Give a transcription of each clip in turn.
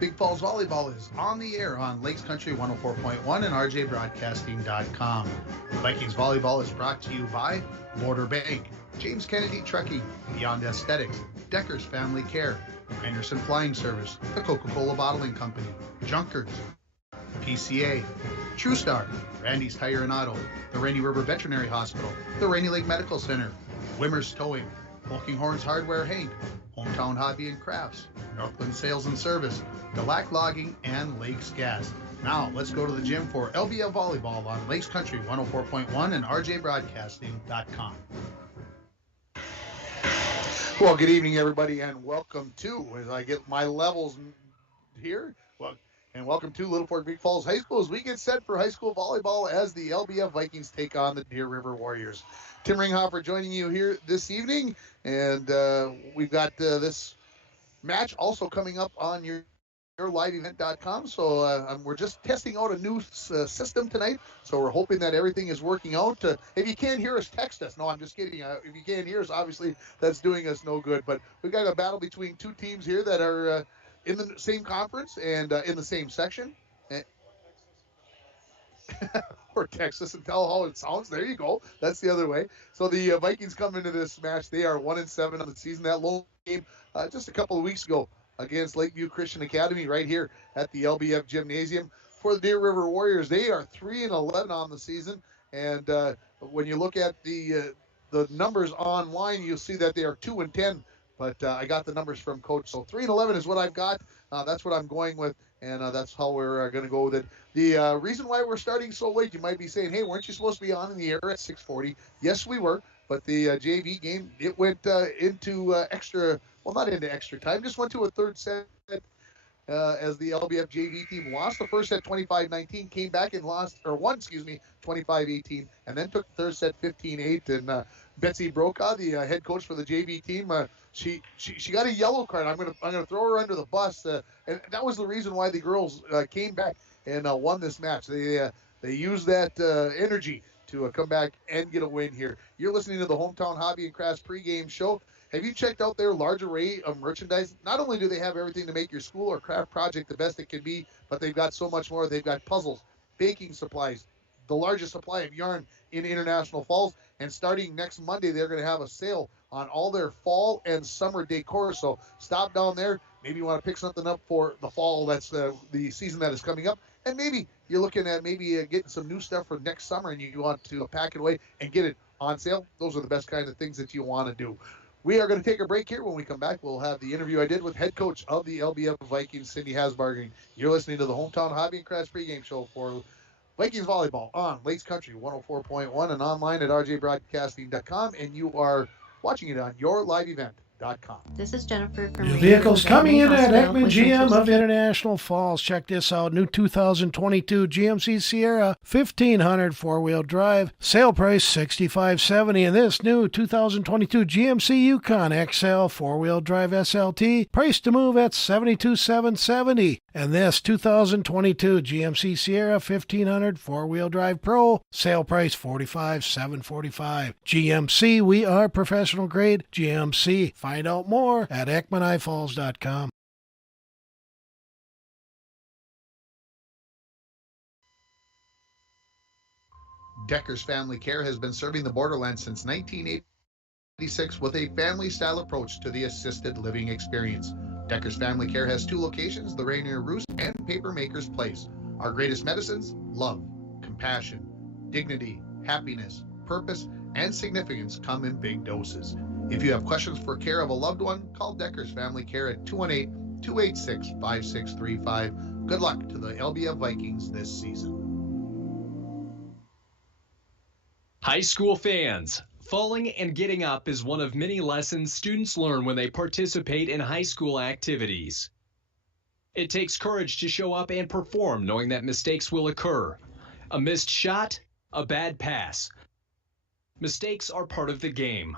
Big Falls Volleyball is on the air on Lakes Country 104.1 and rjbroadcasting.com. Vikings Volleyball is brought to you by Border Bank, James Kennedy Trucking, Beyond Aesthetics, Decker's Family Care, Anderson Flying Service, the Coca-Cola Bottling Company, Junkers, PCA, TrueStar, Randy's Tire and Auto, the Rainy River Veterinary Hospital, the Rainy Lake Medical Center, Wimmer's Towing, Bulking Horns Hardware Hank, Hometown Hobby and Crafts, Northland Sales and Service, Delac Logging, and Lakes Gas. Now, let's go to the gym for LBF Volleyball on Lakes Country 104.1 and rjbroadcasting.com. Well, good evening, everybody, and welcome to, as I get my levels here, welcome to Littlefork Big Falls High School as we get set for high school volleyball as the LBF Vikings take on the Deer River Warriors. Tim Ringhofer joining you here this evening, and we've got this match also coming up on your liveevent.com. So we're just testing out a new system tonight, so we're hoping that everything is working out. If you can't hear us, text us. No, I'm just kidding. If you can't hear us, obviously that's doing us no good. But we've got a battle between two teams here that are in the same conference and in the same section. Or text us and tell how it sounds. There you go. That's the other way. So the Vikings come into this match. They are 1-7 on the season. That lone game just a couple of weeks ago against Lakeview Christian Academy right here at the LBF Gymnasium. For the Deer River Warriors, they are 3-11 on the season. And when you look at the numbers online, you'll see that they are 2-10. But I got the numbers from Coach. So 3-11 is what I've got. That's what I'm going with. And that's how we're going to go with it. The reason why we're starting so late, you might be saying, hey, weren't you supposed to be on in the air at 6:40? Yes, we were. But the JV game, it went into extra, well, not into extra time, just went to a third set as the LBF JV team lost the first set 25-19, came back and won 25-18, and then took the third set 15-8. And Betsy Brokaw, the head coach for the JV team, she got a yellow card. I'm gonna throw her under the bus, and that was the reason why the girls came back and won this match. They used that energy to come back and get a win here. You're listening to the Hometown Hobby and Crafts pregame show. Have you checked out their large array of merchandise? Not only do they have everything to make your school or craft project the best it can be, but they've got so much more. They've got puzzles, baking supplies, the largest supply of yarn in International Falls. And starting next Monday, they're going to have a sale on all their fall and summer decor. So stop down there. Maybe you want to pick something up for the fall. That's the season that is coming up. And maybe you're looking at getting some new stuff for next summer and you want to pack it away and get it on sale. Those are the best kind of things that you want to do. We are going to take a break here. When we come back, we'll have the interview I did with head coach of the LBF Vikings, Cindy Hasbargen. You're listening to the Hometown Hobby and Crafts pregame show for Vikings Volleyball on Lakes Country 104.1 and online at rjbroadcasting.com, and you are watching it on yourliveevent.com. This is Jennifer from New vehicles coming in at Ekman GM of International Falls. Check this out. New 2022 GMC Sierra 1500 four-wheel drive. Sale price $65.70. And this new 2022 GMC Yukon XL four-wheel drive SLT. Price to move at $72,770. And this 2022 GMC Sierra 1500 four-wheel drive Pro. Sale price $45,745. GMC, we are professional grade. GMC. Find out more at EkmanIFalls.com. Decker's Family Care has been serving the borderlands since 1986 with a family-style approach to the assisted living experience. Decker's Family Care has two locations, the Rainier Roost and Papermaker's Place. Our greatest medicines: love, compassion, dignity, happiness, purpose, and significance come in big doses. If you have questions for care of a loved one, call Decker's Family Care at 218-286-5635. Good luck to the LBF Vikings this season. High school fans, falling and getting up is one of many lessons students learn when they participate in high school activities. It takes courage to show up and perform knowing that mistakes will occur. A missed shot, a bad pass. Mistakes are part of the game.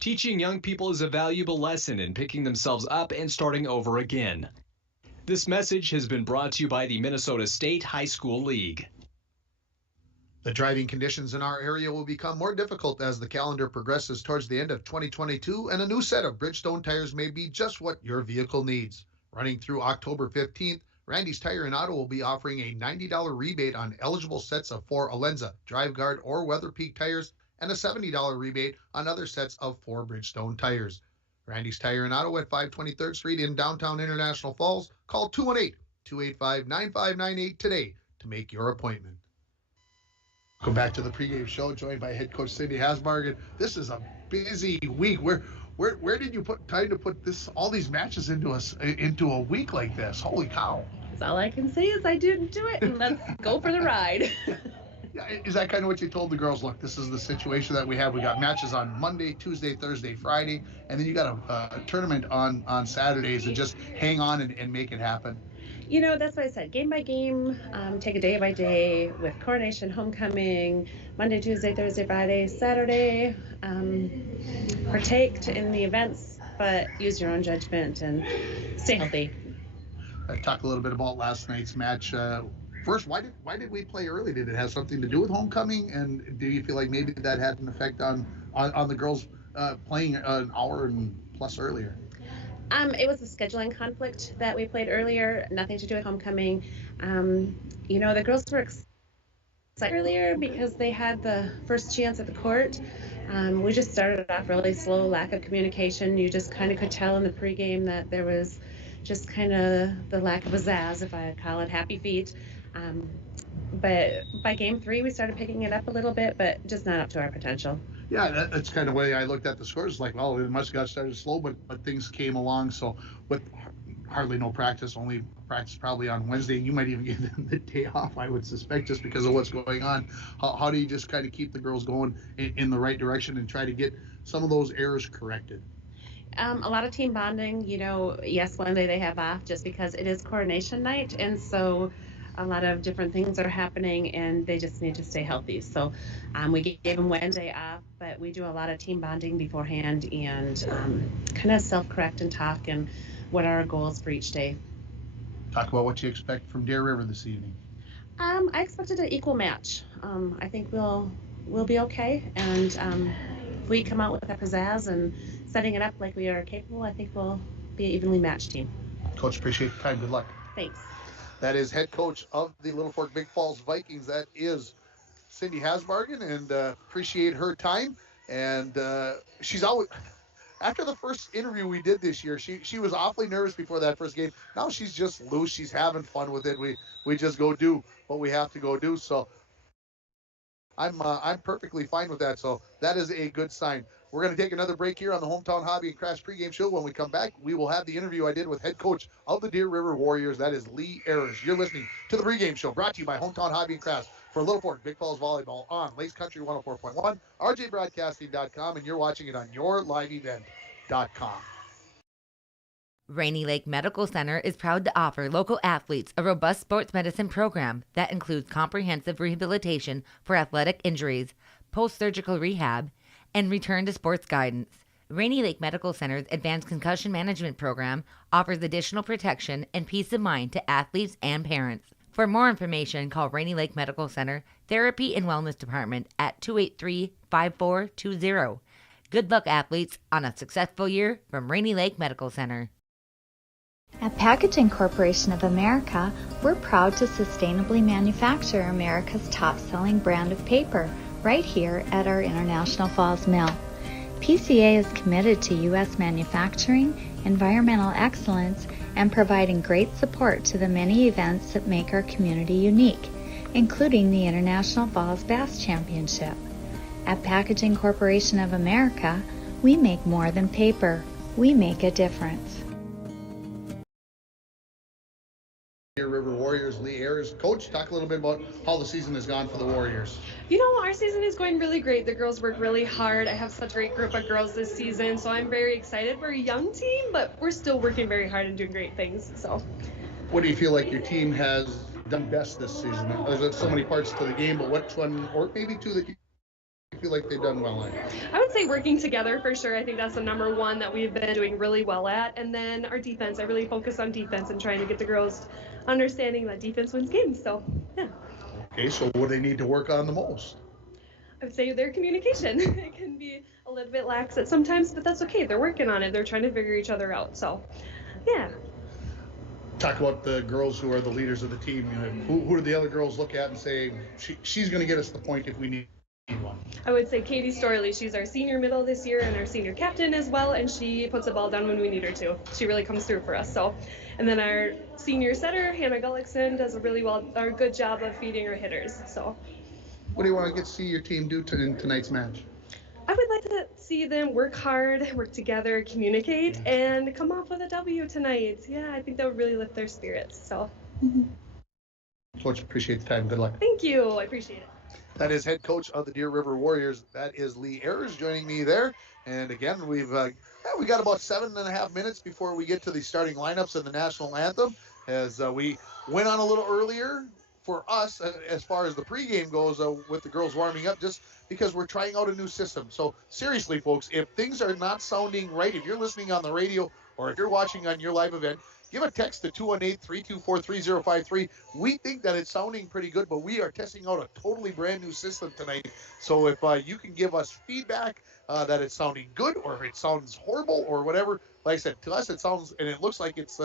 Teaching young people is a valuable lesson in picking themselves up and starting over again. This message has been brought to you by the Minnesota State High School League. The driving conditions in our area will become more difficult as the calendar progresses towards the end of 2022, and a new set of Bridgestone tires may be just what your vehicle needs. Running through October 15th, Randy's Tire and Auto will be offering a $90 rebate on eligible sets of 4 Alenza, Drive Guard, or Weather Peak tires, and a $70 rebate on other sets of 4 Bridgestone tires. Randy's Tire and Auto at 523rd Street in downtown International Falls. Call 218-285-9598 today to make your appointment. Go back to the pregame show, joined by head coach Cindy Hasbargen. This is a busy week. Where did you put time to put all these matches into a week like this? Holy cow! That's all I can say is I didn't do it, and let's go for the ride. Yeah, is that kind of what you told the girls? Look, this is the situation that we have. We got matches on Monday, Tuesday, Thursday, Friday, and then you got a tournament on Saturdays, and just hang on and make it happen. You know, that's what I said. Game by game, take a day by day with coronation, homecoming, Monday, Tuesday, Thursday, Friday, Saturday. Partake in the events, but use your own judgment and stay healthy. I talked a little bit about last night's match. First, why did we play early? Did it have something to do with homecoming? And do you feel like maybe that had an effect on the girls playing an hour and plus earlier? It was a scheduling conflict that we played earlier, nothing to do with homecoming. You know, the girls were excited earlier because they had the first chance at the court. We just started off really slow, lack of communication. You just kind of could tell in the pregame that there was just kind of the lack of pizzazz, if I call it, happy feet. But by game 3, we started picking it up a little bit, but just not up to our potential. Yeah, that's kind of the way I looked at the scores. Like, well, it must have got started slow, but things came along. So with hardly no practice, only practice probably on Wednesday, and you might even give them the day off, I would suspect, just because of what's going on. How do you just kind of keep the girls going in the right direction and try to get some of those errors corrected? A lot of team bonding. You know, yes, Wednesday they have off just because it is coronation night, and so a lot of different things are happening, and they just need to stay healthy. So we gave them Wednesday off, but we do a lot of team bonding beforehand and kind of self-correct and talk and what are our goals for each day. Talk about what you expect from Deer River this evening. I expected an equal match. I think we'll be okay, and if we come out with that pizzazz and setting it up like we are capable, I think we'll be an evenly matched team. Coach, appreciate the time. Good luck. Thanks. That is head coach of the Littlefork Big Falls Vikings. That is Cindy Hasbargen, and appreciate her time. And she's always, after the first interview we did this year, she was awfully nervous before that first game. Now she's just loose. She's having fun with it. We just go do what we have to go do. So I'm perfectly fine with that. So that is a good sign. We're going to take another break here on the Hometown Hobby and Crafts pregame show. When we come back, we will have the interview I did with head coach of the Deer River Warriors. That is Lee Ayers. You're listening to the pregame show brought to you by Hometown Hobby and Crafts for Littlefork Big Falls Volleyball on Lace Country 104.1, rjbroadcasting.com, and you're watching it on yourliveevent.com. Rainy Lake Medical Center is proud to offer local athletes a robust sports medicine program that includes comprehensive rehabilitation for athletic injuries, post-surgical rehab, and return to sports guidance. Rainy Lake Medical Center's Advanced Concussion Management Program offers additional protection and peace of mind to athletes and parents. For more information, call Rainy Lake Medical Center Therapy and Wellness Department at 283-5420. Good luck, athletes, on a successful year from Rainy Lake Medical Center. At Packaging Corporation of America, we're proud to sustainably manufacture America's top-selling brand of paper right here at our International Falls Mill. PCA is committed to U.S. manufacturing, environmental excellence, and providing great support to the many events that make our community unique, including the International Falls Bass Championship. At Packaging Corporation of America, we make more than paper. We make a difference. Deer River Warriors, Lee Ayers. Coach, talk a little bit about how the season has gone for the Warriors. You know, our season is going really great. The girls work really hard. I have such a great group of girls this season, so I'm very excited. We're a young team, but we're still working very hard and doing great things. So, what do you feel like your team has done best this season? There's so many parts to the game, but which one, or maybe two, that you feel like they've done well in? I would say working together for sure. I think that's the number one that we've been doing really well at. And then our defense. I really focus on defense and trying to get the girls understanding that defense wins games. So, yeah. Okay, so what do they need to work on the most? I would say their communication. It can be a little bit lax at sometimes, but that's okay. They're working on it. They're trying to figure each other out. So, yeah. talk about the girls who are the leaders of the team. Who do the other girls look at and say, she's going to get us the point if we need one? I would say Katie Storley. She's our senior middle this year and our senior captain as well, and she puts the ball down when we need her to. She really comes through for us. So, and then our senior setter, Hannah Gullickson, does a good job of feeding her hitters. So, what do you want to get to see your team do in tonight's match? I would like to see them work hard, work together, communicate, and come off with a W tonight. Yeah, I think that would really lift their spirits. So, Coach, appreciate the time. Good luck. Thank you. I appreciate it. That is head coach of the Deer River Warriors. That is Lee Ayers joining me there. And again, we got about 7.5 minutes before we get to the starting lineups and the national anthem. As we went on a little earlier for us, as far as the pregame goes, with the girls warming up, just because we're trying out a new system. So seriously, folks, if things are not sounding right, if you're listening on the radio or if you're watching on your live event, give a text to 218-324-3053. We think that it's sounding pretty good, but we are testing out a totally brand new system tonight. So if you can give us feedback that it's sounding good or if it sounds horrible or whatever, like I said, to us it sounds and it looks like it's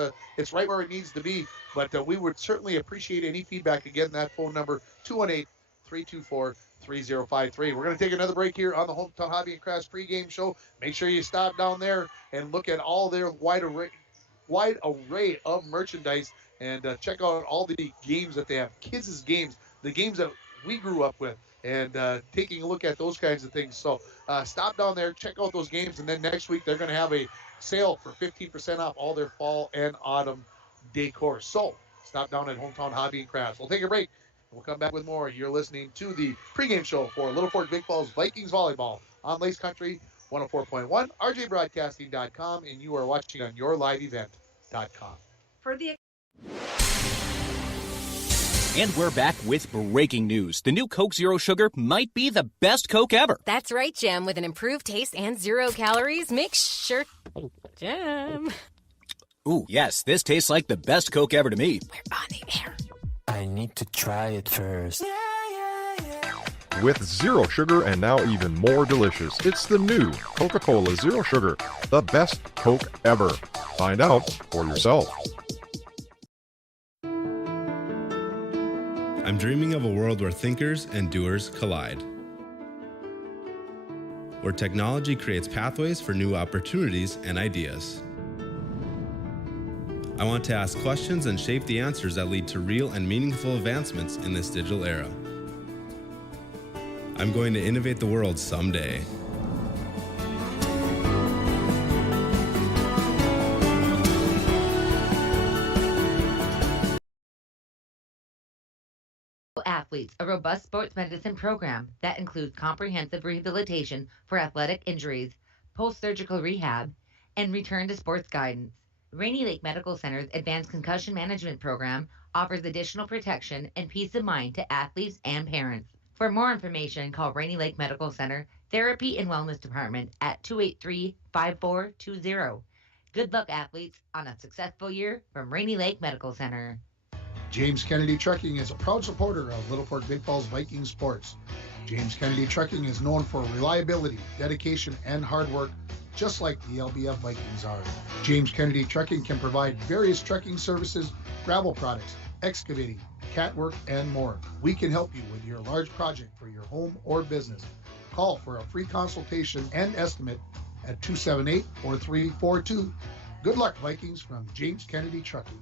right where it needs to be. But we would certainly appreciate any feedback. Again, that phone number, 218-324-3053. We're going to take another break here on the Hometown Hobby and Crafts pregame show. Make sure you stop down there and look at all their wide array of merchandise and check out all the games that they have. Kids' games, the games that we grew up with, and taking a look at those kinds of things. So stop down there, check out those games, and then next week they're going to have a sale for 15% off all their fall and autumn decor. So stop down at Hometown Hobby and Crafts. We'll take a break. We'll come back with more. You're listening to the pregame show for Littlefork Big Falls Vikings Volleyball on Lace Country 104.1, rjbroadcasting.com, and you are watching on yourliveevent.com. And we're back with breaking news. The new Coke Zero Sugar might be the best Coke ever. That's right, Jam. With an improved taste and 0 calories, make sure... Jam. Ooh, yes, this tastes like the best Coke ever to me. We're on the air. I need to try it first. With zero sugar and now even more delicious, it's the new Coca-Cola Zero Sugar, the best Coke ever. Find out for yourself. I'm dreaming of a world where thinkers and doers collide. Where technology creates pathways for new opportunities and ideas. I want to ask questions and shape the answers that lead to real and meaningful advancements in this digital era. I'm going to innovate the world someday. Athletes, a robust sports medicine program that includes comprehensive rehabilitation for athletic injuries, post-surgical rehab, and return to sports guidance. Rainy Lake Medical Center's Advanced Concussion Management Program offers additional protection and peace of mind to athletes and parents. For more information, call Rainy Lake Medical Center Therapy and Wellness Department at 283-5420. Good luck, athletes, on a successful year from Rainy Lake Medical Center. James Kennedy Trucking is a proud supporter of Littlefork Big Falls Viking sports. James Kennedy Trucking is known for reliability, dedication, and hard work, just like the LBF Vikings are. James Kennedy Trucking can provide various trucking services, gravel products, excavating, cat work, and more. We can help you with your large project for your home or business. Call for a free consultation and estimate at 278-4342. Good luck, Vikings, from James Kennedy Trucking.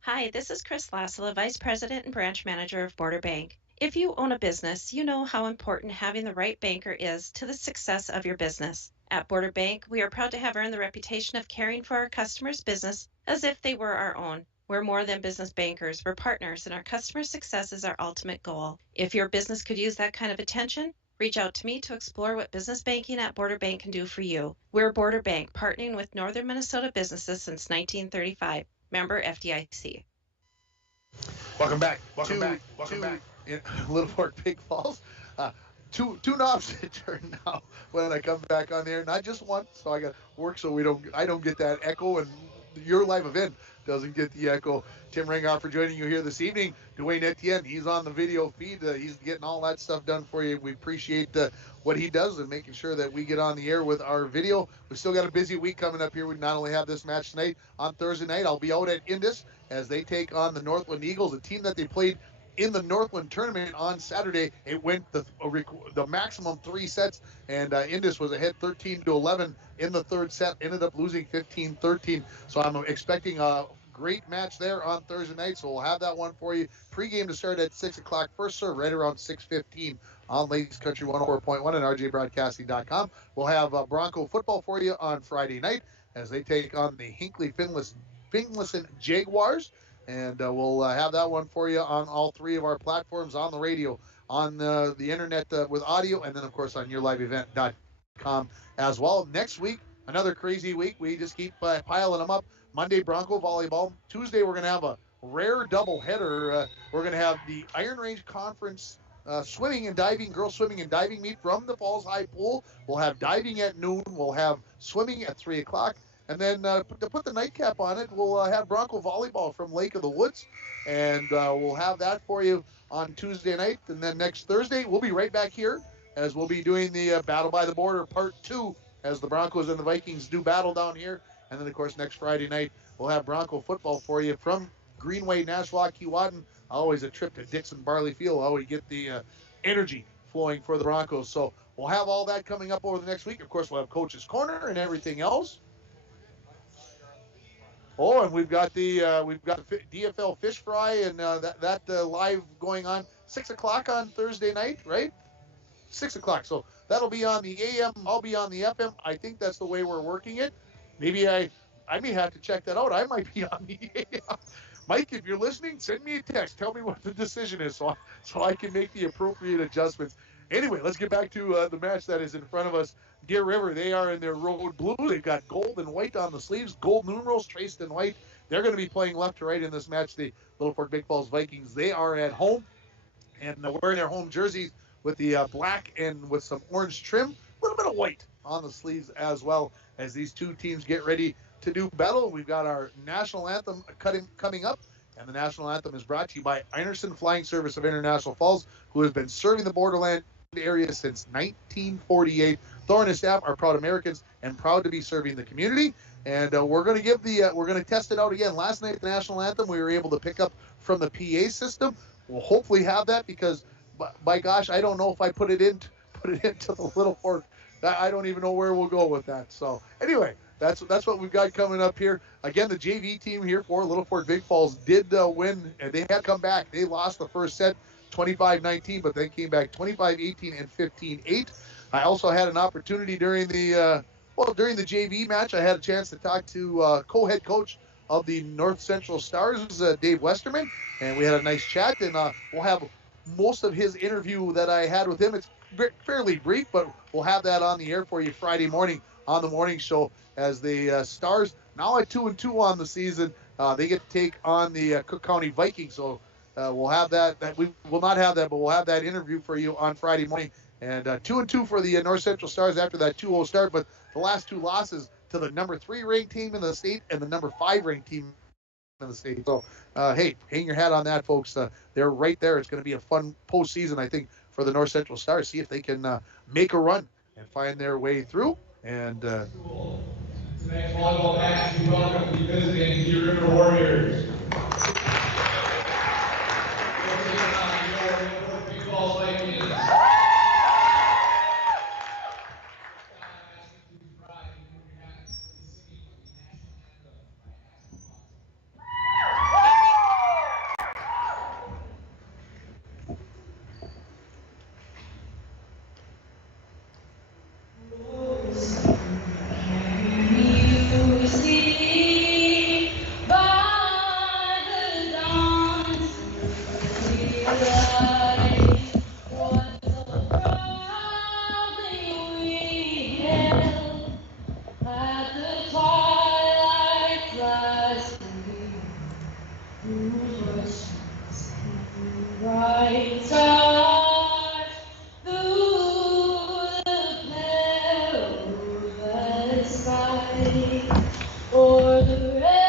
Hi, this is Chris Lassila, Vice President and Branch Manager of Border Bank. If you own a business, you know how important having the right banker is to the success of your business. At Border Bank, we are proud to have earned the reputation of caring for our customers' business as if they were our own. We're more than business bankers, we're partners, and our customer success is our ultimate goal. If your business could use that kind of attention, reach out to me to explore what business banking at Border Bank can do for you. We're Border Bank, partnering with Northern Minnesota businesses since 1935. Member FDIC. Welcome back. Welcome back in Littlefork Big Falls. Two knobs to turn now when I come back on there. Not just one, so I got to work so I don't get that echo and your live event doesn't get the echo. Tim Ringoff for joining you here this evening. Dwayne Etienne, he's on the video feed. He's getting all that stuff done for you. We appreciate what he does and making sure that we get on the air with our video. We've still got a busy week coming up here. We not only have this match tonight, on Thursday night, I'll be out at Indus as they take on the Northland Eagles, a team that they played in the Northland tournament on Saturday. It went the maximum 3 sets, and Indus was ahead 13-11 in the third set, ended up losing 15-13. So I'm expecting a great match there on Thursday night, so we'll have that one for you. Pre-game to start at 6 o'clock, first serve right around 6:15 on Ladies Country 104.1 and rjbroadcasting.com. We'll have Bronco football for you on Friday night as they take on the Hinckley Finlayson Jaguars. And we'll have that one for you on all 3 of our platforms, on the radio, on the internet with audio, and then, of course, on yourliveevent.com as well. Next week, another crazy week. We just keep piling them up. Monday, Bronco volleyball. Tuesday, we're going to have a rare doubleheader. We're going to have the Iron Range Conference swimming and diving, girls swimming and diving meet from the Falls High Pool. We'll have diving at noon. We'll have swimming at 3 o'clock. And then to put the nightcap on it, we'll have Bronco volleyball from Lake of the Woods. And we'll have that for you on Tuesday night. And then next Thursday, we'll be right back here as we'll be doing the Battle by the Border Part 2 as the Broncos and the Vikings do battle down here. And then, of course, next Friday night, we'll have Bronco football for you from Greenway, Nashua, Keewatin. Always a trip to Dixon Barley Field. Always get the energy flowing for the Broncos. So we'll have all that coming up over the next week. Of course, we'll have Coach's Corner and everything else. Oh, and we've got the DFL Fish Fry and that live going on 6 o'clock on Thursday night, right? 6 o'clock. So that'll be on the AM. I'll be on the FM. I think that's the way we're working it. Maybe I may have to check that out. I might be on the AM. Mike, if you're listening, send me a text. Tell me what the decision is so I can make the appropriate adjustments. Anyway, let's get back to the match that is in front of us. Deer River, they are in their road blue. They've got gold and white on the sleeves, gold numerals traced in white. They're going to be playing left to right in this match. The Littlefork Big Falls Vikings, they are at home, and they're wearing their home jerseys with the black and with some orange trim, a little bit of white on the sleeves as well as these two teams get ready to do battle. We've got our national anthem coming up, and the national anthem is brought to you by Einerson Flying Service of International Falls, who has been serving the borderland area since 1948. Thor and his staff are proud Americans and proud to be serving the community. And we're going to test it out again. Last night, the national anthem, we were able to pick up from the PA system. We'll hopefully have that because, by gosh, I don't know if I put it into the Littlefork. I don't even know where we'll go with that. So anyway, that's what we've got coming up here. Again, the JV team here for Littlefork Big Falls did win, and they had come back. They lost the first set 25-19, but then came back 25-18 and 15-8. I also had an opportunity during the JV match. I had a chance to talk to co-head coach of the North Central Stars, Dave Westerman, and we had a nice chat. And we'll have most of his interview that I had with him. It's fairly brief, but we'll have that on the air for you Friday morning on the morning show as the Stars, now at 2-2 on the season, they get to take on the Cook County Vikings. So we'll have that. We will not have that, but we'll have that interview for you on Friday morning. And 2-2 for the North Central Stars after that 2-0 start, but the last 2 losses to the number 3 ranked team in the state and the number 5 ranked team in the state. So, hey, hang your hat on that, folks. They're right there. It's going to be a fun postseason, I think, for the North Central Stars. See if they can make a run and find their way through. And Tonight's volleyball match, we welcome the visiting Deer River Warriors. Big Falls Vikings. Or the red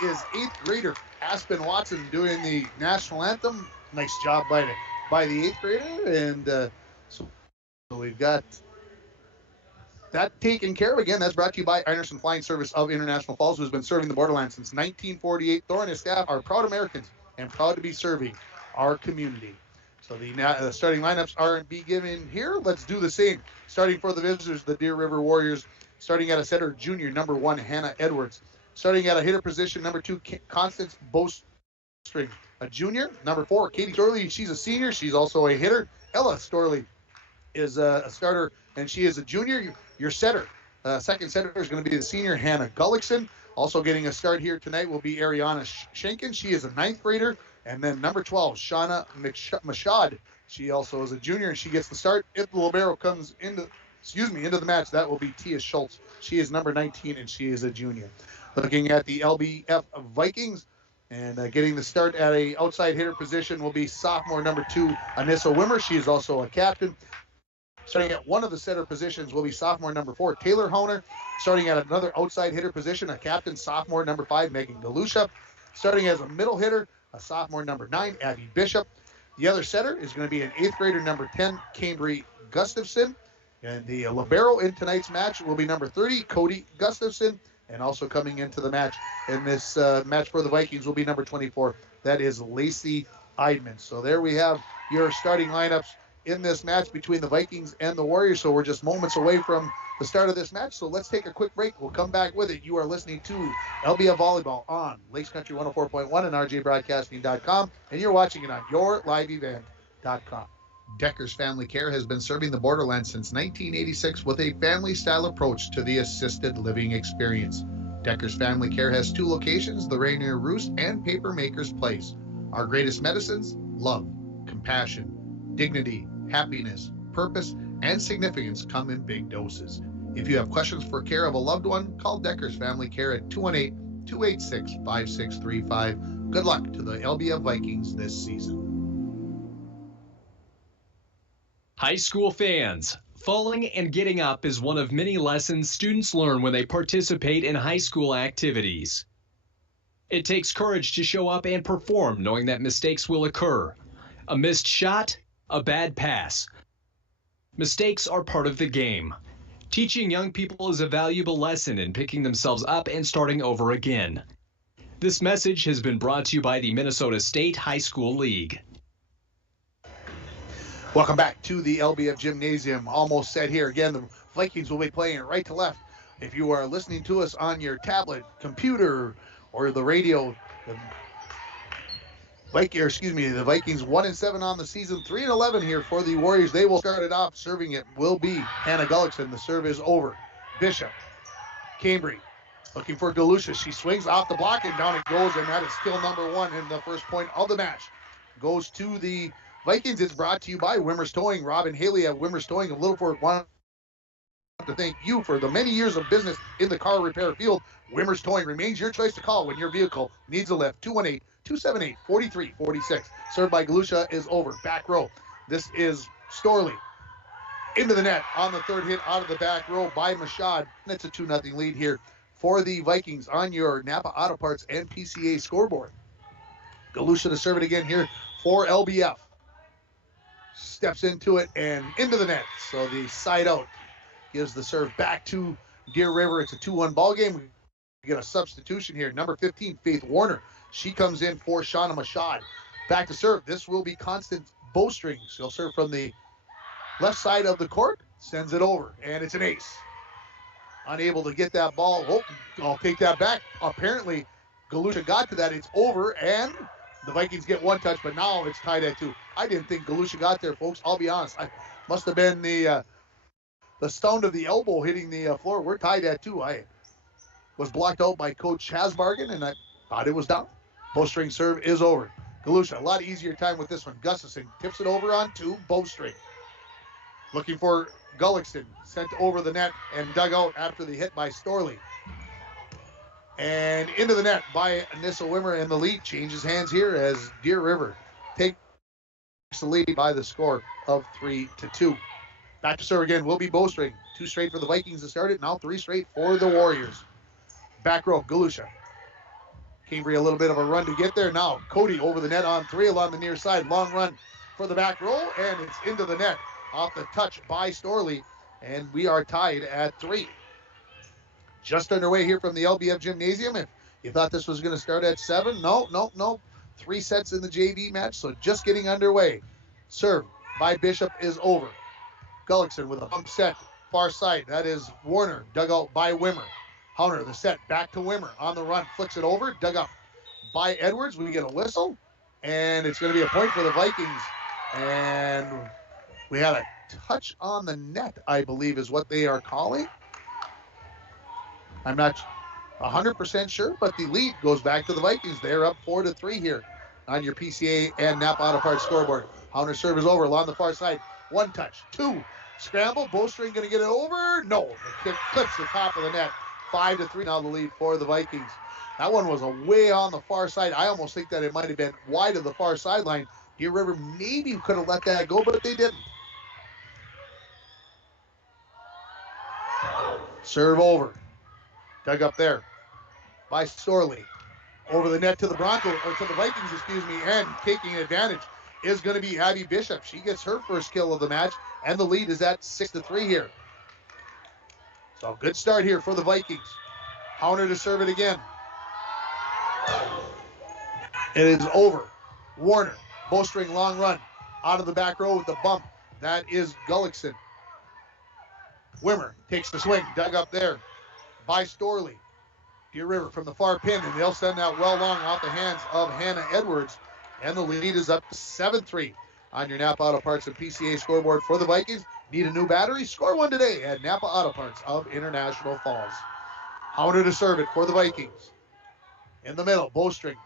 that is 8th grader Aspen Watson doing the national anthem. Nice job by the 8th grader. And so we've got that taken care of. Again, that's brought to you by Anderson Flying Service of International Falls, who's been serving the borderlands since 1948. Thor and his staff are proud Americans and proud to be serving our community. So the starting lineups aren't be given here. Let's do the same. Starting for the visitors, the Deer River Warriors. Starting at a setter, junior, number 1, Hannah Edwards. Starting at a hitter position, number 2, Constance Bowstring. A junior, number 4, Katie Storley. She's a senior. She's also a hitter. Ella Storley is a starter, and she is a junior. Your setter, second setter, is going to be the senior, Hannah Gullickson. Also getting a start here tonight will be Ariana Schenken. She is a 9th grader. And then number 12, Shauna Mashad. She also is a junior, and she gets the start. If the libero comes into the match, that will be Tia Schultz. She is number 19, and she is a junior. Looking at the LBF Vikings, and getting the start at a outside hitter position will be sophomore number 2, Anissa Wimmer. She is also a captain. Starting at one of the setter positions will be sophomore number 4, Taylor Honer. Starting at another outside hitter position, a captain, sophomore number 5, Megan Galusha. Starting as a middle hitter, a sophomore number 9, Abby Bishop. The other setter is going to be an 8th grader, number 10, Cambry Gustafson. And the libero in tonight's match will be number 30, Cody Gustafson. And also coming into the match in this match for the Vikings will be number 24. That is Lacey Eidman. So there we have your starting lineups in this match between the Vikings and the Warriors. So we're just moments away from the start of this match. So let's take a quick break. We'll come back with it. You are listening to LBF Volleyball on Lakes Country 104.1 and rjbroadcasting.com. And you're watching it on yourliveevent.com. Decker's Family Care has been serving the borderlands since 1986 with a family-style approach to the assisted living experience. Decker's Family Care has 2 locations, the Rainier Roost and Papermaker's Place. Our greatest medicines: love, compassion, dignity, happiness, purpose, and significance come in big doses. If you have questions for care of a loved one, call Decker's Family Care at 218-286-5635. Good luck to the LBF Vikings this season. High school fans, falling and getting up is one of many lessons students learn when they participate in high school activities. It takes courage to show up and perform knowing that mistakes will occur. A missed shot, a bad pass. Mistakes are part of the game. Teaching young people is a valuable lesson in picking themselves up and starting over again. This message has been brought to you by the Minnesota State High School League. Welcome back to the LBF Gymnasium. Almost set here. Again, the Vikings will be playing it right to left. If you are listening to us on your tablet, computer, or the radio, the Vikings 1-7 on the season, 3-11 here for the Warriors. They will start it off. Serving it will be Hannah Gullickson. The serve is over. Bishop, Cambry, looking for Galusha. She swings off the block and down it goes, and that is skill number 1 in the first point of the match. Goes to the Vikings. It's brought to you by Wimmer's Towing. Rob and Haley at Wimmer's Towing of Littlefork want to thank you for the many years of business in the car repair field. Wimmer's Towing remains your choice to call when your vehicle needs a lift. 218-278-4346. Served by Galusha is over. Back row. This is Storley. Into the net on the third hit out of the back row by Mashad. It's a 2-0 lead here for the Vikings on your Napa Auto Parts and PCA scoreboard. Galusha to serve it again here for LBF. Steps into it and into the net. So the side out gives the serve back to Deer River. It's a 2-1 ball game. We get a substitution here. Number 15, Faith Warner. She comes in for Shauna Mashad. Back to serve. This will be Constance Bowstring. She'll serve from the left side of the court. Sends it over. And it's an ace. Unable to get that ball. Oh, I'll take that back. Apparently, Galusha got to that. It's over. And the Vikings get 1 touch, but now it's tied at 2. I didn't think Galusha got there, folks. I'll be honest. I must have been the sound of the elbow hitting the floor. We're tied at 2. I was blocked out by Coach Hasbargen, and I thought it was down. Bowstring serve is over. Galusha, a lot easier time with this one. Gustafson tips it over on 2. Bowstring. Looking for Gullickson. Sent over the net and dug out after the hit by Storley. And into the net by Anissa Wimmer, and the lead changes hands here as Deer River takes the lead by the score of 3-2. Back to serve again will be Bowstring. 2 straight for the Vikings to start it. Now 3 straight for the Warriors. Back row, Galusha. Cambry a little bit of a run to get there. Now Cody over the net on 3 along the near side. Long run for the back row, and it's into the net off the touch by Storley, and we are tied at 3. Just underway here from the LBF Gymnasium. If you thought this was going to start at 7, no. 3 sets in the JV match, so just getting underway. Serve by Bishop is over. Gullickson with a bump set, far side. That is Warner, dug out by Wimmer. Hunter, the set, back to Wimmer. On the run, flicks it over, dug up by Edwards. We get a whistle, and it's going to be a point for the Vikings. And we had a touch on the net, I believe, is what they are calling. I'm not 100% sure, but the lead goes back to the Vikings. They're up 4-3 here on your PCA and Napa Auto Parts scoreboard. Hunter serve is over along the far side. 1 touch, 2. Scramble, Bowstring going to get it over? No, the kick clips the top of the net. 5-3 now the lead for the Vikings. That one was way on the far side. I almost think that it might have been wide of the far sideline. Deer River maybe could have let that go, but they didn't. Serve over. Dug up there by Storley. Over the net to the to the Vikings, and taking advantage is going to be Abby Bishop. She gets her first kill of the match, and the lead is at 6-3 here. So good start here for the Vikings. Hunter to serve it again. It is over. Warner, bowstring long run, out of the back row with the bump. That is Gullickson. Wimmer takes the swing, dug up there by Storley. Deer River from the far pin, and they'll send that well long off the hands of Hannah Edwards. And the lead is up 7-3 on your Napa Auto Parts and PCA scoreboard for the Vikings. Need a new battery? Score one today at Napa Auto Parts of International Falls. Hunter to serve it for the Vikings. In the middle, bowstring.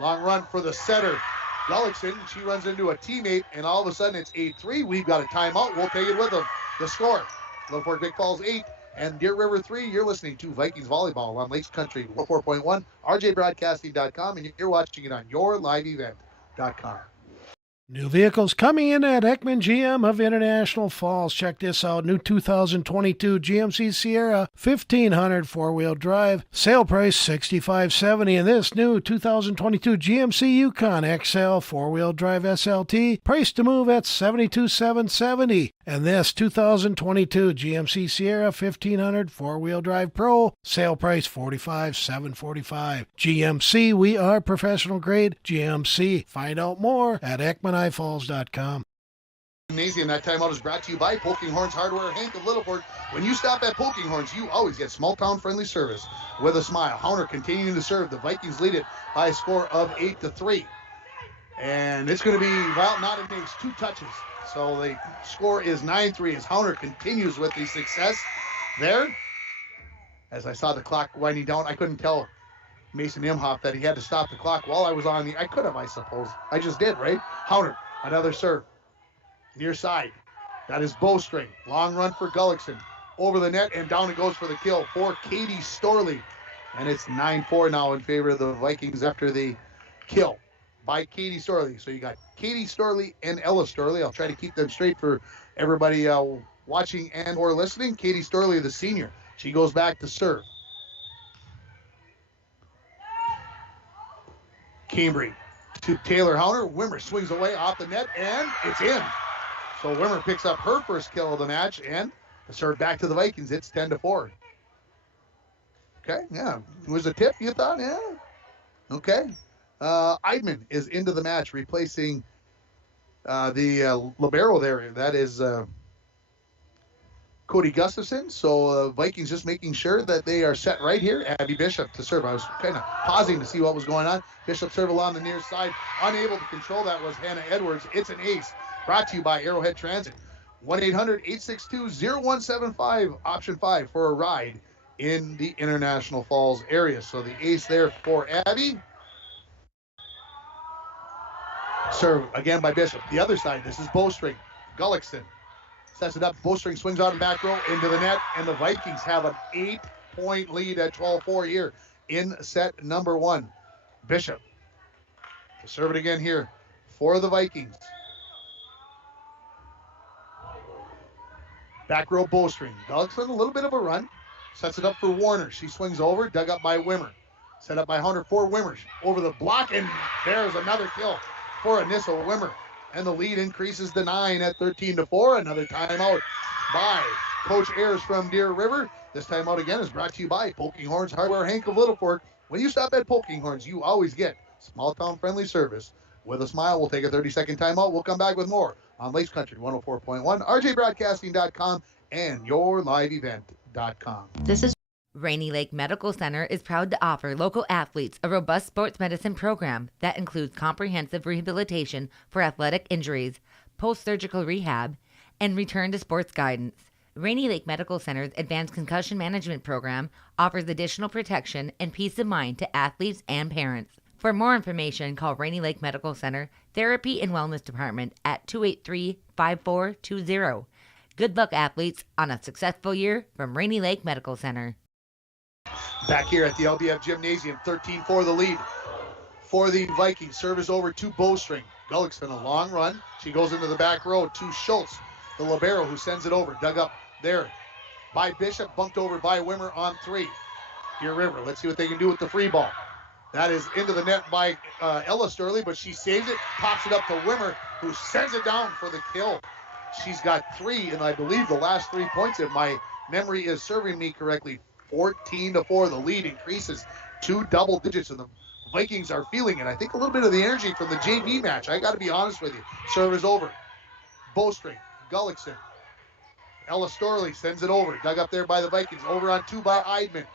Long run for the setter, Gullickson. She runs into a teammate, and all of a sudden it's 8-3. We've got a timeout. We'll take it with them. The score, Littlefork Big Falls 8 and Deer River 3. You're listening to Vikings Volleyball on Lakes Country 104.1, rjbroadcasting.com, and you're watching it on yourliveevent.com. New vehicles coming in at Ekman GM of International Falls. Check this out. New 2022 GMC Sierra 1500 four-wheel drive. Sale price $65.70. And this new 2022 GMC Yukon XL four-wheel drive SLT. Price to move at $72,770. And this 2022 GMC Sierra 1500 four-wheel drive Pro. Sale price $45,745. GMC, we are professional grade. GMC. Find out more at EkmanIFalls.com. Gymnasium. That timeout is brought to you by Poking Horns Hardware, Hank of Littlefork. When you stop at Poking Horns, you always get small town friendly service with a smile. Hunter continuing to serve. The Vikings lead it by a score of 8-3. And it's going to be, well, not an ace, 2 touches. So the score is 9-3 as Hunter continues with the success there. As I saw the clock winding down, I couldn't tell Mason Imhoff that he had to stop the clock while I was on the, I could have, I suppose. I just did, right? Hunter, another serve. Near side. That is bowstring. Long run for Gullickson. Over the net, and down it goes for the kill for Katie Storley. And it's 9-4 now in favor of the Vikings after the kill by Katie Storley. So you got Katie Storley and Ella Storley. I'll try to keep them straight for everybody watching and or listening. Katie Storley, the senior. She goes back to serve. Cambry to Taylor Hunter. Wimmer swings away off the net, and it's in. So Wimmer picks up her first kill of the match, and the serve back to the Vikings. It's 10-4. Okay, yeah. It was a tip, you thought? Yeah. Okay. Eidman is into the match, replacing the libero there. That is Cody Gustafson. So Vikings just making sure that they are set right here. Abby Bishop to serve. I was kind of pausing to see what was going on. Bishop serve along the near side. Unable to control that was Hannah Edwards. It's an ace. Brought to you by Arrowhead Transit. 1-800-862-0175, option 5 for a ride in the International Falls area. So the ace there for Abby. Serve again by Bishop. The other side, this is bowstring. Gullickson sets it up. Bowstring swings out the back row into the net, and the Vikings have an 8-point lead at 12-4 here in set number 1. Bishop to serve it again here for the Vikings. Back row bowstring. Gullickson, a little bit of a run. Sets it up for Warner. She swings over, dug up by Wimmer. Set up by Hunter for Wimmer. Over the block, and there's another kill for Anissa Wimmer. And the lead increases to 9 at 13-4. Another timeout by Coach Ayers from Deer River. This timeout again is brought to you by Poking Horns Hardware, Hank of Littlefork. When you stop at Poking Horns, you always get small town friendly service. With a smile, we'll take a 30-second timeout. We'll come back with more on Lakes Country 104.1, rjbroadcasting.com, and yourliveevent.com. This is Rainy Lake Medical Center is proud to offer local athletes a robust sports medicine program that includes comprehensive rehabilitation for athletic injuries, post-surgical rehab, and return to sports guidance. Rainy Lake Medical Center's Advanced Concussion Management Program offers additional protection and peace of mind to athletes and parents. For more information, call Rainy Lake Medical Center Therapy and Wellness Department at 283-5420. Good luck, athletes, on a successful year from Rainy Lake Medical Center. Back here at the LBF Gymnasium, 13-4 the lead for the Vikings. Service over to Bowstring. Gullickson, a long run. She goes into the back row to Schultz, the libero, who sends it over. Dug up there by Bishop, bumped over by Wimmer on 3. Deer River, let's see what they can do with the free ball. That is into the net by Ella Sturley, but she saves it, pops it up to Wimmer, who sends it down for the kill. She's got 3, and I believe the last 3 points, if my memory is serving me correctly, 14-4. The lead increases to double digits, and the Vikings are feeling it. I think a little bit of the energy from the JV match. I got to be honest with you. Serve is over. Bowstring, Gullickson. Ella Storley sends it over. Dug up there by the Vikings. Over on 2 by Eidman.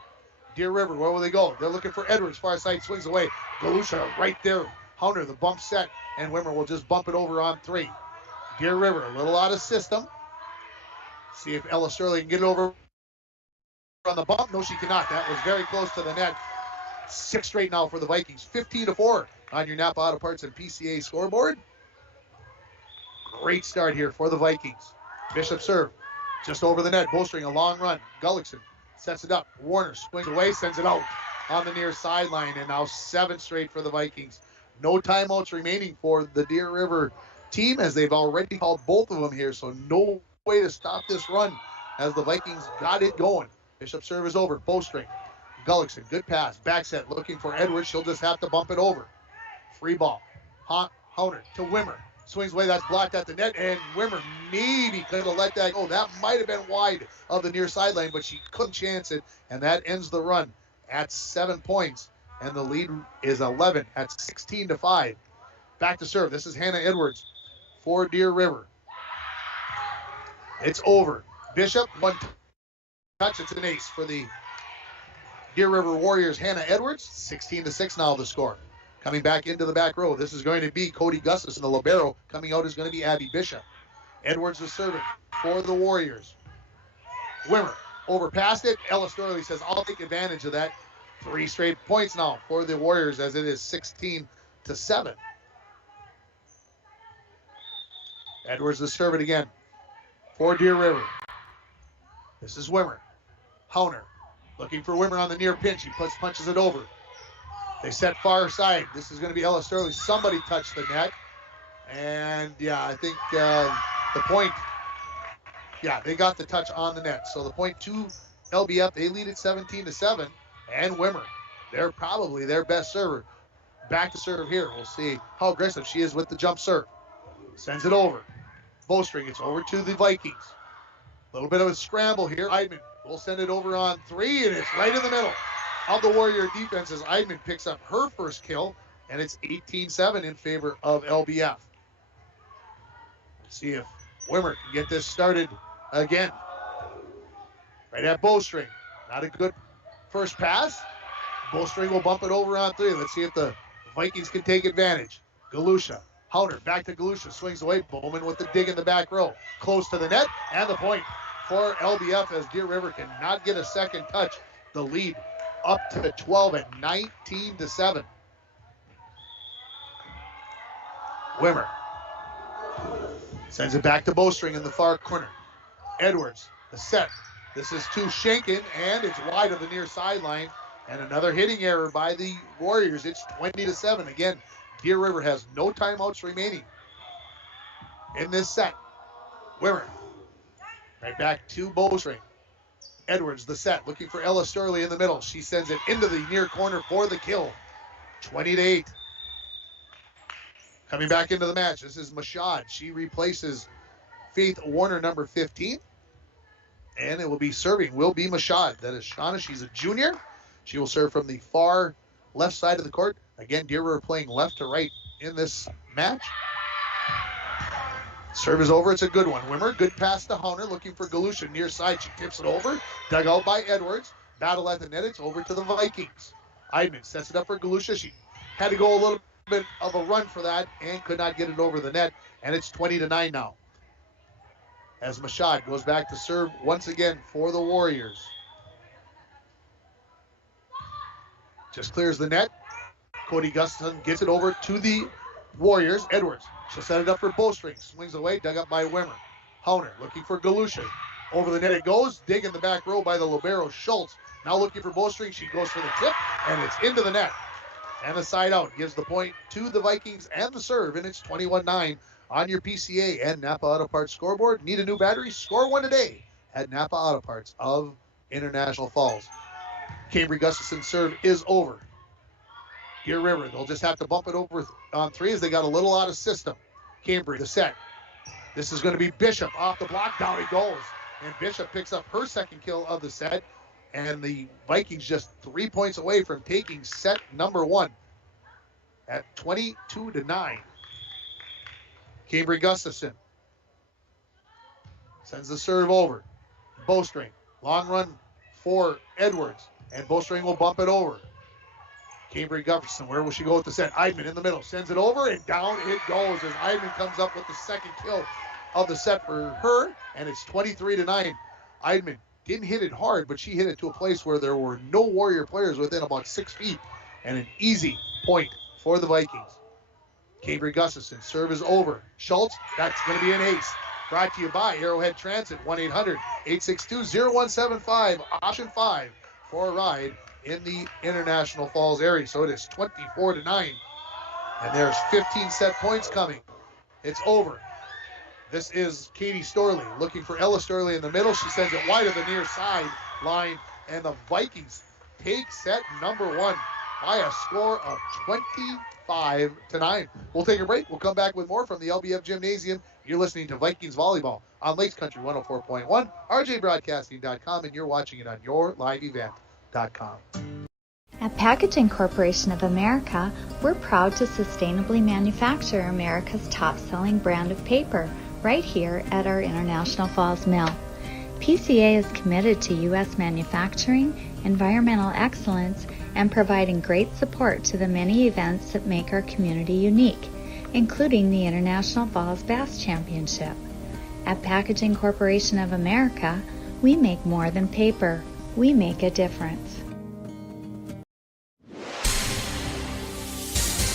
Deer River, where will they go? They're looking for Edwards. Far side swings away. Galusha right there. Hunter, the bump set, and Wimmer will just bump it over on 3. Deer River, a little out of system. See if Ella Sturley can get it over on the bump. No, she cannot. That was very close to the net. 6 straight now for the Vikings. 15-4 on your Napa Auto Parts and PCA scoreboard. Great start here for the Vikings. Bishop serve. Just over the net. Bowstring, a long run. Gullickson sets it up. Warner swings away, sends it out on the near sideline. And now 7 straight for the Vikings. No timeouts remaining for the Deer River team, as they've already called both of them here. So no way to stop this run as the Vikings got it going. Bishop serve is over. Bowstring. Gullickson, good pass. Back set, looking for Edwards. She'll just have to bump it over. Free ball. Hunter to Wimmer. Swings away. That's blocked at the net. And Wimmer maybe could have let that go. That might have been wide of the near sideline, but she couldn't chance it. And that ends the run at 7 points. And the lead is 11 at 16-5. Back to serve. This is Hannah Edwards for Deer River. It's over. Bishop, 1 touch. It's an ace for the Deer River Warriors. Hannah Edwards, 16-6 now the score. Coming back into the back row, this is going to be Cody Gustafson, the libero. Coming out is going to be Abby Bishop. Edwards the servant for the Warriors. Wimmer over past it. Ella Storley says, I'll take advantage of that. 3 straight points now for the Warriors, as it is 16-7. Edwards the servant again for Deer River. This is Wimmer. Hunter looking for Wimmer on the near pinch. He punches it over. They set far side. This is going to be Ella Sterling. Somebody touched the net. And, yeah, I think the point, yeah, they got the touch on the net. So the point to LBF, they lead it 17-7. And Wimmer, they're probably their best server. Back to serve here. We'll see how aggressive she is with the jump serve. Sends it over. Bowstring, it's over to the Vikings. A little bit of a scramble here. Eidman will send it over on 3, and it's right in the middle of the Warrior defense as Eidman picks up her first kill, and it's 18-7 in favor of LBF. Let's see if Wimmer can get this started again. Right at Bowstring. Not a good first pass. Bowstring will bump it over on 3. Let's see if the Vikings can take advantage. Galusha. Hunter back to Galusha. Swings away. Bowman with the dig in the back row. Close to the net. And the point for LBF as Deer River cannot get a second touch. The lead up to 12 at 19-7. Wimmer sends it back to Bowstring in the far corner. Edwards, the set. This is to Schenken, and it's wide of the near sideline. And another hitting error by the Warriors. It's 20-7. Again, Deer River has no timeouts remaining in this set. Wimmer, right back to Bowstring. Edwards, the set, looking for Ella Sturley in the middle. She sends it into the near corner for the kill. 20-8. Coming back into the match, this is Mashad. She replaces Faith Warner, number 15. And it will be serving, will be Mashad. That is Shauna. She's a junior. She will serve from the far left side of the court. Again, Deer River playing left to right in this match. Serve is over. It's a good one. Wimmer, good pass to Hauner, looking for Galusha near side. She tips it over. Dug out by Edwards. Battle at the net. It's over to the Vikings. Eidman sets it up for Galusha. She had to go a little bit of a run for that and could not get it over the net. And it's 20-9 now. As Mashad goes back to serve once again for the Warriors. Just clears the net. Cody Gustafson gets it over to the Warriors. Edwards, she'll set it up for Bowstring. Swings away, dug up by Wimmer. Hauner looking for Galusha. Over the net it goes. Dig in the back row by the libero Schultz. Now looking for Bowstring. She goes for the tip, and it's into the net. And the side out gives the point to the Vikings and the serve, and it's 21-9 on your PCA and Napa Auto Parts scoreboard. Need a new battery? Score one today at Napa Auto Parts of International Falls. Cambry Gustafson's serve is over. Deer River, they'll just have to bump it over on three as they got a little out of system. Cambry, the set. This is going to be Bishop off the block. Down he goes. And Bishop picks up her second kill of the set. And the Vikings just 3 points away from taking set number one at 22-9. Cambry Gustafson sends the serve over. Bowstring, long run for Edwards. And Bowstring will bump it over. Cambry Gustafson, where will she go with the set? Eidman in the middle, sends it over, and down it goes as Eidman comes up with the second kill of the set for her, and it's 23-9. Eidman didn't hit it hard, but she hit it to a place where there were no Warrior players within about 6 feet, and an easy point for the Vikings. Cambry Gustafson, serve is over. Schultz, that's going to be an ace. Brought to you by Arrowhead Transit, 1-800-862-0175, option 5 for a ride in the International Falls area. So it is 24-9. And there's 15 set points coming. It's over. This is Katie Storley looking for Ella Storley in the middle. She sends it wide of the near side line. And the Vikings take set number one by a score of 25-9. We'll take a break. We'll come back with more from the LBF Gymnasium. You're listening to Vikings Volleyball on Lakes Country 104.1, rjbroadcasting.com, and you're watching it on yourliveevent.com. At Packaging Corporation of America, we're proud to sustainably manufacture America's top-selling brand of paper right here at our International Falls Mill. PCA is committed to U.S. manufacturing, environmental excellence, and providing great support to the many events that make our community unique, including the International Falls Bass Championship. At Packaging Corporation of America, we make more than paper. We make a difference.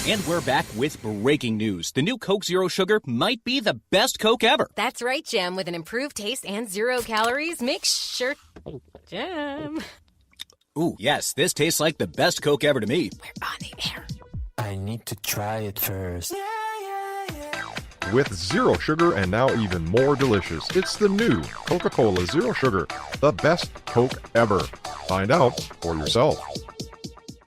And we're back with breaking news. The new Coke Zero Sugar might be the best Coke ever. That's right, Jam. With an improved taste and 0 calories, make sure... Jam. Ooh, yes, this tastes like the best Coke ever to me. We're on the air. I need to try it first. With zero sugar and now even more delicious, it's the new Coca-Cola Zero Sugar, the best Coke ever. Find out for yourself.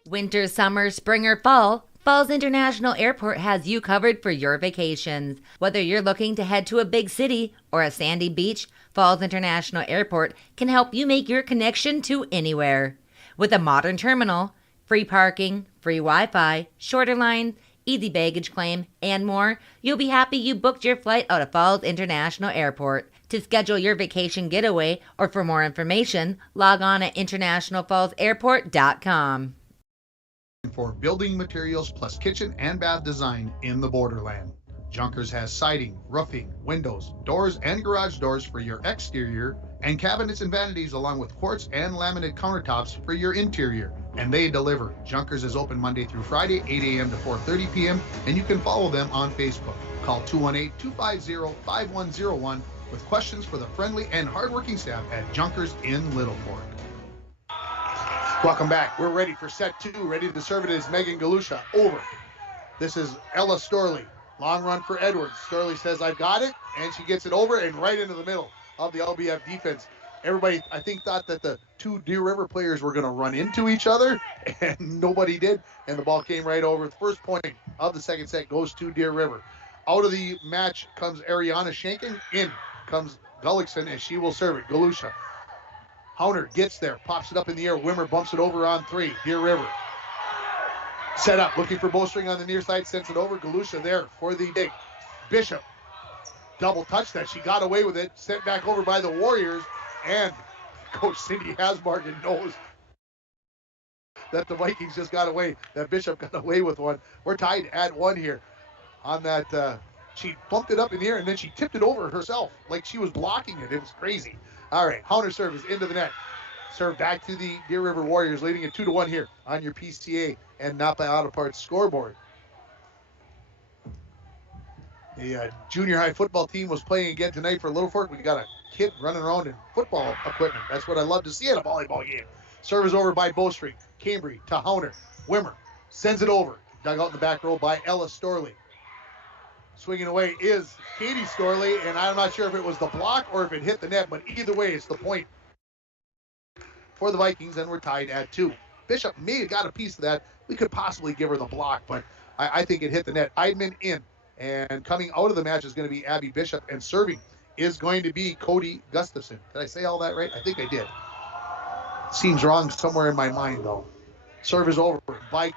Winter, summer, spring, or fall, Falls International Airport has you covered for your vacations. Whether you're looking to head to a big city or a sandy beach, Falls International Airport can help you make your connection to anywhere. With a modern terminal, free parking, free Wi-Fi, shorter lines, easy baggage claim, and more, you'll be happy you booked your flight out of Falls International Airport. To schedule your vacation getaway or for more information, log on at internationalfallsairport.com. For building materials plus kitchen and bath design in the borderland. Junkers has siding, roofing, windows, doors, and garage doors for your exterior, and cabinets and vanities along with quartz and laminate countertops for your interior. And they deliver. Junkers is open Monday through Friday, 8 a.m. to 4:30 p.m., and you can follow them on Facebook. Call 218-250-5101 with questions for the friendly and hardworking staff at Junkers in Littlefork. Welcome back. We're ready for set two. Ready to serve it is Megan Galusha. Over. This is Ella Storley. Long run for Edwards. Storley says, I've got it, and she gets it over and right into the middle of the LBF defense. Everybody, I think, thought that the two Deer River players were going to run into each other, and nobody did, and the ball came right over. The first point of the second set goes to Deer River. Out of the match comes Ariana Shankin. In comes Gullickson, and she will serve it. Galusha. Hauner gets there, pops it up in the air. Wimmer bumps it over on three. Deer River. Set up, looking for bowstring on the near side, sends it over. Galusha there for the dig. Bishop. Double touch that. She got away with it. Sent back over by the Warriors. And Coach Cindy Hasbargen knows that the Vikings just got away. That Bishop got away with one. We're tied at 1 here. On that, she bumped it up in the air, and then she tipped it over herself like she was blocking it. It was crazy. All right, Hauner service into the net. Serve back to the Deer River Warriors, leading it 2-1 here on your PCA and Napa Auto Parts scoreboard. The junior high football team was playing again tonight for Littlefork. We got a kid running around in football equipment. That's what I love to see at a volleyball game. Service over by Bowstring. Cambry to Hauner. Wimmer sends it over. Dug out in the back row by Ella Storley. Swinging away is Katie Storley, and I'm not sure if it was the block or if it hit the net, but either way, it's the point for the Vikings, and we're tied at 2. Bishop may have got a piece of that. We could possibly give her the block, but I think it hit the net. Eidman in. And coming out of the match is going to be Abby Bishop, and serving is going to be Cody Gustafson. Did I say all that right? I think I did. Seems wrong somewhere in my mind, though. Serve is over by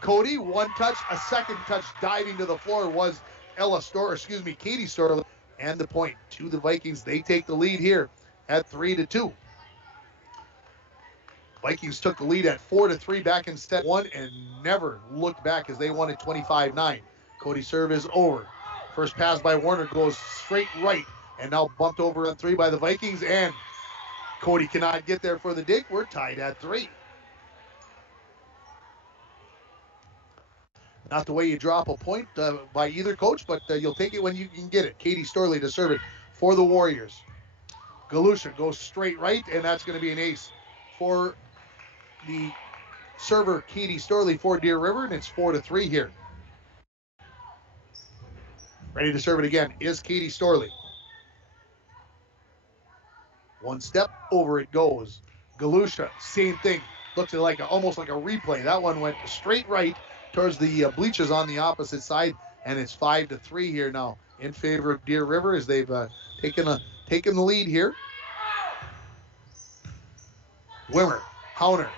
Cody. One touch, a second touch diving to the floor was Katie Storley, and the point to the Vikings. They take the lead here at 3-2. Vikings took the lead at 4-3 back in set 1 and never looked back as they won at 25-9. Cody serve is over. First pass by Warner goes straight right, and now bumped over on 3 by the Vikings, and Cody cannot get there for the dig. We're tied at 3. Not the way you drop a point by either coach, but you'll take it when you can get it. Katie Storley to serve it for the Warriors. Galusha goes straight right, and that's going to be an ace for the server, Katie Storley, for Deer River, and it's 4-3 here. Ready to serve it again is Katie Storley. One step, over it goes. Galusha, same thing. Looks like almost like a replay. That one went straight right towards the bleachers on the opposite side, and it's 5-3 here now in favor of Deer River as they've taken the lead here. Wimmer, Hauner.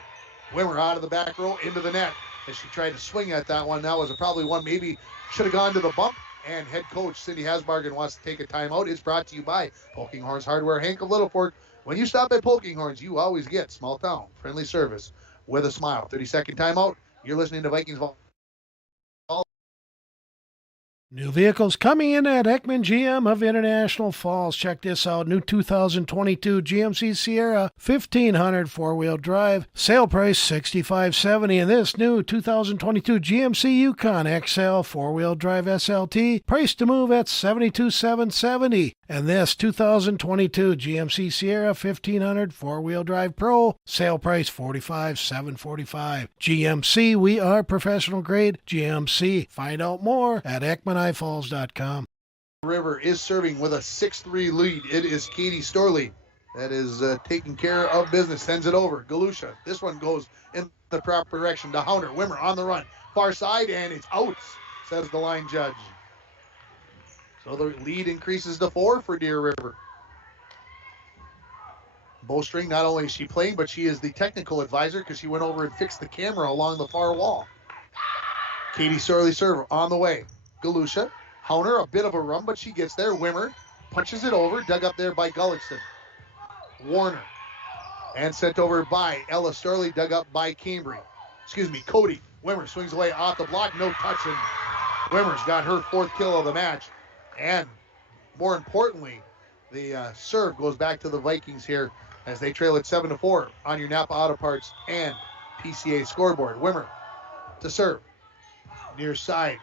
Wimmer out of the back row into the net as she tried to swing at that one. That was probably one maybe should have gone to the bump. And head coach Cindy Hasbargen wants to take a timeout. It's brought to you by Poking Horns Hardware, Hank of Littlefork. When you stop at Poking Horns, you always get small town friendly service with a smile. 30-second timeout. You're listening to Vikings Volleyball. New vehicles coming in at Ekman GM of International Falls. Check this out. New 2022 GMC Sierra 1500 four-wheel drive. Sale price $65.70. And this new 2022 GMC Yukon XL four-wheel drive SLT. Price to move at $72,770. And this 2022 GMC Sierra 1500 four-wheel drive Pro. Sale price $45,745. GMC, we are professional grade. GMC. Find out more at EkmanIFalls.com. River is serving with a 6-3 lead. It is Katie Storley that is taking care of business. Sends it over. Galusha. This one goes in the proper direction to Hauner. Wimmer on the run. Far side, and it's out, says the line judge. So the lead increases to 4 for Deer River. Bowstring, not only is she playing, but she is the technical advisor because she went over and fixed the camera along the far wall. Katie Storley serve on the way. Galusha. Hauner, a bit of a run, but she gets there. Wimmer punches it over, dug up there by Gullickson. Warner. And sent over by Ella Storley, dug up by Cambry. Cody. Wimmer swings away off the block, no touch, and Wimmer's got her 4th kill of the match. And more importantly, the serve goes back to the Vikings here as they trail at 7-4 on your Napa Auto Parts and PCA scoreboard. Wimmer to serve. Near side.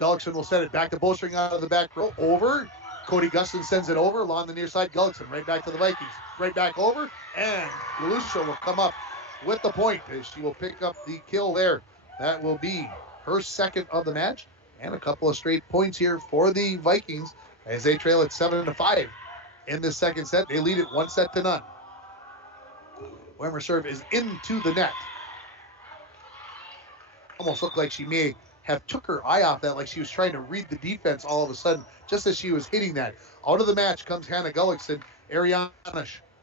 Gullickson will set it back to Bowstring out of the back row. Over. Cody Gustafson sends it over along the near side. Gullickson right back to the Vikings. Right back over. And Galusha will come up with the point as she will pick up the kill there. That will be her 2nd of the match. And a couple of straight points here for the Vikings as they trail at 7-5 in this 2nd set. They lead it 1-0. Wimmer serve is into the net. Almost looked like she may have took her eye off that, like she was trying to read the defense all of a sudden, just as she was hitting that. Out of the match comes Hannah Gullickson. Ariana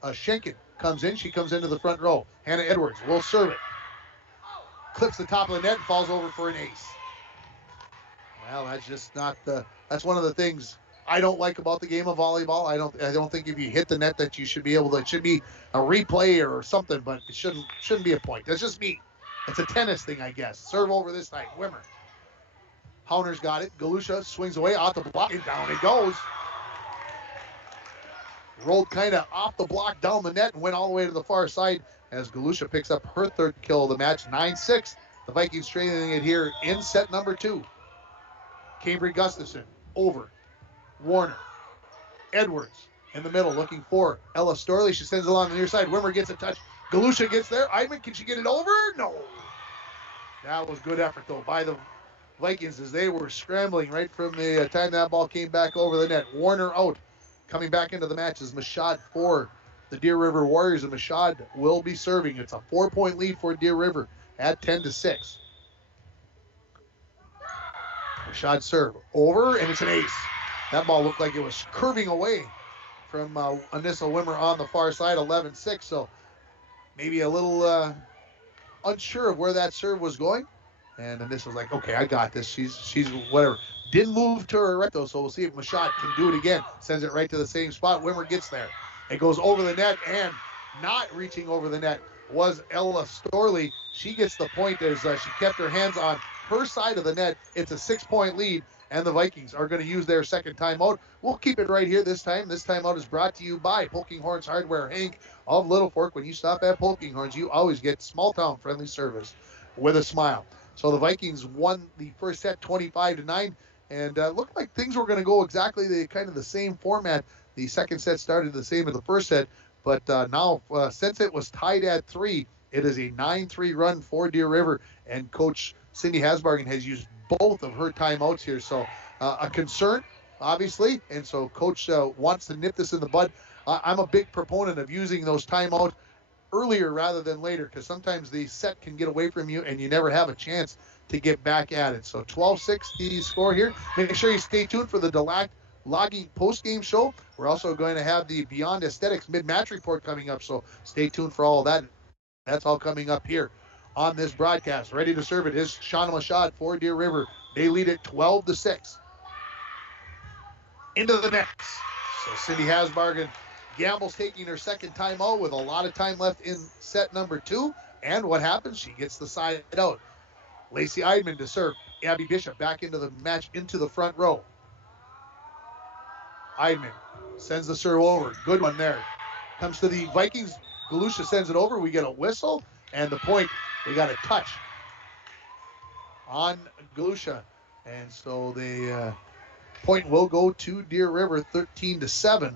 Schenken comes in. She comes into the front row. Hannah Edwards will serve it. Clips the top of the net and falls over for an ace. Well, that's just not that's one of the things I don't like about the game of volleyball. I don't think if you hit the net that you should be able to, it should be a replay or something, but it shouldn't be a point. That's just me. It's a tennis thing, I guess. Serve over this time. Wimmer. Hauner's got it. Galusha swings away off the block and down it goes. Rolled kind of off the block down the net and went all the way to the far side as Galusha picks up her third kill of the match, 9-6. The Vikings trailing it here in set number 2. Cambry Gustafson over. Warner. Edwards in the middle looking for Ella Storley. She sends it along the near side. Wimmer gets a touch. Galusha gets there. Eidman, can she get it over? No. That was good effort, though, by the Vikings as they were scrambling right from the time that ball came back over the net. Warner out. Coming back into the match is Mashad for the Deer River Warriors, and Mashad will be serving. It's a 4-point lead for Deer River at 10-6. Mashad serve over, and it's an ace. That ball looked like it was curving away from Anissa Wimmer on the far side, 11-6. So maybe a little unsure of where that serve was going. And Anissa was like, okay, I got this. She's whatever. Didn't move to her right, though, so we'll see if Mashad can do it again. Sends it right to the same spot. Wimmer gets there. It goes over the net, and not reaching over the net was Ella Storley. She gets the point as she kept her hands on her side of the net. It's a 6-point lead, and the Vikings are going to use their second timeout. We'll keep it right here this time. This timeout is brought to you by Poking Horns Hardware, Inc. of Littlefork. When you stop at Poking Horns, you always get small-town friendly service with a smile. So the Vikings won the first set 25-9, and looked like things were going to go exactly the same format. The second set started the same as the first set, but now since it was tied at 3, it is a 9-3 run for Deer River, and Coach Cindy Hasbargen has used both of her timeouts here. So a concern, obviously, and so Coach wants to nip this in the bud. I'm a big proponent of using those timeouts earlier rather than later, because sometimes the set can get away from you and you never have a chance to get back at it. So 12-6 the score here. Make sure you stay tuned for the Delac Logging post-game show. We're also going to have the Beyond Aesthetics mid-match report coming up, so stay tuned for all of that. That's all coming up here on this broadcast. Ready to serve it is Shauna Mashad for Deer River. They lead it 12-6. Into the net. So Cindy Hasbargen gambles taking her second timeout with a lot of time left in set number 2. And what happens? She gets the side out. Lacey Eidman to serve. Abby Bishop back into the match, into the front row. Eidman sends the serve over. Good one there. Comes to the Vikings. Galusha sends it over. We get a whistle. And the point, we got a touch on Galusha. And so the point will go to Deer River, 13-7.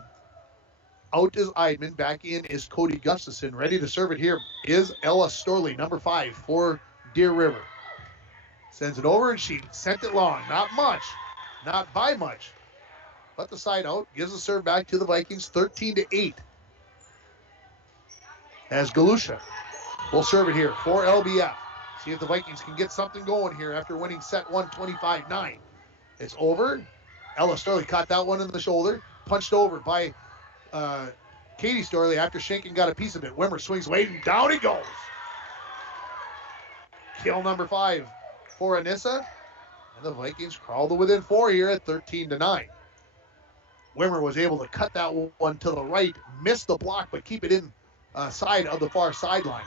Out is Eidman. Back in is Cody Gustafson. Ready to serve it here is Ella Storley, number 5 for Deer River. Sends it over, and she sent it long. Not much. Not by much. But the side out gives the serve back to the Vikings, 13-8. As Galusha will serve it here for LBF. See if the Vikings can get something going here after winning set 1, 25-9. It's over. Ella Storley caught that one in the shoulder. Punched over by Katie Storley after Schenken got a piece of it. Wimmer swings away, and down he goes. Kill number 5 for Anissa. And the Vikings crawl to within 4 here at 13-9. Wimmer was able to cut that one to the right, miss the block, but keep it in side of the far sideline.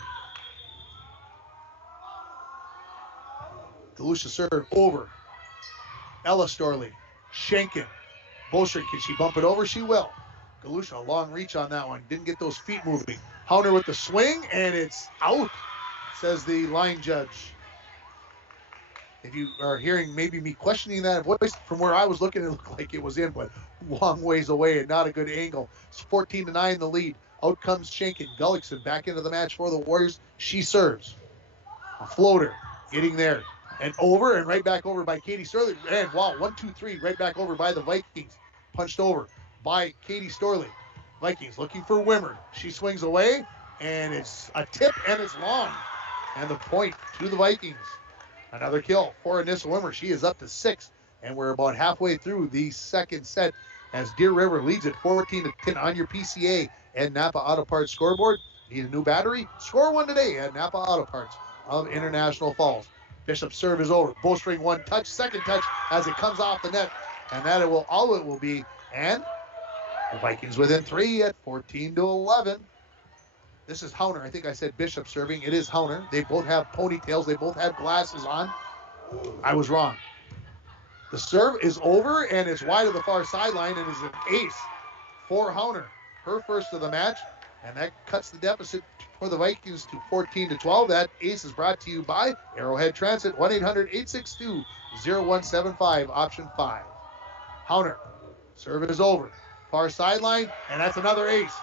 Galusha serve over. Ella Storley. Schenken. Bolshard, can she bump it over? She will. Galusha, a long reach on that one. Didn't get those feet moving. Hauner with the swing, and it's out, says the line judge. If you are hearing maybe me questioning that voice, from where I was looking, it looked like it was in, but long ways away and not a good angle. It's 14-9 the lead. Out comes Schenken. Gullickson back into the match for the Warriors. She serves. A floater getting there. And over, and right back over by Katie Storley. And wow, 1-2-3, right back over by the Vikings. Punched over by Katie Storley. Vikings looking for Wimmer. She swings away, and it's a tip, and it's long. And the point to the Vikings. Another kill for Anissa Wimmer. She is up to 6, and we're about halfway through the second set as Deer River leads it 14-10 on your PCA and Napa Auto Parts scoreboard. Need a new battery? Score one today at Napa Auto Parts of International Falls. Bishop's serve is over. Bowstring one touch, second touch as it comes off the net, and that it will all it will be. And the Vikings within 3 at 14-11. This is Hauner. I think I said Bishop serving. It is Hauner. They both have ponytails. They both have glasses on. I was wrong. The serve is over, and it's wide of the far sideline, and is an ace for Hauner. Her first of the match, and that cuts the deficit for the Vikings to 14-12. That ace is brought to you by Arrowhead Transit, 1-800-862-0175, option 5. Hauner, serve is over. Far sideline, and that's another ace,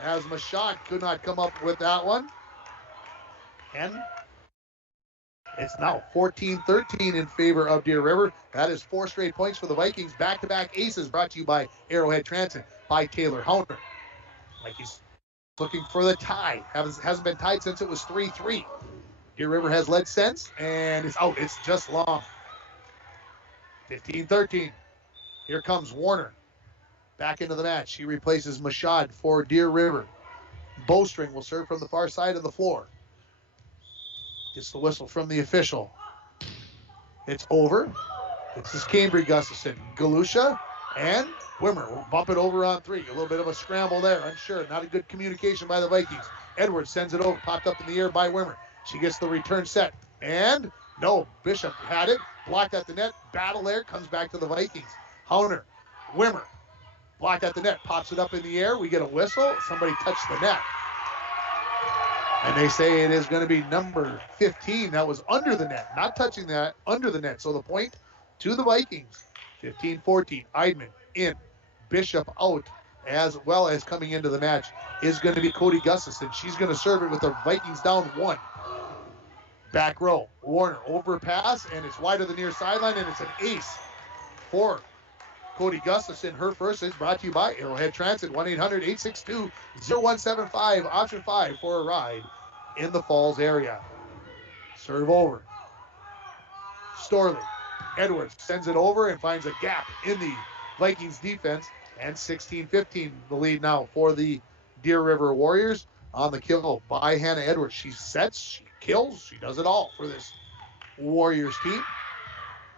as Mashad could not come up with that one. And it's now 14-13 in favor of Deer River. That is 4 straight points for the Vikings. Back-to-back aces brought to you by Arrowhead Transit by Taylor Hauner. Vikings looking for the tie. Hasn't been tied since it was 3-3. Deer River has led since, and it's out. It's just long. 15-13. Here comes Warner. Back into the match. She replaces Mashad for Deer River. Bowstring will serve from the far side of the floor. Gets the whistle from the official. It's over. This is Cambry Gustafson. Galusha and Wimmer will bump it over on 3. A little bit of a scramble there. Unsure. Not a good communication by the Vikings. Edwards sends it over. Popped up in the air by Wimmer. She gets the return set. And no, Bishop had it. Blocked at the net. Battle there. Comes back to the Vikings. Hauner. Wimmer. Blocked at the net. Pops it up in the air. We get a whistle. Somebody touched the net. And they say it is going to be number 15. That was under the net. Not touching that. Under the net. So the point to the Vikings. 15-14. Eidman in. Bishop out. As well as coming into the match is going to be Cody Gustafson. She's going to serve it with the Vikings down 1. Back row. Warner overpass. And it's wide of the near sideline. And it's an ace for Cody Gustafson. Her first is brought to you by Arrowhead Transit, 1-800-862-0175, option 5 for a ride in the Falls area. Serve over. Storley. Edwards sends it over and finds a gap in the Vikings defense, and 16-15 the lead now for the Deer River Warriors on the kill by Hannah Edwards. She sets, she kills, she does it all for this Warriors team.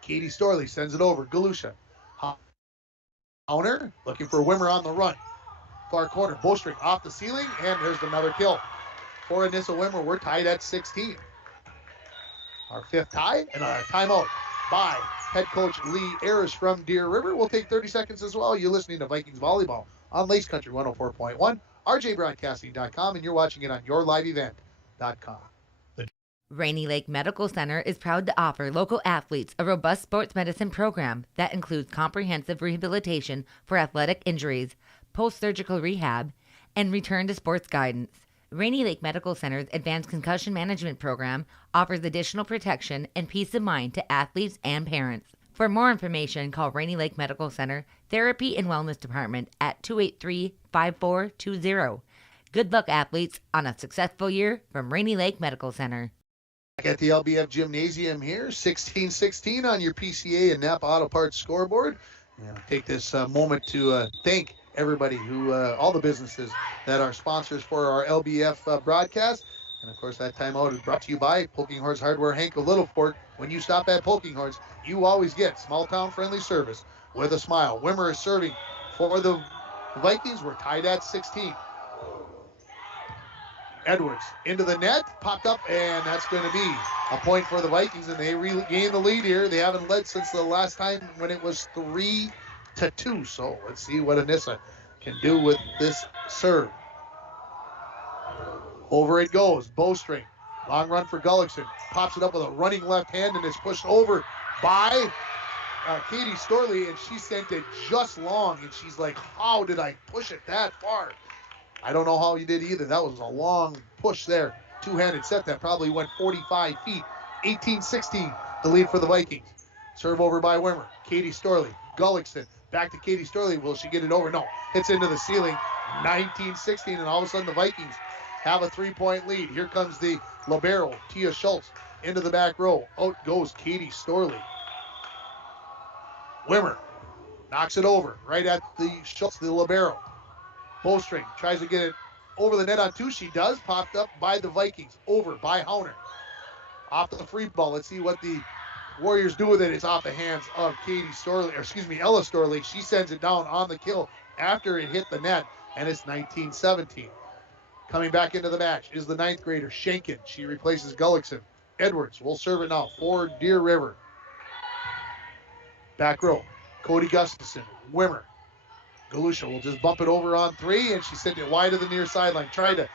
Katie Storley sends it over. Galusha. Hauner looking for Wimmer on the run. Far corner, Bowstring off the ceiling, and there's another kill for Anissa Wimmer. We're tied at 16. Our 5th tie, and a timeout by head coach Lee Ayers from Deer River. We'll take 30 seconds as well. You're listening to Vikings Volleyball on Lace Country 104.1, rjbroadcasting.com, and you're watching it on yourliveevent.com. Rainy Lake Medical Center is proud to offer local athletes a robust sports medicine program that includes comprehensive rehabilitation for athletic injuries, post-surgical rehab, and return to sports guidance. Rainy Lake Medical Center's advanced concussion management program offers additional protection and peace of mind to athletes and parents. For more information, call Rainy Lake Medical Center Therapy and Wellness Department at 283-5420. Good luck, athletes, on a successful year from Rainy Lake Medical Center. Back at the LBF Gymnasium here, 16-16 on your PCA and Napa Auto Parts scoreboard. And take this moment to thank everybody all the businesses that are sponsors for our LBF broadcast. And of course, that timeout is brought to you by Poking Horse Hardware, Hank of Littlefork. When you stop at Poking Horse, you always get small town friendly service with a smile. Wimmer is serving for the Vikings. We're tied at 16. Edwards into the net, popped up, and that's going to be a point for the Vikings, and they regain the lead here. They haven't led since the last time when it was 3-2. So let's see what Anissa can do with this serve. Over it goes. Bowstring. Long run for Gullickson. Pops it up with a running left hand, and it's pushed over by Katie Storley, and she sent it just long, and she's like, how did I push it that far? I don't know how you did either. That was a long push there. Two-handed set that probably went 45 feet. 18-16, the lead for the Vikings. Serve over by Wimmer. Katie Storley. Gullickson. Back to Katie Storley. Will she get it over? No. Hits into the ceiling. 19-16, and all of a sudden the Vikings have a 3-point lead. Here comes the libero, Tia Schultz, into the back row. Out goes Katie Storley. Wimmer knocks it over right at the Schultz, the libero. Bowstring tries to get it over the net on two. She does. Popped up by the Vikings. Over by Hauner. Off the free ball. Let's see what the Warriors do with it. It's off the hands of Ella Storley. She sends it down on the kill after it hit the net, and it's 19-17. Coming back into the match is the 9th grader, Schenken. She replaces Gullickson. Edwards will serve it now for Deer River. Back row, Cody Gustafson, Wimmer. Galusha will just bump it over on 3, and she sent it wide to the near sideline. Tried to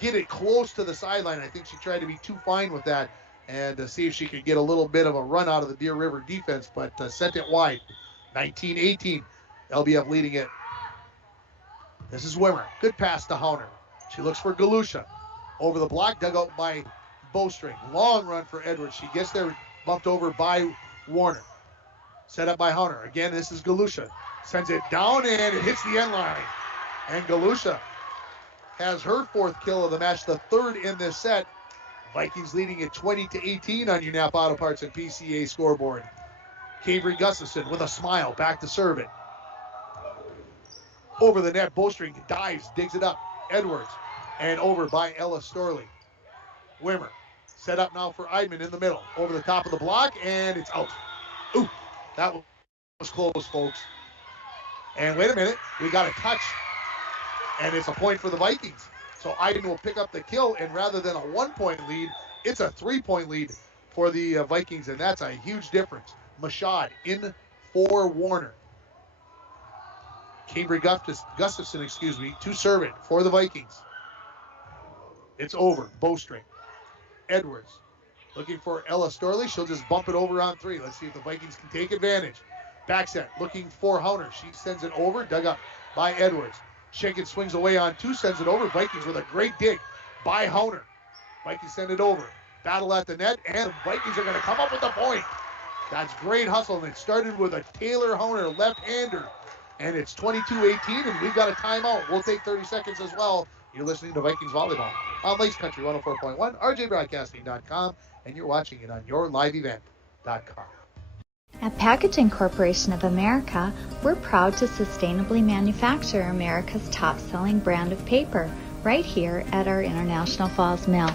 get it close to the sideline. I think she tried to be too fine with that and see if she could get a little bit of a run out of the Deer River defense, but sent it wide. 19-18, LBF leading it. This is Wimmer. Good pass to Hauner. She looks for Galusha. Over the block, dug out by Bowstring. Long run for Edwards. She gets there, bumped over by Warner. Set up by Hauner. Again, this is Galusha. Sends it down, and it hits the end line. And Galusha has her 4th kill of the match, the 3rd in this set. Vikings leading it 20-18 on your Napa Auto Parts and PCA scoreboard. Cambry Gustafson with a smile, back to serve it. Over the net, Bowstring dives, digs it up. Edwards, and over by Ella Storley. Wimmer, set up now for Eidman in the middle. Over the top of the block, and it's out. Ooh, that was close, folks. And wait a minute, we got a touch, and it's a point for the Vikings. So Eidman will pick up the kill, and rather than a 1-point lead, it's a 3-point lead for the Vikings, and that's a huge difference. Mashad in for Warner. Cambry Gustafson, to serve it for the Vikings. It's over. Bowstring. Edwards looking for Ella Storley. She'll just bump it over on 3. Let's see if the Vikings can take advantage. Back set looking for Hauner. She sends it over. Dug up by Edwards. Schenken swings away on 2, sends it over. Vikings with a great dig by Hauner. Vikings send it over. Battle at the net, and the Vikings are going to come up with a point. That's great hustle, and it started with a Taylor Hauner left-hander. And it's 22-18, and we've got a timeout. We'll take 30 seconds as well. You're listening to Vikings Volleyball on Lakes Country 104.1, rjbroadcasting.com, and you're watching it on yourliveevent.com. At Packaging Corporation of America, we're proud to sustainably manufacture America's top-selling brand of paper right here at our International Falls Mill.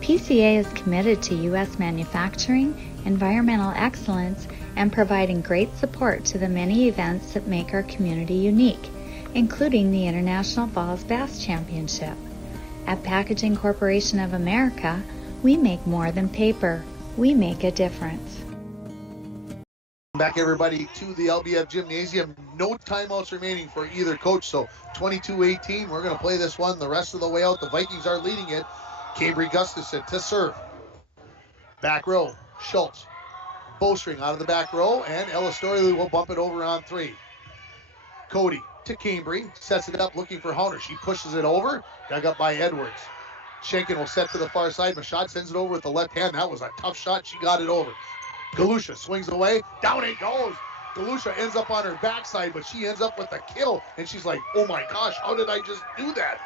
PCA is committed to U.S. manufacturing, environmental excellence, and providing great support to the many events that make our community unique, including the International Falls Bass Championship. At Packaging Corporation of America, we make more than paper. We make a difference. Back, everybody, to the LBF Gymnasium. No timeouts remaining for either coach, so 22-18. We're going to play this one the rest of the way out. The Vikings are leading it. Cambry Gustafson to serve. Back row, Schultz. Bowstring out of the back row, and Ella Storley will bump it over on 3. Cody to Cambry, sets it up looking for Hauner. She pushes it over, dug up by Edwards. Schenken will set to the far side. Mashad sends it over with the left hand. That was a tough shot. She got it over. Galusha swings away. Down it goes. Galusha ends up on her backside, but she ends up with the kill, and she's like, oh my gosh, how did I just do that?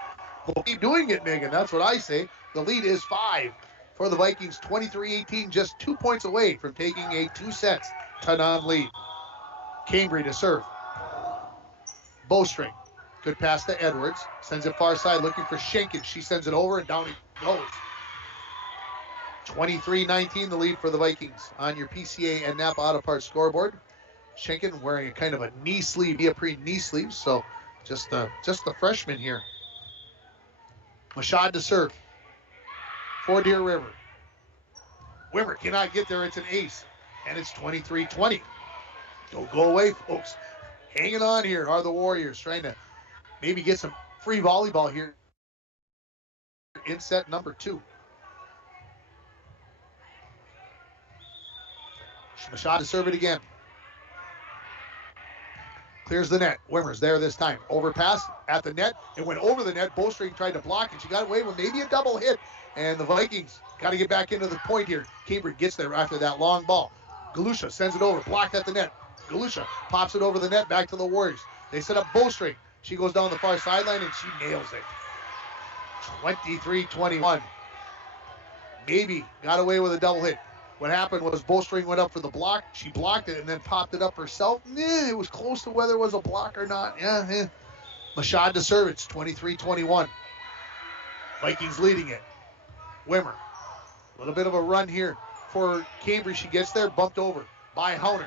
Well, keep doing it, Megan. That's what I say. The lead is 5 for the Vikings, 23-18, just 2 points away from taking a 2-0 lead. Cambry to serve. Bowstring. Good pass to Edwards. Sends it far side looking for Schenken. She sends it over, and down it goes. 23-19, the lead for the Vikings on your PCA and Napa Auto Parts scoreboard. Schenken wearing a kind of a knee sleeve, neoprene knee sleeve, so just the freshman here. Mashad to serve for Deer River. Wimmer cannot get there. It's an ace, and it's 23-20. Don't go away, folks. Hanging on here are the Warriors, trying to maybe get some free volleyball here in set number 2. Mashad to serve it again. Clears the net. Wimmer's there this time. Overpass at the net. It went over the net. Bowstring tried to block it. She got away with maybe a double hit. And the Vikings got to get back into the point here. Cambry gets there after that long ball. Galusha sends it over. Blocked at the net. Galusha pops it over the net back to the Warriors. They set up Bowstring. She goes down the far sideline and she nails it. 23-21. Maybe got away with a double hit. What happened was Bowstring went up for the block. She blocked it and then popped it up herself. It was close to whether it was a block or not. Mashad to serve. It's 23-21. Vikings leading it. Wimmer. A little bit of a run here for Cambridge. She gets there, bumped over by Hauner.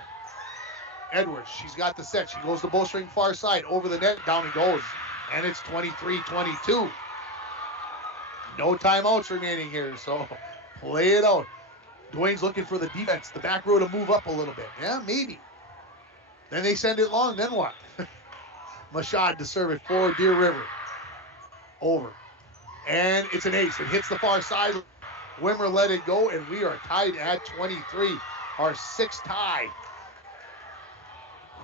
Edwards, she's got the set. She goes to Bowstring far side, over the net, down it goes. And it's 23-22. No timeouts remaining here, so play it out. Dwayne's looking for the defense, the back row to move up a little bit. Yeah, maybe. Then they send it long, then what? Mashad to serve it for Deer River. Over. And it's an ace. It hits the far side. Wimmer let it go, and we are tied at 23. Our sixth tie.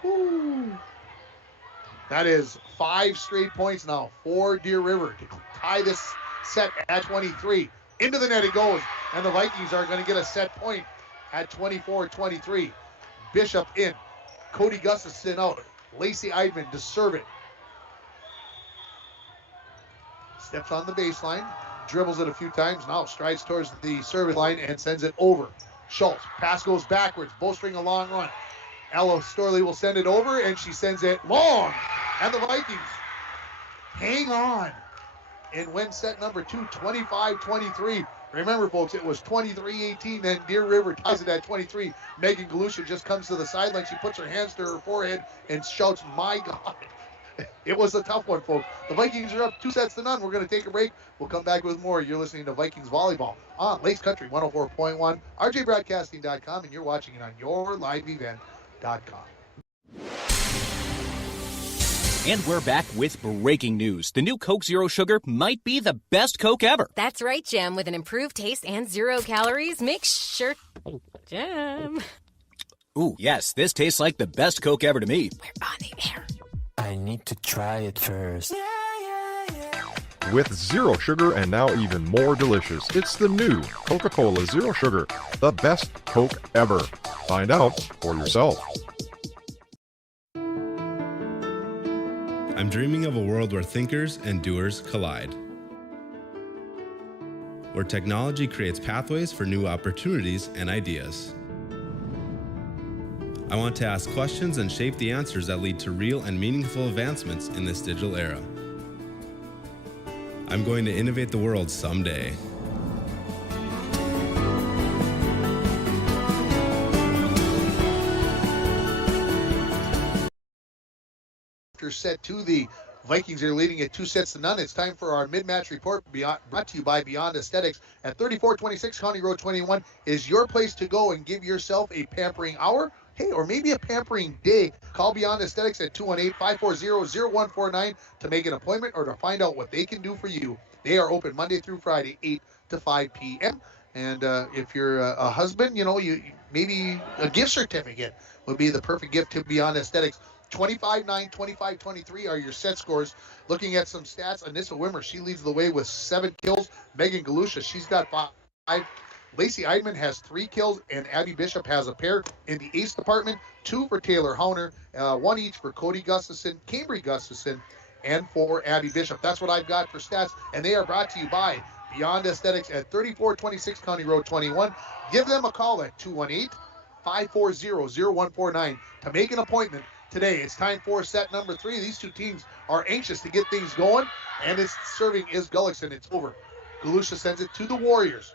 Whew. That is 5 straight points now for Deer River to tie this set at 23. Into the net it goes, and the Vikings are going to get a set point at 24-23. Bishop in. Cody Gustafson out. Lacey Eidman to serve it. Steps on the baseline, dribbles it a few times, now strides towards the service line and sends it over. Schultz, pass goes backwards, Bowstring a long run. Ella Storley will send it over, and she sends it long. And the Vikings hang on and win set number 2, 25-23. Remember, folks, it was 23-18, then Deer River ties it at 23. Megan Galusha just comes to the sideline. She puts her hands to her forehead and shouts, "My God." It was a tough one, folks. The Vikings are up 2-0. We're going to take a break. We'll come back with more. You're listening to Vikings Volleyball on Lakes Country 104.1, rjbroadcasting.com, and you're watching it on yourliveevent.com. And we're back with breaking news. The new Coke Zero Sugar might be the best Coke ever. That's right, Jam. With an improved taste and 0 calories, make sure... Jam. Ooh, yes, this tastes like the best Coke ever to me. We're on the air. I need to try it first. With zero sugar and now even more delicious, it's the new Coca-Cola Zero Sugar, the best Coke ever. Find out for yourself. I'm dreaming of a world where thinkers and doers collide. Where technology creates pathways for new opportunities and ideas. I want to ask questions and shape the answers that lead to real and meaningful advancements in this digital era. I'm going to innovate the world someday. After set 2, the Vikings are leading at 2-0. It's time for our mid-match report, brought to you by Beyond Aesthetics at 3426 County Road 21 is your place to go and give yourself a pampering hour. Hey, or maybe a pampering day. Call Beyond Aesthetics at 218-540-0149 to make an appointment or to find out what they can do for you. They are open Monday through Friday, 8 to 5 p.m. And if you're a husband, you maybe a gift certificate would be the perfect gift to Beyond Aesthetics. 25-9, 25-23 are your set scores. Looking at some stats, Anissa Wimmer, she leads the way with 7 kills. Megan Galusha, she's got 5. Lacey Eidman has 3 kills, and Abby Bishop has a pair in the ace department. 2 for Taylor Hauner, 1 each for Cody Gustafson, Cambry Gustafson, and for Abby Bishop. That's what I've got for stats, and they are brought to you by Beyond Aesthetics at 3426 County Road 21. Give them a call at 218-540-0149 to make an appointment today. It's time for set number 3. These two teams are anxious to get things going, and its serving is Gullickson. It's over. Galusha sends it to the Warriors.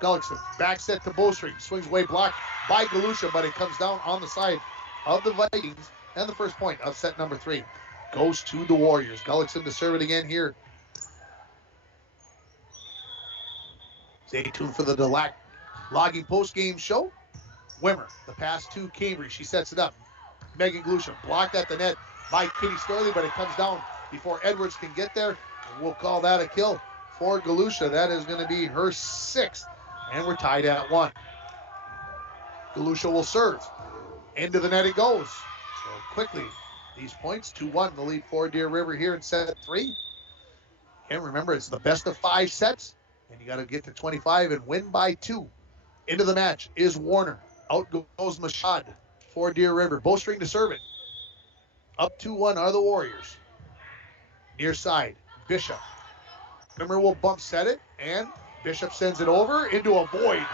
Gullickson, back set to Bowstring, swings away, blocked by Galusha, but it comes down on the side of the Vikings, and the first point of set number 3 goes to the Warriors. Gullickson to serve it again here. Stay tuned for the logging post-game show. Wimmer, the pass to Cambry. She sets it up. Megan Galusha blocked at the net by Kitty Storley, but it comes down before Edwards can get there. We'll call that a kill for Galusha. That is going to be her 6th, and we're tied at 1. Galusha will serve. Into the net it goes. So quickly, these points, 2-1, the lead for Deer River here in set 3. And remember, it's the best of 5 sets, and you got to get to 25 and win by 2. Into the match is Warner. Out goes Mashad for Deer River. Bowstring to serve it. Up 2-1 are the Warriors. Near side, Bishop. Wimmer will bump set it, and Bishop sends it over into a void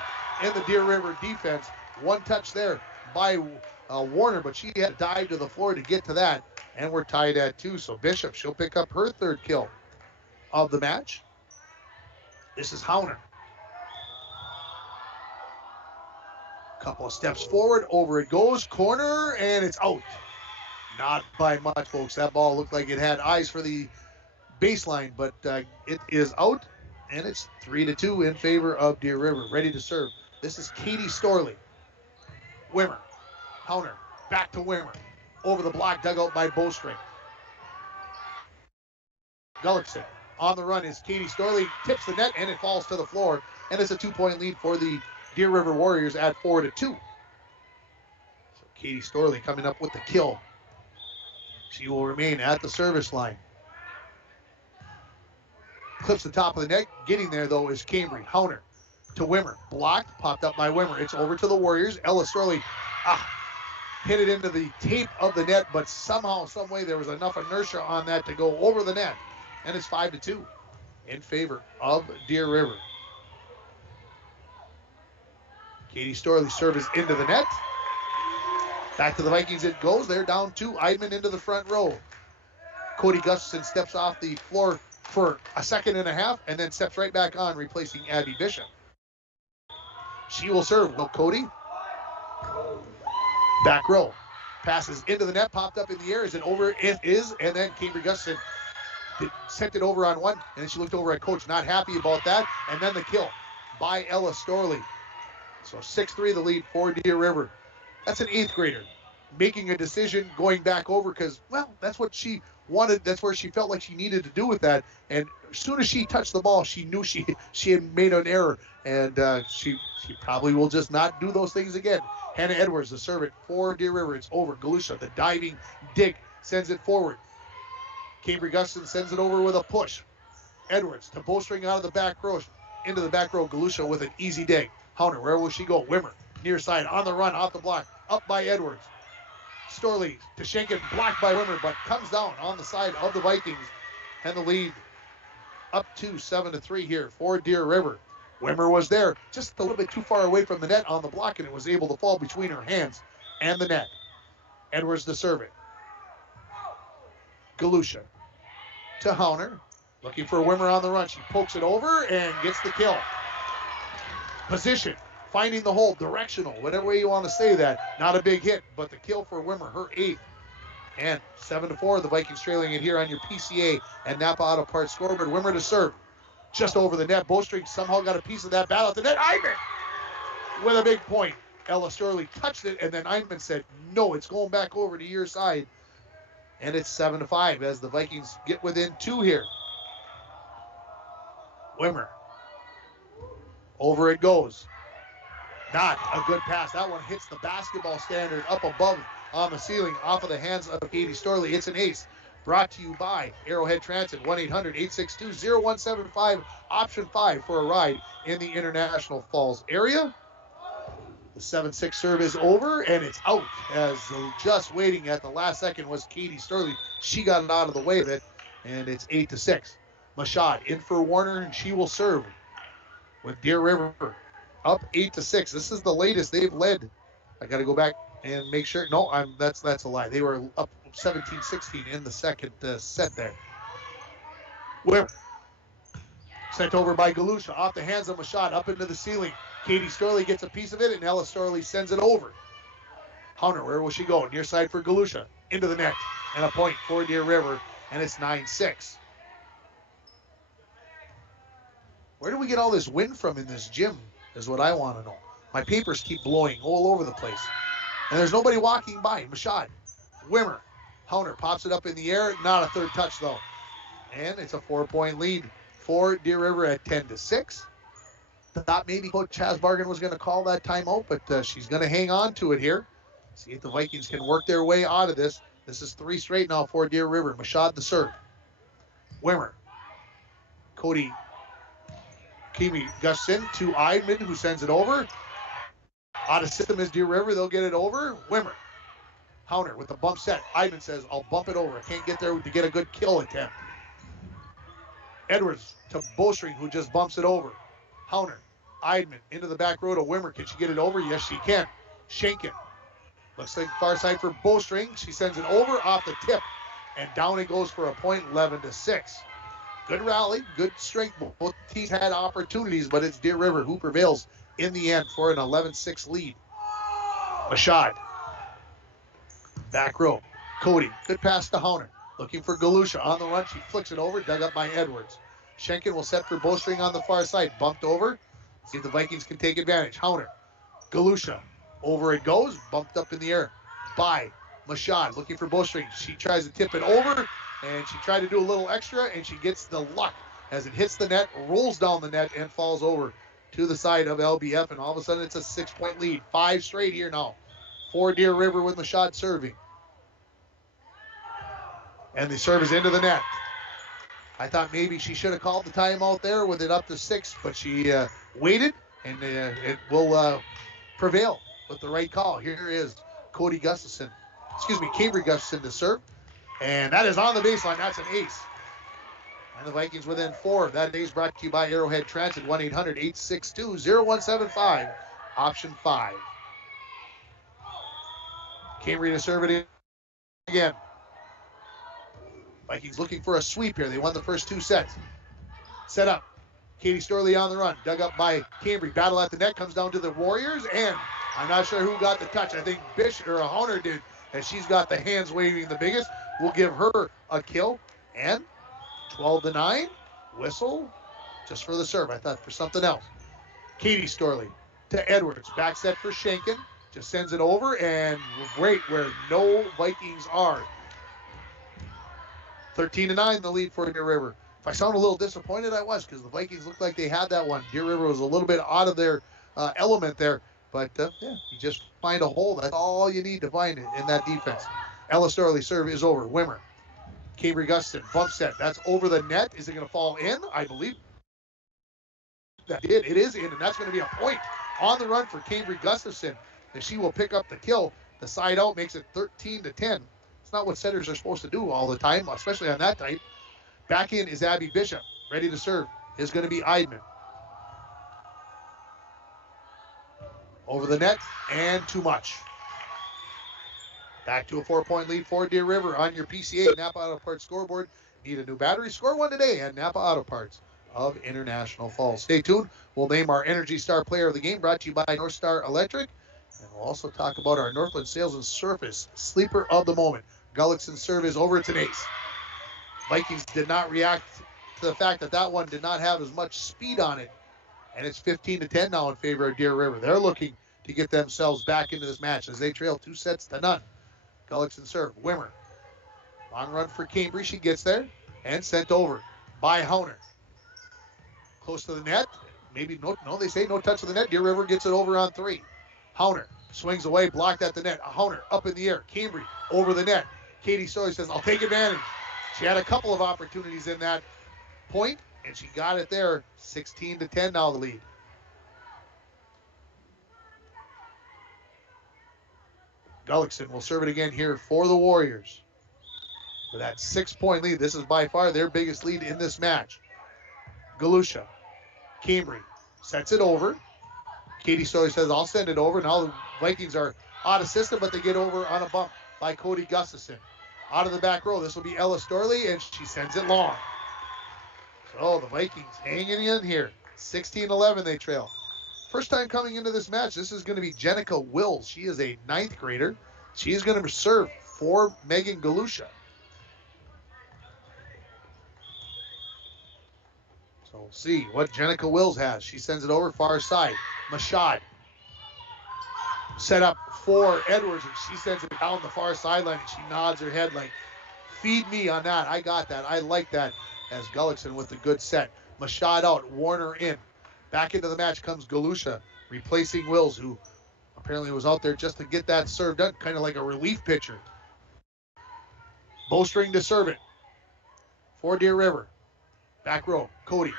in the Deer River defense. One touch there by Warner, but she had to dive to the floor to get to that, and we're tied at 2. So Bishop, she'll pick up her 3rd kill of the match. This is Hauner. Couple of steps forward, over it goes, corner, and it's out. Not by much, folks. That ball looked like it had eyes for the baseline, but it is out, and it's 3-2 in favor of Deer River. Ready to serve. This is Katie Storley. Wimmer. Hauner. Back to Wimmer. Over the block, dug out by Bowstring. Gullickson. On the run is Katie Storley. Tips the net, and it falls to the floor, and it's a 2-point lead for the Deer River Warriors at 4-2. So Katie Storley coming up with the kill. She will remain at the service line. Clips the top of the net. Getting there, though, is Cambry. Hauner to Wimmer. Blocked. Popped up by Wimmer. It's over to the Warriors. Ella Storley hit it into the tape of the net, but somehow, some way, there was enough inertia on that to go over the net. And it's 5-2 in favor of Deer River. Katie Storley's serve is into the net. Back to the Vikings it goes. They're down 2. Eidman into the front row. Cody Gustafson steps off the floor for a second and a half and then steps right back on, replacing Abby Bishop. She will serve. Well, Cody. Back row. Passes into the net, popped up in the air. Is it over? It is. And then Cambry Gustafson sent it over on one. And then she looked over at coach, not happy about that. And then the kill by Ella Storley. So 6-3 the lead for Deer River. That's an 8th grader making a decision, going back over because, well, that's what she wanted. That's where she felt like she needed to do with that. And as soon as she touched the ball, she knew she had made an error. And she probably will just not do those things again. Hannah Edwards, the servant for Deer River. It's over. Galusha, the diving dig, sends it forward. Cambry Gustafson sends it over with a push. Edwards to Bowstring out of the back row. Into the back row. Galusha with an easy dig. Hauner, where will she go? Wimmer, near side, on the run, off the block, up by Edwards. Storley to Schenken, blocked by Wimmer, but comes down on the side of the Vikings. And the lead up to 7-3 here for Deer River. Wimmer was there, just a little bit too far away from the net on the block, and it was able to fall between her hands and the net. Edwards to serve it. Galusha to Hauner, looking for Wimmer on the run. She pokes it over and gets the kill. Position, finding the hole, directional, whatever way you want to say that. Not a big hit, but the kill for Wimmer, her 8th. And 7-4, the Vikings trailing it here on your PCA and Napa Auto Parts scoreboard. Wimmer to serve, just over the net. Bowstring somehow got a piece of that battle at the net. Eidman with a big point. Ella Storley touched it, and then Eidman said, no, it's going back over to your side. And it's 7-5 as the Vikings get within 2 here. Wimmer. Over it goes. Not a good pass. That one hits the basketball standard up above on the ceiling off of the hands of Katie Storley. It's an ace. Brought to you by Arrowhead Transit, 1-800-862-0175, option 5 for a ride in the International Falls area. The 7-6 serve is over, and it's out as just waiting at the last second was Katie Storley. She got it out of the way of it, and it's 8-6. Mashad in for Warner, and she will serve with Deer River up 8-6. This is the latest they've led. I got to go back and make sure. No, that's a lie. They were up 17-16 in the second set there. Wimmer sent over by Galusha off the hands of Mashad up into the ceiling. Katie Storley gets a piece of it, and Ella Storley sends it over. Hauner, where will she go? Near side for Galusha. Into the net. And a point for Deer River, and it's 9-6. Where do we get all this wind from in this gym is what I want to know. My papers keep blowing all over the place. And there's nobody walking by. Mashad, Wimmer, Hauner pops it up in the air. Not a third touch, though. And it's a 4-point lead for Deer River at 10-6. Thought maybe Coach Chaz Bargan was going to call that timeout, but she's going to hang on to it here. See if the Vikings can work their way out of this. This is 3 straight now for Deer River. Mashad the serve. Wimmer. Cody Gustafson to Eidman, who sends it over. Out of system is Deer River. They'll get it over. Wimmer. Hauner with the bump set. Eidman says, I'll bump it over. I can't get there to get a good kill attempt. Edwards to Bowstring, who just bumps it over. Hauner, Eidman into the back row to Wimmer. Can she get it over? Yes, she can. Schenken. Looks like far side for Bowstring. She sends it over off the tip, and down it goes for a point, 11-6. Good rally, good strength. Both teams had opportunities, but it's Deer River who prevails in the end for an 11-6 lead. Mashad. Back row. Cody. Good pass to Hauner. Looking for Galusha on the run. She flicks it over. Dug up by Edwards. Schenken will set for Bowstring on the far side. Bumped over. See if the Vikings can take advantage. Hauner. Galusha. Over it goes. Bumped up in the air by Mashad. Looking for Bowstring. She tries to tip it over. And she tried to do a little extra. And she gets the luck as it hits the net. Rolls down the net and falls over to the side of LBF. And all of a sudden it's a 6-point lead. 5 straight here now for Deer River with Mashad serving. And the serve is into the net. I thought maybe she should have called the timeout there with it up to 6, but she waited, and it will prevail with the right call. Here is Cambry Gustafson to serve. And that is on the baseline. That's an ace. And the Vikings within 4. That ace brought to you by Arrowhead Transit, 1-800-862-0175, option 5. Cambry to serve it in again. Vikings looking for a sweep here. They won the first 2 sets. Set up. Katie Storley on the run. Dug up by Cambry. Battle at the net. Comes down to the Warriors. And I'm not sure who got the touch. I think Hauner did, as she's got the hands waving the biggest. We'll give her a kill. And 12-9. Whistle just for the serve. I thought for something else. Katie Storley to Edwards. Back set for Schenken. Just sends it over. And right where no Vikings are. 13-9, the lead for Deer River. If I sound a little disappointed, I was, because the Vikings looked like they had that one. Deer River was a little bit out of their element there. But, you just find a hole. That's all you need to find in that defense. Ella Storley serve is over. Wimmer. Cambry Gustafson, bump set. That's over the net. Is it going to fall in? I believe that did. It is in, and that's going to be a point on the run for Cambry Gustafson, and she will pick up the kill. The side out makes it 13-10. It's not what setters are supposed to do all the time, especially on that type. Back in is Abby Bishop. Ready to serve is going to be Eidman. Over the net and too much. Back to a 4-point lead for Deer River on your PCA Napa Auto Parts scoreboard. Need a new battery? Score one today at Napa Auto Parts of International Falls. Stay tuned. We'll name our Energy Star Player of the Game, brought to you by North Star Electric. And we'll also talk about our Northland Sales and Surface Sleeper of the Moment. Gullickson's serve is over. It's an ace. Vikings did not react to the fact that one did not have as much speed on it. And it's 15-10 now in favor of Deer River. They're looking to get themselves back into this match as they trail 2-0. Gullickson serve. Wimmer. Long run for Cambry. She gets there and sent over by Hauner. Close to the net. Maybe no, they say no touch of the net. Deer River gets it over on 3. Hauner swings away, blocked at the net. Hauner up in the air. Cambry over the net. Katie Storley says, I'll take advantage. She had a couple of opportunities in that point, and she got it there. 16-10 now the lead. Gullickson will serve it again here for the Warriors. For that 6-point lead, this is by far their biggest lead in this match. Galusha. Cambry sets it over. Katie Storley says, I'll send it over. Now the Vikings are out of system, but they get over on a bump by Cody Gustafson. Out of the back row, this will be Ella Storley, and she sends it long. So the Vikings hanging in here. 16-11 they trail. First time coming into this match, this is going to be Jenica Wills. She is a 9th grader. She is going to serve for Megan Galusha. So we'll see what Jenica Wills has. She sends it over far side. Mashad. Set up for Edwards, and she sends it down the far sideline, and she nods her head like, feed me on that. I got that. I like that, as Gullickson with the good set. Mashad out, Warner in. Back into the match comes Galusha, replacing Wills, who apparently was out there just to get that serve done, kind of like a relief pitcher. Bowstring to serve it for Deer River. Back row, Cody.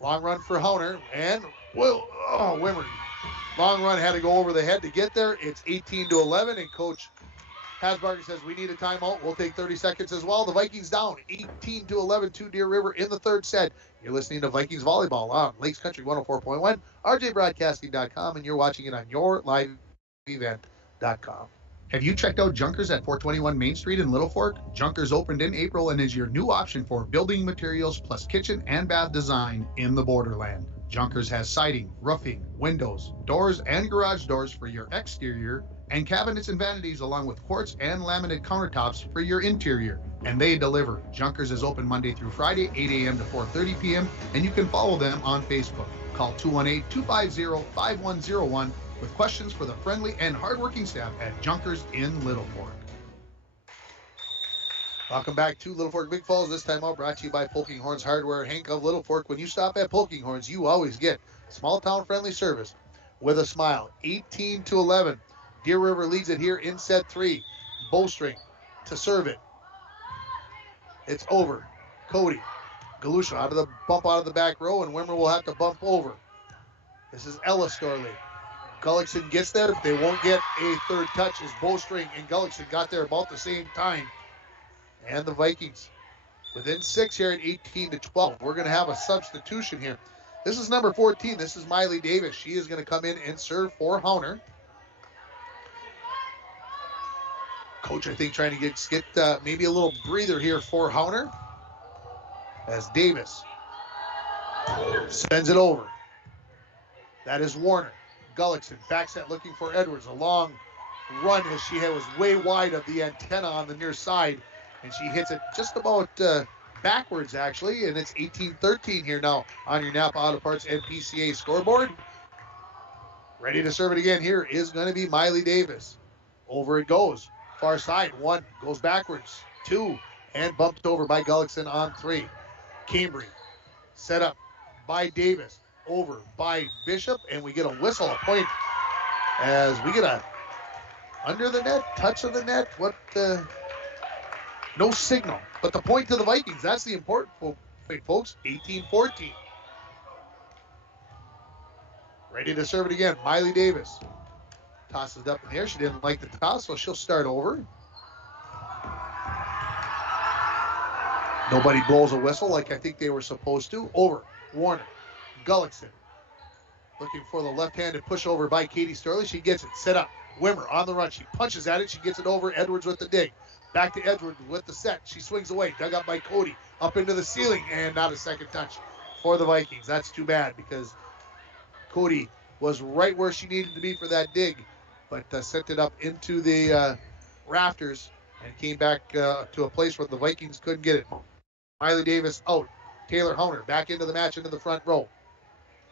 Long run for Hauner, and Wimmer. Long run had to go over the head to get there. It's 18-11, and Coach Hasbarger says we need a timeout. We'll take 30 seconds as well. The Vikings down 18-11 to Deer River in the third set. You're listening to Vikings Volleyball on Lakes Country 104.1, rjbroadcasting.com, and you're watching it on yourliveevent.com. Have you checked out Junkers at 421 Main Street in Littlefork? Junkers opened in April and is your new option for building materials plus kitchen and bath design in the borderland. Junkers has siding, roofing, windows, doors, and garage doors for your exterior, and cabinets and vanities along with quartz and laminate countertops for your interior. And they deliver. Junkers is open Monday through Friday, 8 a.m. to 4:30 p.m., and you can follow them on Facebook. Call 218-250-5101 with questions for the friendly and hardworking staff at Junkers in Littlefork. Welcome back to Littlefork Big Falls. This time out brought to you by Polking Horns Hardware, Hank of Littlefork. When you stop at Polking Horns, you always get small town friendly service with a smile. 18-11. Deer River leads it here in set 3. Bowstring to serve it. It's over. Cody Gustafson out of the bump out of the back row, and Wimmer will have to bump over. This is Ella Storley. Gullickson gets there. They won't get a third touch as Bowstring and Gullickson got there about the same time. And the Vikings within 6 here at 18-12. We're going to have a substitution here. This is number 14. This is Miley Davis. She is going to come in and serve for Hauner. Coach, I think, trying to get maybe a little breather here for Hauner as Davis sends it over. That is Warner. Gullickson back set looking for Edwards. A long run as she was way wide of the antenna on the near side, and she hits it just about backwards, actually, and it's 18-13 here now on your Napa Auto Parts and PCA scoreboard. Ready to serve it again here is going to be Miley Davis. Over it goes. Far side, 1, goes backwards, 2, and bumped over by Gullickson on 3. Cambry set up by Davis, over by Bishop, and we get a whistle, a point, as we get a under the net, touch of the net, no signal, but the point to the Vikings. That's the important point, folks. 18-14. Ready to serve it again, Miley Davis. Tosses it up in the air. She didn't like the toss, so she'll start over. Nobody blows a whistle like I think they were supposed to. Over. Warner. Gullickson. Looking for the left-handed pushover by Katie Storley. She gets it. Set up. Wimmer on the run. She punches at it. She gets it over. Edwards with the dig. Back to Edwards with the set. She swings away. Dug up by Cody. Up into the ceiling. And not a second touch for the Vikings. That's too bad because Cody was right where she needed to be for that dig, but sent it up into the rafters and came back to a place where the Vikings couldn't get it. Miley Davis out. Taylor Hauner back into the match, into the front row.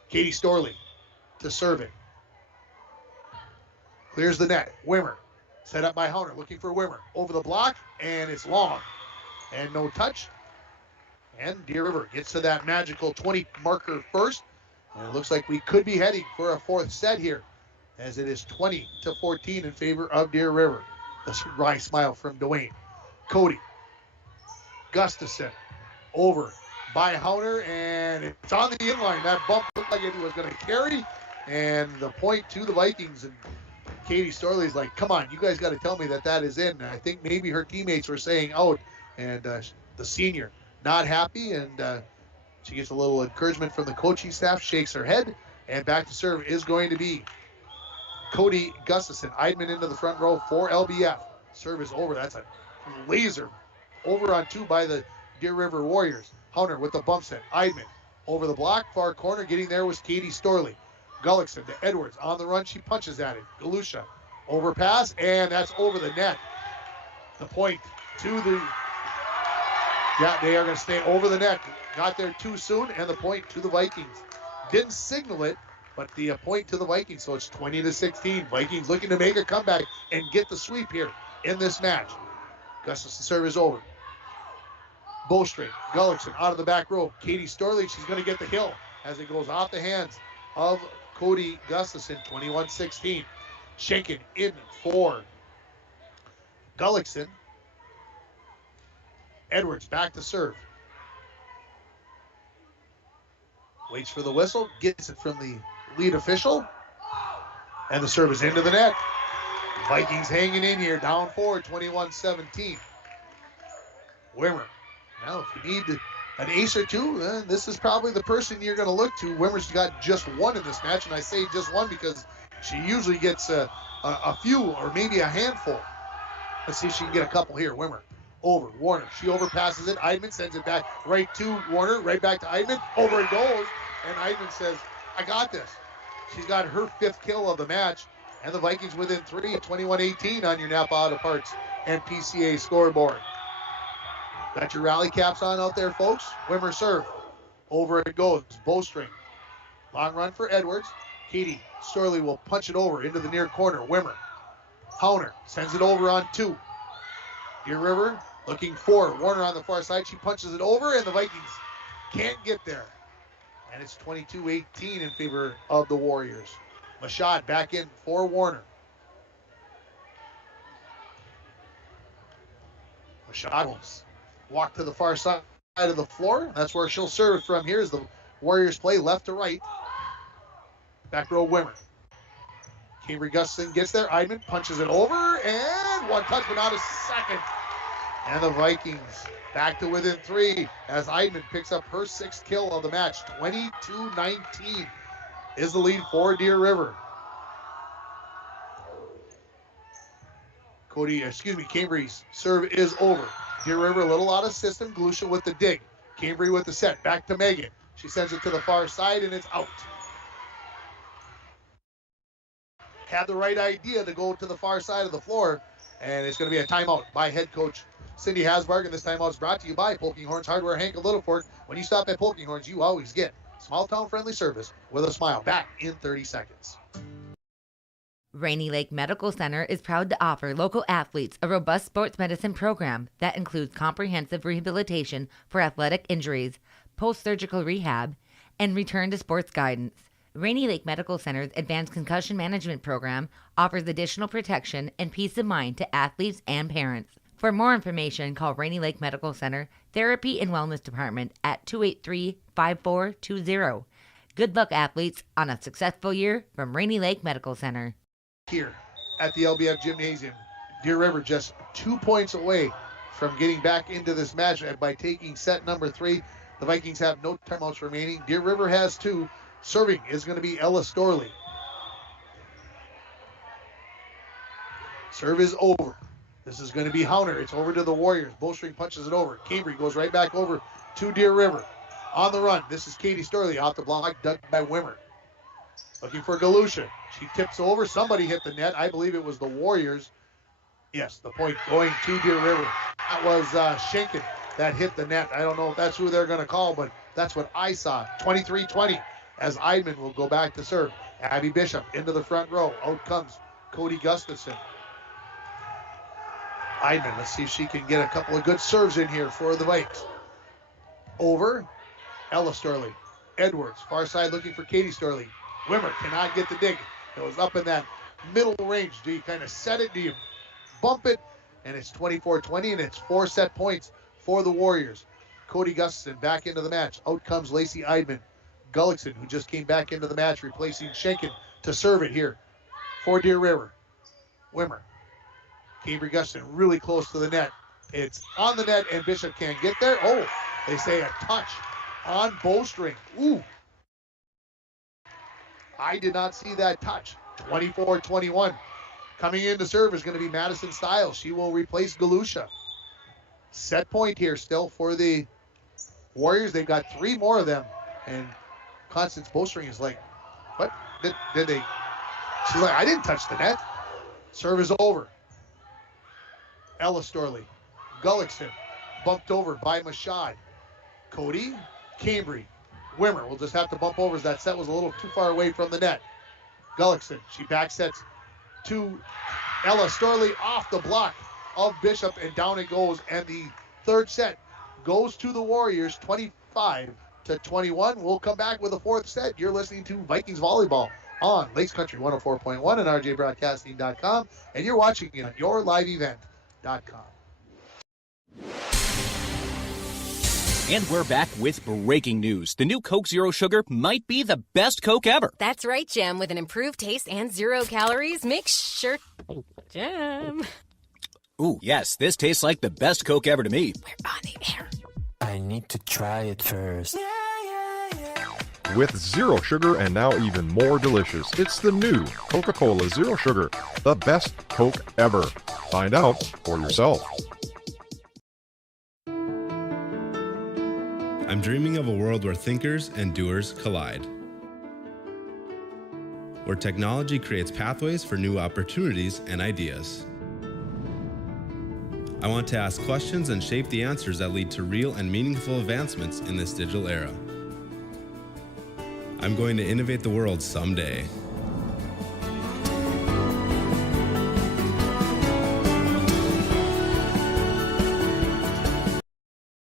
Katie Storley to serve it. Clears the net. Wimmer set up by Hauner, looking for Wimmer. Over the block, and it's long. And no touch. And Deer River gets to that magical 20 marker first. And it looks like we could be heading for a fourth set here, as it is 20-14 in favor of Deer River. The wry smile from Dwayne. Cody Gustafson over by Hauner, and it's on the inline. That bump looked like it was going to carry, and the point to the Vikings. And Katie Storley's like, come on, you guys got to tell me that is in. And I think maybe her teammates were saying out, and the senior not happy, and she gets a little encouragement from the coaching staff, shakes her head, and back to serve is going to be Cody Gustafson. Eidman into the front row for LBF. Serve is over. That's a laser over on 2 by the Deer River Warriors. Hauner with the bump set. Eidman over the block, far corner. Getting there was Katie Storley. Gullickson to Edwards on the run. She punches at it. Galusha overpass, and that's over the net. The point to the... Yeah, they are going to stay over the net. Got there too soon, and the point to the Vikings. Didn't signal it, but the point to the Vikings, so it's 20-16. Vikings looking to make a comeback and get the sweep here in this match. Gustafson serve is over. Bowstring, Gullickson out of the back row. Katie Storley, she's going to get the kill as it goes off the hands of Cody Gustafson, 21-16. Schenken in for Gullickson. Edwards back to serve. Waits for the whistle, gets it from the lead official, and the serve is into the net. Vikings hanging in here, down 4, 21-17. Wimmer. Now, if you need an ace or two, this is probably the person you're going to look to. Wimmer's got just one in this match, and I say just one because she usually gets a few or maybe a handful. Let's see if she can get a couple here. Wimmer over. Warner. She overpasses it. Eidman sends it back right to Warner. Right back to Eidman. Over it goes. And Eidman says, I got this. She's got her 5th kill of the match. And the Vikings within 3, 21-18 on your Napa Auto Parts and PCA scoreboard. Got your rally caps on out there, folks. Wimmer serve. Over it goes. Bowstring. Long run for Edwards. Katie Storley will punch it over into the near corner. Wimmer. Hauner sends it over on 2. Deer River looking for Warner on the far side. She punches it over, and the Vikings can't get there. And it's 22-18 in favor of the Warriors. Mashad back in for Warner. Mashad will walk to the far side of the floor. That's where she'll serve from here as the Warriors play left to right. Back row Wimmer. Cambry Gustafson gets there. Eidman punches it over, and one touch, but not a second. And the Vikings back to within 3 as Eidman picks up her 6th kill of the match. 22-19 is the lead for Deer River. Cambry's serve is over. Deer River a little out of system. Galusha with the dig. Cambry with the set. Back to Megan. She sends it to the far side, and it's out. Had the right idea to go to the far side of the floor, and it's going to be a timeout by head coach Cindy Hasbarg, and this timeout is brought to you by Poking Horns Hardware, Hank of Littlefork. When you stop at Poking Horns, you always get small town friendly service with a smile. Back in 30 seconds. Rainy Lake Medical Center is proud to offer local athletes a robust sports medicine program that includes comprehensive rehabilitation for athletic injuries, post-surgical rehab, and return to sports guidance. Rainy Lake Medical Center's Advanced Concussion Management Program offers additional protection and peace of mind to athletes and parents. For more information, call Rainy Lake Medical Center Therapy and Wellness Department at 283-5420. Good luck, athletes, on a successful year from Rainy Lake Medical Center. Here at the LBF Gymnasium, Deer River just 2 points away from getting back into this match by taking set number 3. The Vikings have no timeouts remaining. Deer River has 2. Serving is going to be Ella Storley. Serve is over. This is going to be Hauner. It's over to the Warriors. Bowstring punches it over. Cambry goes right back over to Deer River. On the run, this is Katie Storley off the block, dug by Wimmer. Looking for Galusha. She tips over. Somebody hit the net. I believe it was the Warriors. Yes, the point going to Deer River. That was Schenken that hit the net. I don't know if that's who they're going to call, but that's what I saw. 23-20 as Eidman will go back to serve. Abby Bishop into the front row. Out comes Cody Gustafson. Eidman, let's see if she can get a couple of good serves in here for the Vikes. Over. Ella Storley. Edwards, far side looking for Katie Storley. Wimmer cannot get the dig. It was up in that middle range. Do you kind of set it? Do you bump it? And it's 24-20, and it's 4 set points for the Warriors. Cody Gustafson back into the match. Out comes Lacey Eidman. Gullickson, who just came back into the match, replacing Schenken to serve it here for Deer River. Wimmer. Cambry Gustafson really close to the net. It's on the net, and Bishop can't get there. Oh, they say a touch on Bowstring. Ooh. I did not see that touch. 24-21. Coming in to serve is going to be Madison Stiles. She will replace Galusha. Set point here still for the Warriors. They've got 3 more of them. And Constance Bowstring is like, what? Did they? She's like, I didn't touch the net. Serve is over. Ella Storley. Gullickson. Bumped over by Mashad. Cody. Cambry. Wimmer will just have to bump over as that set was a little too far away from the net. Gullickson. She back sets to Ella Storley off the block of Bishop, and down it goes. And the third set goes to the Warriors, 25-21. We'll come back with a 4th set. You're listening to Vikings Volleyball on Lakes Country 104.1 and rjbroadcasting.com, and you're watching it on yourliveevent.com. And we're back with breaking news. The new Coke Zero Sugar might be the best Coke ever. That's right, Jam. With an improved taste and 0 calories, make sure... Jam. Ooh, yes, this tastes like the best Coke ever to me. We're on the air. I need to try it first. With zero sugar and now even more delicious, it's the new Coca-Cola Zero Sugar, the best Coke ever. Find out for yourself. I'm dreaming of a world where thinkers and doers collide. Where technology creates pathways for new opportunities and ideas. I want to ask questions and shape the answers that lead to real and meaningful advancements in this digital era. I'm going to innovate the world someday.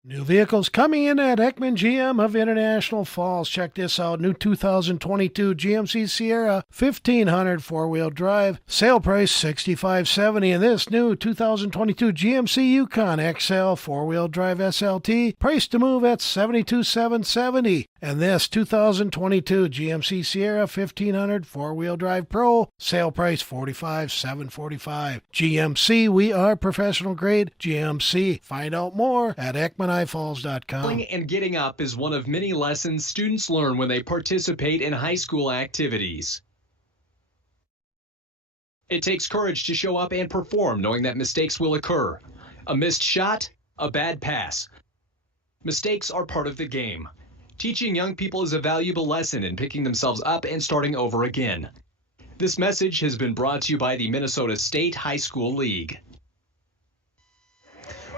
New vehicles coming in at Ekman GM of International Falls. Check this out. New 2022 GMC Sierra 1500 four-wheel drive. Sale price $65.70. And this new 2022 GMC Yukon XL four-wheel drive SLT. Price to move at $72,770. And this 2022 GMC Sierra 1500 four-wheel drive Pro. Sale price $45,745. GMC, we are professional grade. GMC. Find out more at EkmanIFalls.com. Falling and getting up is one of many lessons students learn when they participate in high school activities. It takes courage to show up and perform knowing that mistakes will occur. A missed shot, a bad pass. Mistakes are part of the game. Teaching young people is a valuable lesson in picking themselves up and starting over again. This message has been brought to you by the Minnesota State High School League.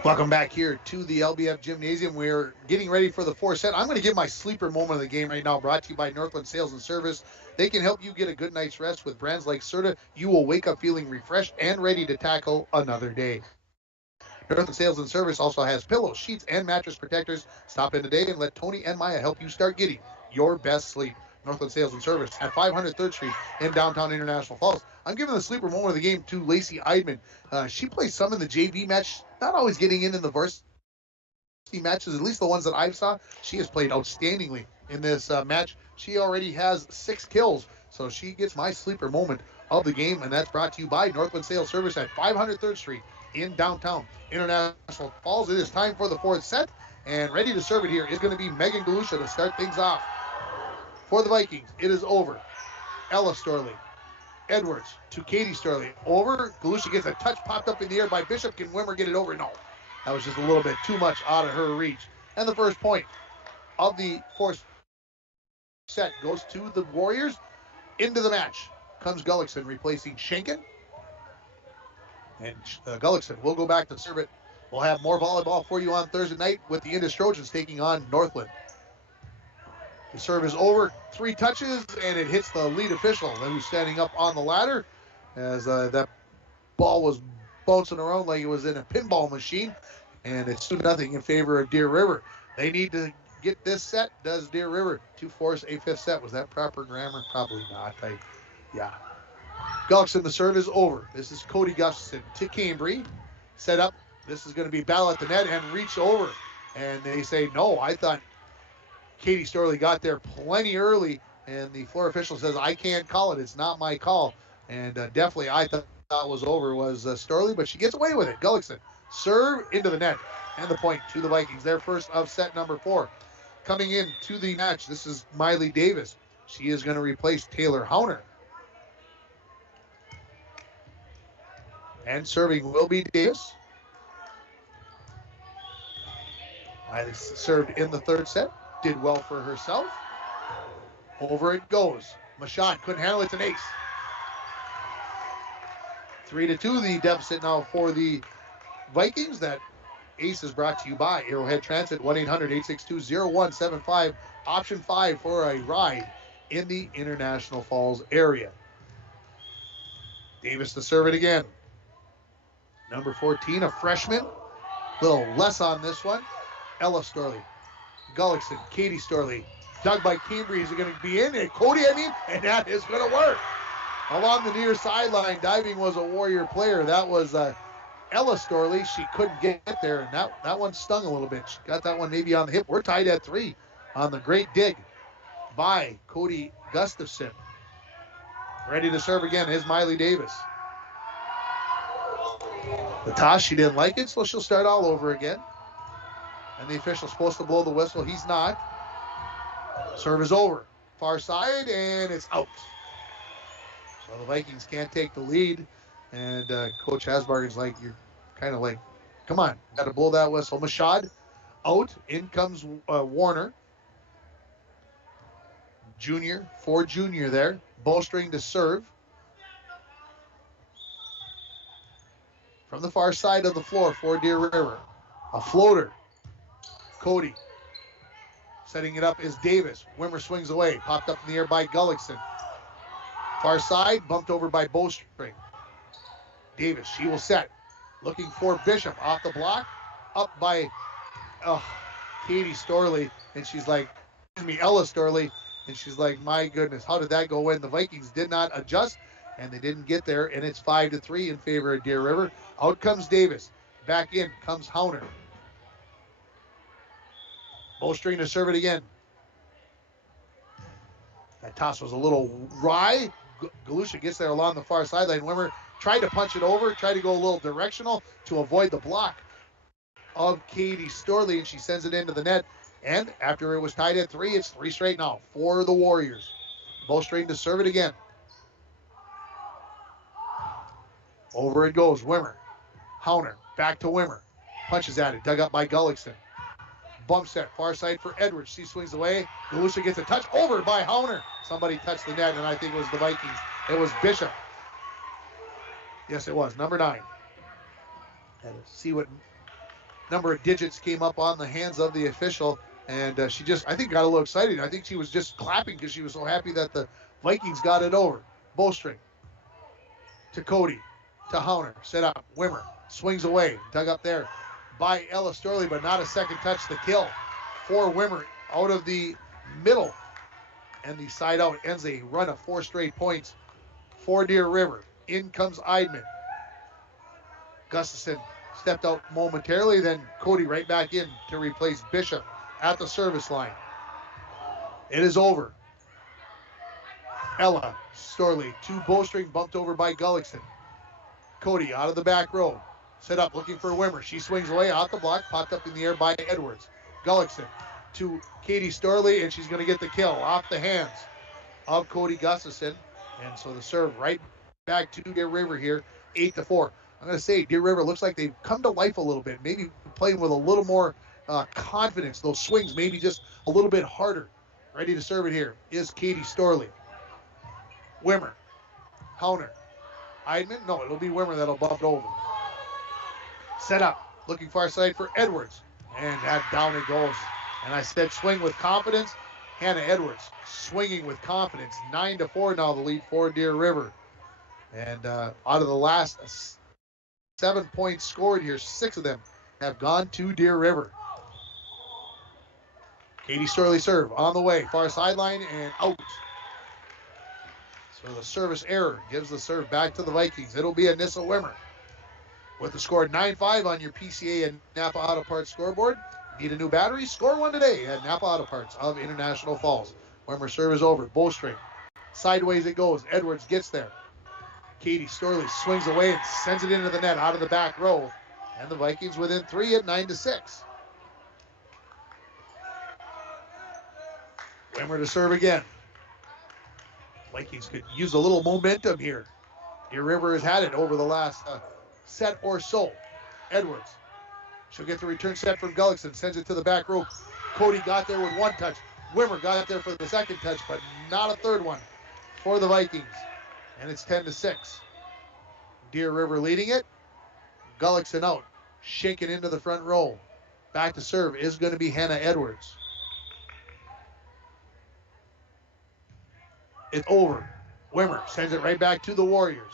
Welcome back here to the LBF Gymnasium. We're getting ready for the fourth set. I'm going to give my sleeper moment of the game right now, brought to you by Northland Sales and Service. They can help you get a good night's rest with brands like Serta. You will wake up feeling refreshed and ready to tackle another day. Northland Sales and Service also has pillows, sheets, and mattress protectors. Stop in today and let Tony and Maya help you start getting your best sleep. Northland Sales and Service at 500 3rd Street in downtown International Falls. I'm giving the sleeper moment of the game to Lacey Eidman. She plays some in the JV match, not always getting in the varsity matches, at least the ones that I've saw. She has played outstandingly in this match. She already has 6 kills, so she gets my sleeper moment of the game, and that's brought to you by Northland Sales Service at 500 3rd Street in downtown International Falls. It is time for the fourth set, and ready to serve it here is going to be Megan Galusha to start things off. For the Vikings, it is over. Ella Storley. Edwards to Katie Storley. Over. Galusha gets a touch popped up in the air by Bishop. Can Wimmer get it over? No. That was just a little bit too much out of her reach. And the first point of the fourth set goes to the Warriors. Into the match comes Gullickson replacing Schenken. And Gullickson will go back to serve it. We'll have more volleyball for you on Thursday night with the Indus Trojans taking on Northland. The serve is over, 3 touches, and it hits the lead official who's standing up on the ladder as that ball was bouncing around like it was in a pinball machine, and it's 2-0 in favor of Deer River. They need to get this set, does Deer River, to force a 5th set. Was that proper grammar? Probably not. Yeah. Gullickson, the serve is over. This is Cody Gustafson to Cambry. Set up. This is going to be battle at the net and reach over. And they say, no, I thought Katie Storley got there plenty early, and the floor official says, I can't call it. It's not my call. And definitely I thought was over was Storley, but she gets away with it. Gullickson, serve into the net, and the point to the Vikings. Their first of set number 4. Coming in to the match, this is Miley Davis. She is going to replace Taylor Hauner. And serving will be Davis. Miley served in the 3rd set. Did well for herself. Over it goes. Machad couldn't handle it. It's an ace. 3-2 the deficit now for the Vikings. That ace is brought to you by Arrowhead Transit. 1-800-862-0175. Option 5 for a ride in the International Falls area. Davis to serve it again. Number 14, a freshman. Little less on this one. Ella Storley. Gullickson, Katie Storley, dug by Cambry. Is it going to be in? And Cody, and that is going to work. Along the near sideline, diving was a Warrior player. That was Ella Storley. She couldn't get there, and that one stung a little bit. She got that one maybe on the hip. We're tied at 3 on the great dig by Cody Gustafson. Ready to serve again is Miley Davis. The toss, she didn't like it, so she'll start all over again. And the official's supposed to blow the whistle. He's not. Serve is over. Far side, and it's out. So the Vikings can't take the lead. And Coach Hasbargen's like, you're kind of like, come on, got to blow that whistle. Mashad out. In comes Warner. Junior there. Bowstring to serve. From the far side of the floor for Deer River. A floater. Cody. Setting it up is Davis. Wimmer swings away. Popped up in the air by Gullickson. Far side, bumped over by Bowstring. Davis, she will set. Looking for Bishop. Off the block. Up by Katie Storley. And she's like, Ella Storley. And she's like, my goodness, how did that go in? The Vikings did not adjust, and they didn't get there, and it's 5-3 in favor of Deer River. Out comes Davis. Back in comes Hauner. Bowstring to serve it again. That toss was a little wry. Galusha gets there along the far sideline. Wimmer tried to punch it over, tried to go a little directional to avoid the block of Katie Storley, and she sends it into the net. And after it was tied at 3, it's 3 straight now for the Warriors. Bowstring to serve it again. Over it goes. Wimmer. Hauner. Back to Wimmer. Punches at it. Dug up by Gullickson. Bump set. Far side for Edwards. She swings away. Galusha gets a touch. Over by Hauner. Somebody touched the net, and I think it was the Vikings. It was Bishop. Yes, it was. Number 9. Had to see what number of digits came up on the hands of the official. And she just, I think, got a little excited. I think she was just clapping because she was so happy that the Vikings got it over. Bowstring to Cody, to Hauner, set up. Wimmer swings away, dug up there by Ella Storley, but not a second touch. The kill for Wimmer out of the middle. And the side out ends a run of 4 straight points for Deer River. In comes Eidman. Gustafson stepped out momentarily, then Cody right back in to replace Bishop at the service line. It is over. Ella Storley to Bowstring, bumped over by Gullickson. Cody out of the back row. Set up, looking for Wimmer. She swings away, out the block, popped up in the air by Edwards. Gullickson to Katie Storley, and she's going to get the kill off the hands of Cody Gustafson. And so the serve right back to Deer River here, 8-4. I'm going to say Deer River looks like they've come to life a little bit, maybe playing with a little more confidence. Those swings maybe just a little bit harder. Ready to serve it here is Katie Storley. Wimmer. Hauner. Eidman? No, it'll be Wimmer that'll bump it over. Set up. Looking far side for Edwards. And that down it goes. And I said swing with confidence. Hannah Edwards swinging with confidence. 9-4 now the lead for Deer River. And out of the last 7 points scored here, 6 of them have gone to Deer River. Katie Storley serve on the way. Far sideline and out. So the service error gives the serve back to the Vikings. It'll be Anissa Wimmer. With the score 9-5 on your PCA and Napa Auto Parts scoreboard. Need a new battery? Score one today at Napa Auto Parts of International Falls. Wimmer serve is over. Bowstring. Sideways it goes. Edwards gets there. Katie Storley swings away and sends it into the net out of the back row. And the Vikings within 3 at 9-6. Wimmer to serve again. Vikings could use a little momentum here. Deer River has had it over the last set or so. Edwards. She'll get the return set from Gullickson. Sends it to the back row. Cody got there with 1 touch. Wimmer got there for the 2nd touch, but not a 3rd one for the Vikings. And it's 10-6. Deer River leading it. Gullickson out. Shaking into the front row. Back to serve is going to be Hannah Edwards. It's over. Wimmer sends it right back to the Warriors.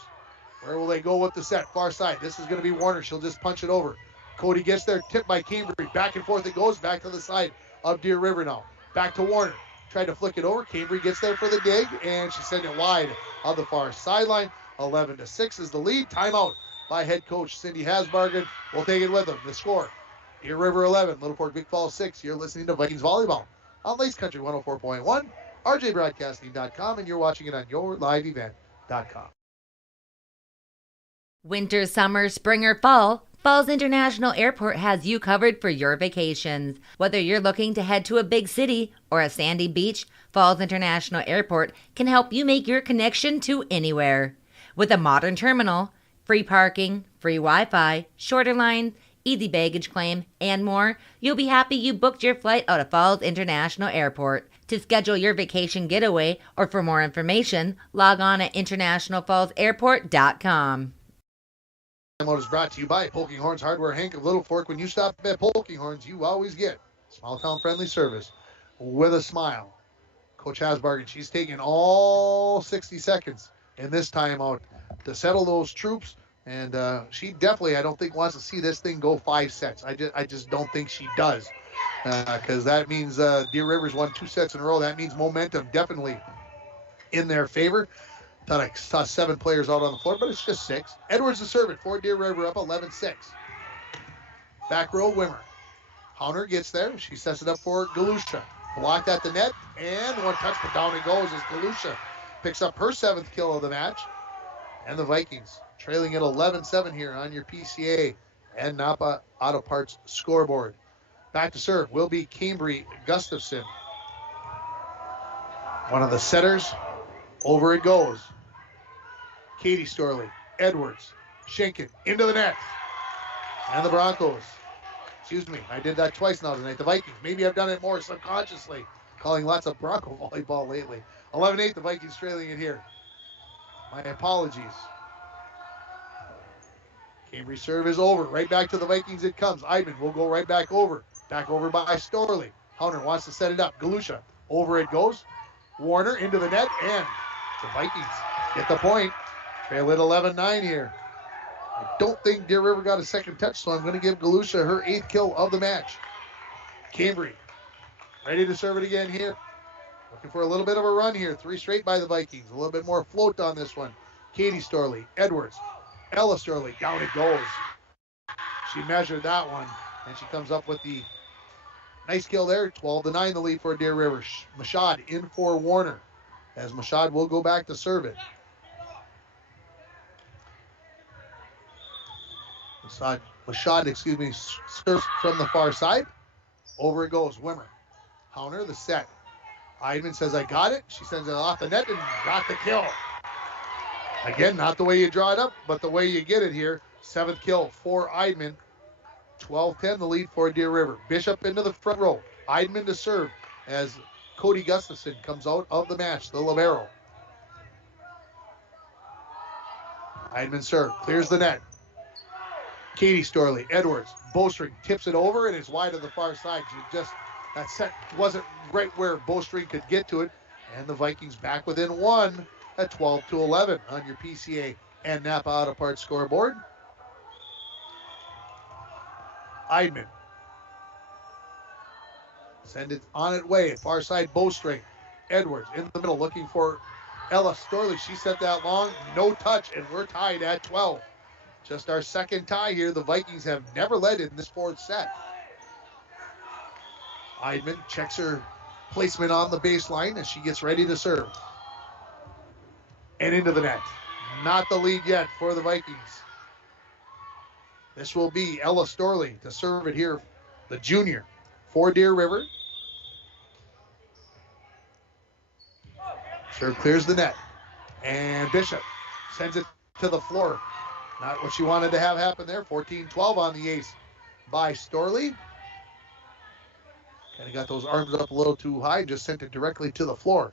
Where will they go with the set? Far side. This is going to be Warner. She'll just punch it over. Cody gets there. Tipped by Cambry. Back and forth it goes. Back to the side of Deer River now. Back to Warner. Tried to flick it over. Cambry gets there for the dig. And she sent it wide on the far sideline. 11-6 is the lead. Timeout by head coach Cindy Hasbargen. We'll take it with them. The score, Deer River 11, Littlefork Big Falls 6. You're listening to Vikings Volleyball on Lace Country 104.1, rjbroadcasting.com, and you're watching it on yourliveevent.com. Winter, summer, spring, or fall, Falls International Airport has you covered for your vacations. Whether you're looking to head to a big city or a sandy beach, Falls International Airport can help you make your connection to anywhere. With a modern terminal, free parking, free Wi-Fi, shorter lines, easy baggage claim, and more, you'll be happy you booked your flight out of Falls International Airport. To schedule your vacation getaway or for more information, log on at internationalfallsairport.com. Timeout is brought to you by Poking Horns Hardware, Hank of Littlefork. When you stop at Poking Horns, you always get small town friendly service with a smile. Coach Hasbargen, she's taking all 60 seconds in this timeout to settle those troops, and she definitely, I don't think, wants to see this thing go 5 sets. I just don't think she does, because that means Deer River's won 2 sets in a row. That means momentum definitely in their favor. Thought I saw 7 players out on the floor, but it's just 6. Edwards to serve it for Deer River, up 11-6. Back row, Wimmer. Hauner gets there. She sets it up for Galusha. Blocked at the net, and one touch, but down it goes as Galusha picks up her 7th kill of the match. And the Vikings trailing at 11-7 here on your PCA and Napa Auto Parts scoreboard. Back to serve will be Cambry Gustafson. One of the setters. Over it goes. Katie Storley, Edwards, Schenken, into the net. And the Broncos. Excuse me, I did that twice now tonight. The Vikings, maybe I've done it more subconsciously. Calling lots of Bronco volleyball lately. 11-8, the Vikings trailing it here. My apologies. Cambry serve is over. Right back to the Vikings it comes. Eidman will go right back over. Back over by Storley. Hunter wants to set it up. Galusha, over it goes. Warner into the net, and the Vikings get the point. Trail at 11-9 here. I don't think Deer River got a second touch, so I'm going to give Galusha her 8th kill of the match. Cambry ready to serve it again here. Looking for a little bit of a run here. 3 straight by the Vikings. A little bit more float on this one. Katie Storley, Edwards, Ella Storley. Down it goes. She measured that one, and she comes up with the nice kill there. 12-9 the lead for Deer River. Mashad in for Warner, as Mashad will go back to serve it. Mashad, serves from the far side. Over it goes. Wimmer. Hauner, the set. Eidman says, I got it. She sends it off the net and got the kill. Again, not the way you draw it up, but the way you get it here. 7th kill for Eidman. 12-10 the lead for Deer River. Bishop into the front row. Eidman to serve as Cody Gustafson comes out of the match, the libero. Eidman serve, clears the net. Katie Storley, Edwards, Bowstring tips it over, and it's wide to the far side. That set wasn't right where Bowstring could get to it, and the Vikings back within 1 at 12-11 on your PCA and Napa Auto Parts scoreboard. Eidman. Send it on its way. Far side Bowstring. Edwards in the middle looking for Ella Storley. She set that long. No touch, and we're tied at 12. Just our second tie here. The Vikings have never led in this 4th set. Eidman checks her placement on the baseline as she gets ready to serve. And into the net. Not the lead yet for the Vikings. This will be Ella Storley to serve it here, the junior, for Deer River. Serve clears the net. And Bishop sends it to the floor. Not what she wanted to have happen there. 14-12 on the ace by Storley. Kind of got those arms up a little too high. Just sent it directly to the floor.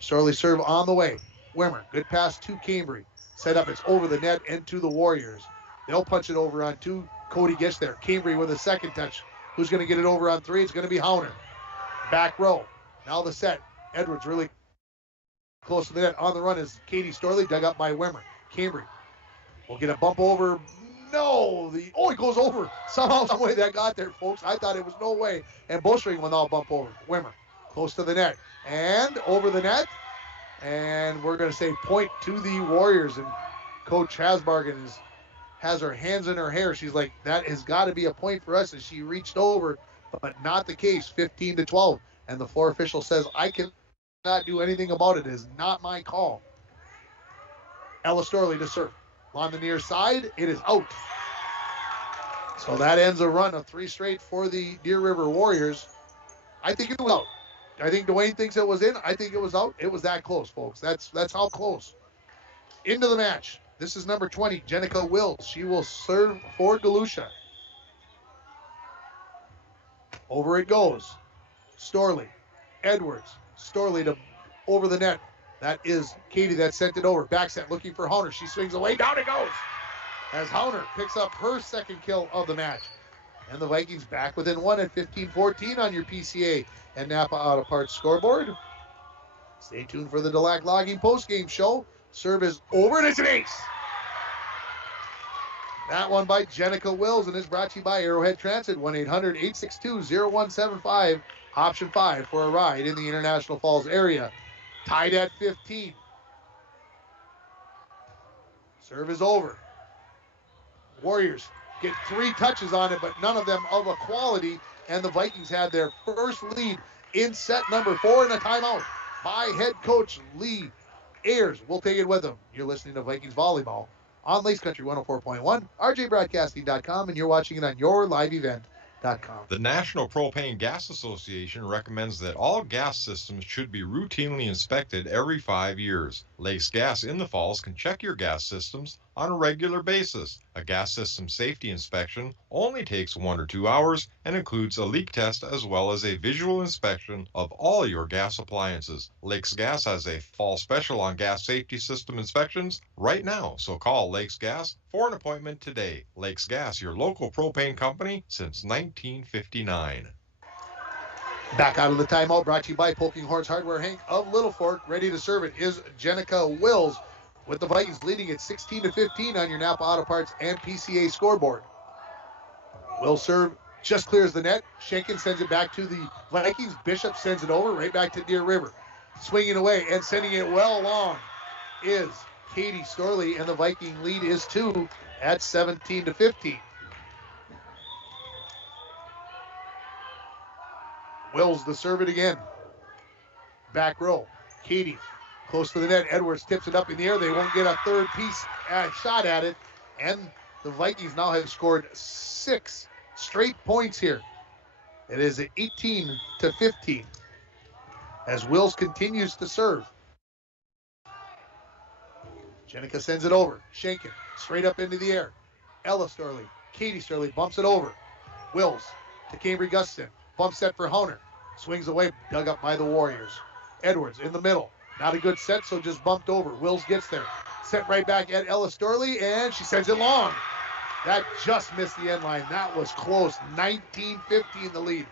Storley serve on the way. Wimmer, good pass to Cambry. Set up, it's over the net and to the Warriors. They'll punch it over on 2. Cody gets there. Cambry with a second touch. Who's going to get it over on 3? It's going to be Hauner. Back row. Now the set. Edwards really close to the net. On the run is Katie Storley, dug up by Wimmer. Cambry will get a bump over. No! It goes over. Somehow, some way that got there, folks. I thought it was no way. And Bowstring will now bump over. Wimmer close to the net. And over the net. And we're going to say point to the Warriors. And Coach Hasbargen is has her hands in her hair. She's like, that has got to be a point for us, and she reached over, but not the case. 15-12, and the floor official says, I cannot do anything about it. It is not my call. Ella Storley to serve. On the near side, it is out. So that ends a run of 3 straight for the Deer River Warriors. I think it was out. I think Dwayne thinks it was in. I think it was out. It was that close, folks. That's how close. Into the match. This is number 20, Jenica Wills. She will serve for Galusha. Over it goes. Storley. Edwards. Storley to over the net. That is Katie that sent it over. Back set looking for Hauner. She swings away. Down it goes. As Hauner picks up her second kill of the match. And the Vikings back within 1 at 15-14 on your PCA and Napa Auto Parts scoreboard. Stay tuned for the Delac Logging postgame show. Serve is over, and it's an ace. That one by Jenica Wills, and is brought to you by Arrowhead Transit, 1-800-862-0175, option 5 for a ride in the International Falls area. Tied at 15. Serve is over. Warriors get 3 touches on it, but none of them of a quality, and the Vikings had their first lead in set number 4 in a timeout by head coach Lee Ayers. We'll take it with them. You're listening to Vikings Volleyball on Lace Country 104.1, rjbroadcasting.com, and you're watching it on yourliveevent.com. The National Propane Gas Association recommends that all gas systems should be routinely inspected every 5 years. Lakes Gas in the Falls can check your gas systems on a regular basis. A gas system safety inspection only takes 1 or 2 hours and includes a leak test as well as a visual inspection of all your gas appliances. Lakes Gas has a fall special on gas safety system inspections right now, so call Lakes Gas for an appointment today. Lakes Gas, your local propane company since 1959. Back out of the timeout, brought to you by Poking Horns Hardware Hank of Littlefork. Ready to serve it is Jenica Wills, with the Vikings leading at 16-15 on your Napa Auto Parts and PCA scoreboard. Wills serve just clears the net. Schenken sends it back to the Vikings. Bishop sends it over right back to Deer River. Swinging away and sending it well long is Katie Storley, and the Viking lead is 2 at 17-15. Wills to serve it again. Back row. Katie close to the net. Edwards tips it up in the air. They won't get a third piece shot at it. And the Vikings now have scored 6 straight points here. It is 18-15 as Wills continues to serve. Jenica sends it over. Schenken straight up into the air. Ella Storley. Katie Storley bumps it over. Wills to Cambry Gustafson. Bump set for Honer. Swings away, dug up by the Warriors. Edwards in the middle. Not a good set, so just bumped over. Wills gets there. Sent right back at Ella Storley, and she sends it long. That just missed the end line. That was close. 19-15 the lead.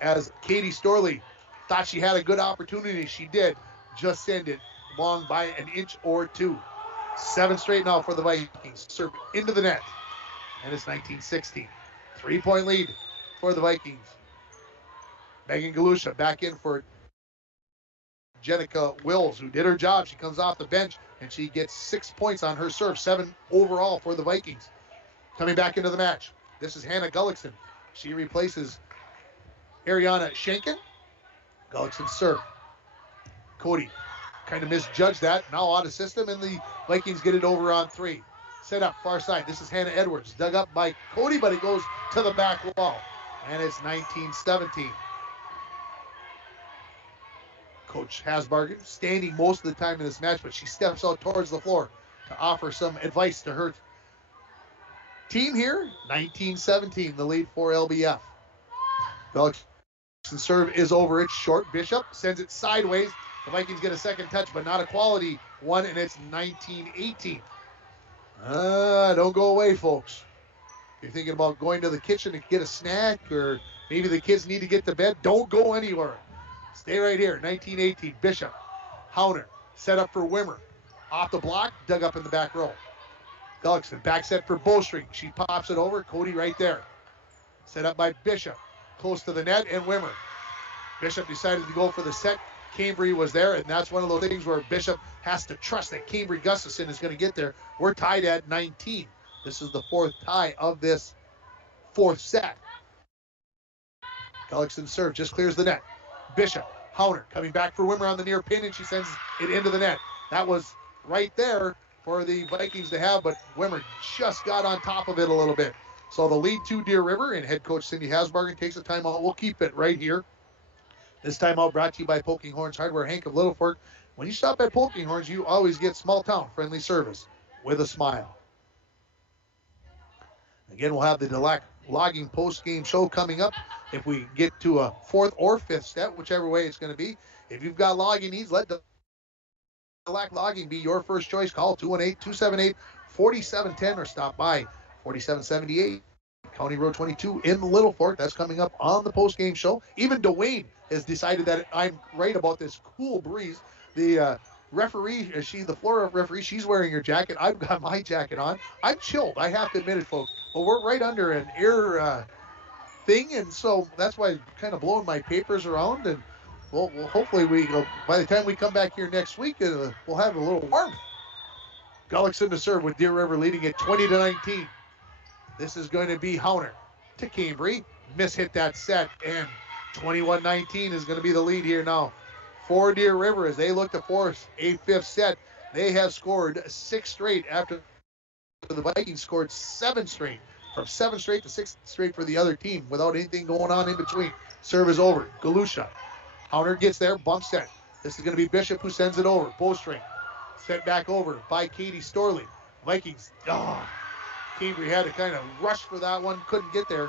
As Katie Storley thought she had a good opportunity, she did. Just send it long by an inch or 2. 7 straight now for the Vikings. Serve into the net. And it's 19-16. 3-point lead for the Vikings. Megan Galusha back in for Jenica Wills, who did her job. She comes off the bench, and she gets 6 points on her serve. 7 overall for the Vikings. Coming back into the match, this is Hannah Gullickson. She replaces Ariana Schenken. Gullickson serve. Cody kind of misjudged that. Now out of system, and the Vikings get it over on 3. Set up far side. This is Hannah Edwards. Dug up by Cody, but it goes to the back wall. And it's 19-17. Coach Hasbarger standing most of the time in this match, but she steps out towards the floor to offer some advice to her team here. 19-17, the lead for LBF. Gullickson serve is over. It's short. Bishop sends it sideways. The Vikings get a second touch, but not a quality one, and it's 19-18. Don't go away, folks. If you're thinking about going to the kitchen to get a snack, or maybe the kids need to get to bed, don't go anywhere. Stay right here. 19-18. Bishop. Hauner. Set up for Wimmer. Off the block. Dug up in the back row. Gullickson. Back set for Bowstring. She pops it over. Cody right there. Set up by Bishop. Close to the net, and Wimmer. Bishop decided to go for the set. Cambry was there, and that's one of those things where Bishop has to trust that Cambry Gustafson is going to get there. We're tied at 19. This is the fourth tie of this fourth set. Gullickson serve just clears the net. Bishop, Hauner coming back for Wimmer on the near pin, and she sends it into the net. That was right there for the Vikings to have, but Wimmer just got on top of it a little bit. So the lead to Deer River, and head coach Cindy Hasbargen takes a timeout. We'll keep it right here. This timeout brought to you by Poking Horns Hardware, Hank of Littlefork. When you stop at Poking Horns, you always get small town friendly service with a smile. Again, we'll have the DeLac Logging post-game show coming up. If we get to a fourth or fifth step, whichever way it's going to be. If you've got logging needs, let DeLac Logging be your first choice. Call 218-278-4710 or stop by 4778 County Road 22 in Littlefork. That's coming up on the post-game show. Even Dwayne has decided that I'm right about this cool breeze. The referee, the floor referee, she's wearing her jacket. I've got my jacket on. I'm chilled. I have to admit it, folks. But we're right under an air thing, and so that's why I'm kind of blowing my papers around. And we'll hopefully by the time we come back here next week, we'll have a little warmth. Gullickson to serve with Deer River leading it 20-19. This is going to be Hauner to Cambry. Hit that set, and 21-19 is going to be the lead here now for Deer River as they look to force a fifth set. They have scored 6 straight after the Vikings scored 7 straight. From 7 straight to 6 straight for the other team without anything going on in between. Serve is over. Galusha. Hauner gets there. Bump set. This is going to be Bishop who sends it over. Bowstring. Set back over by Katie Storley. Vikings. Cambry had to kind of rush for that one. Couldn't get there.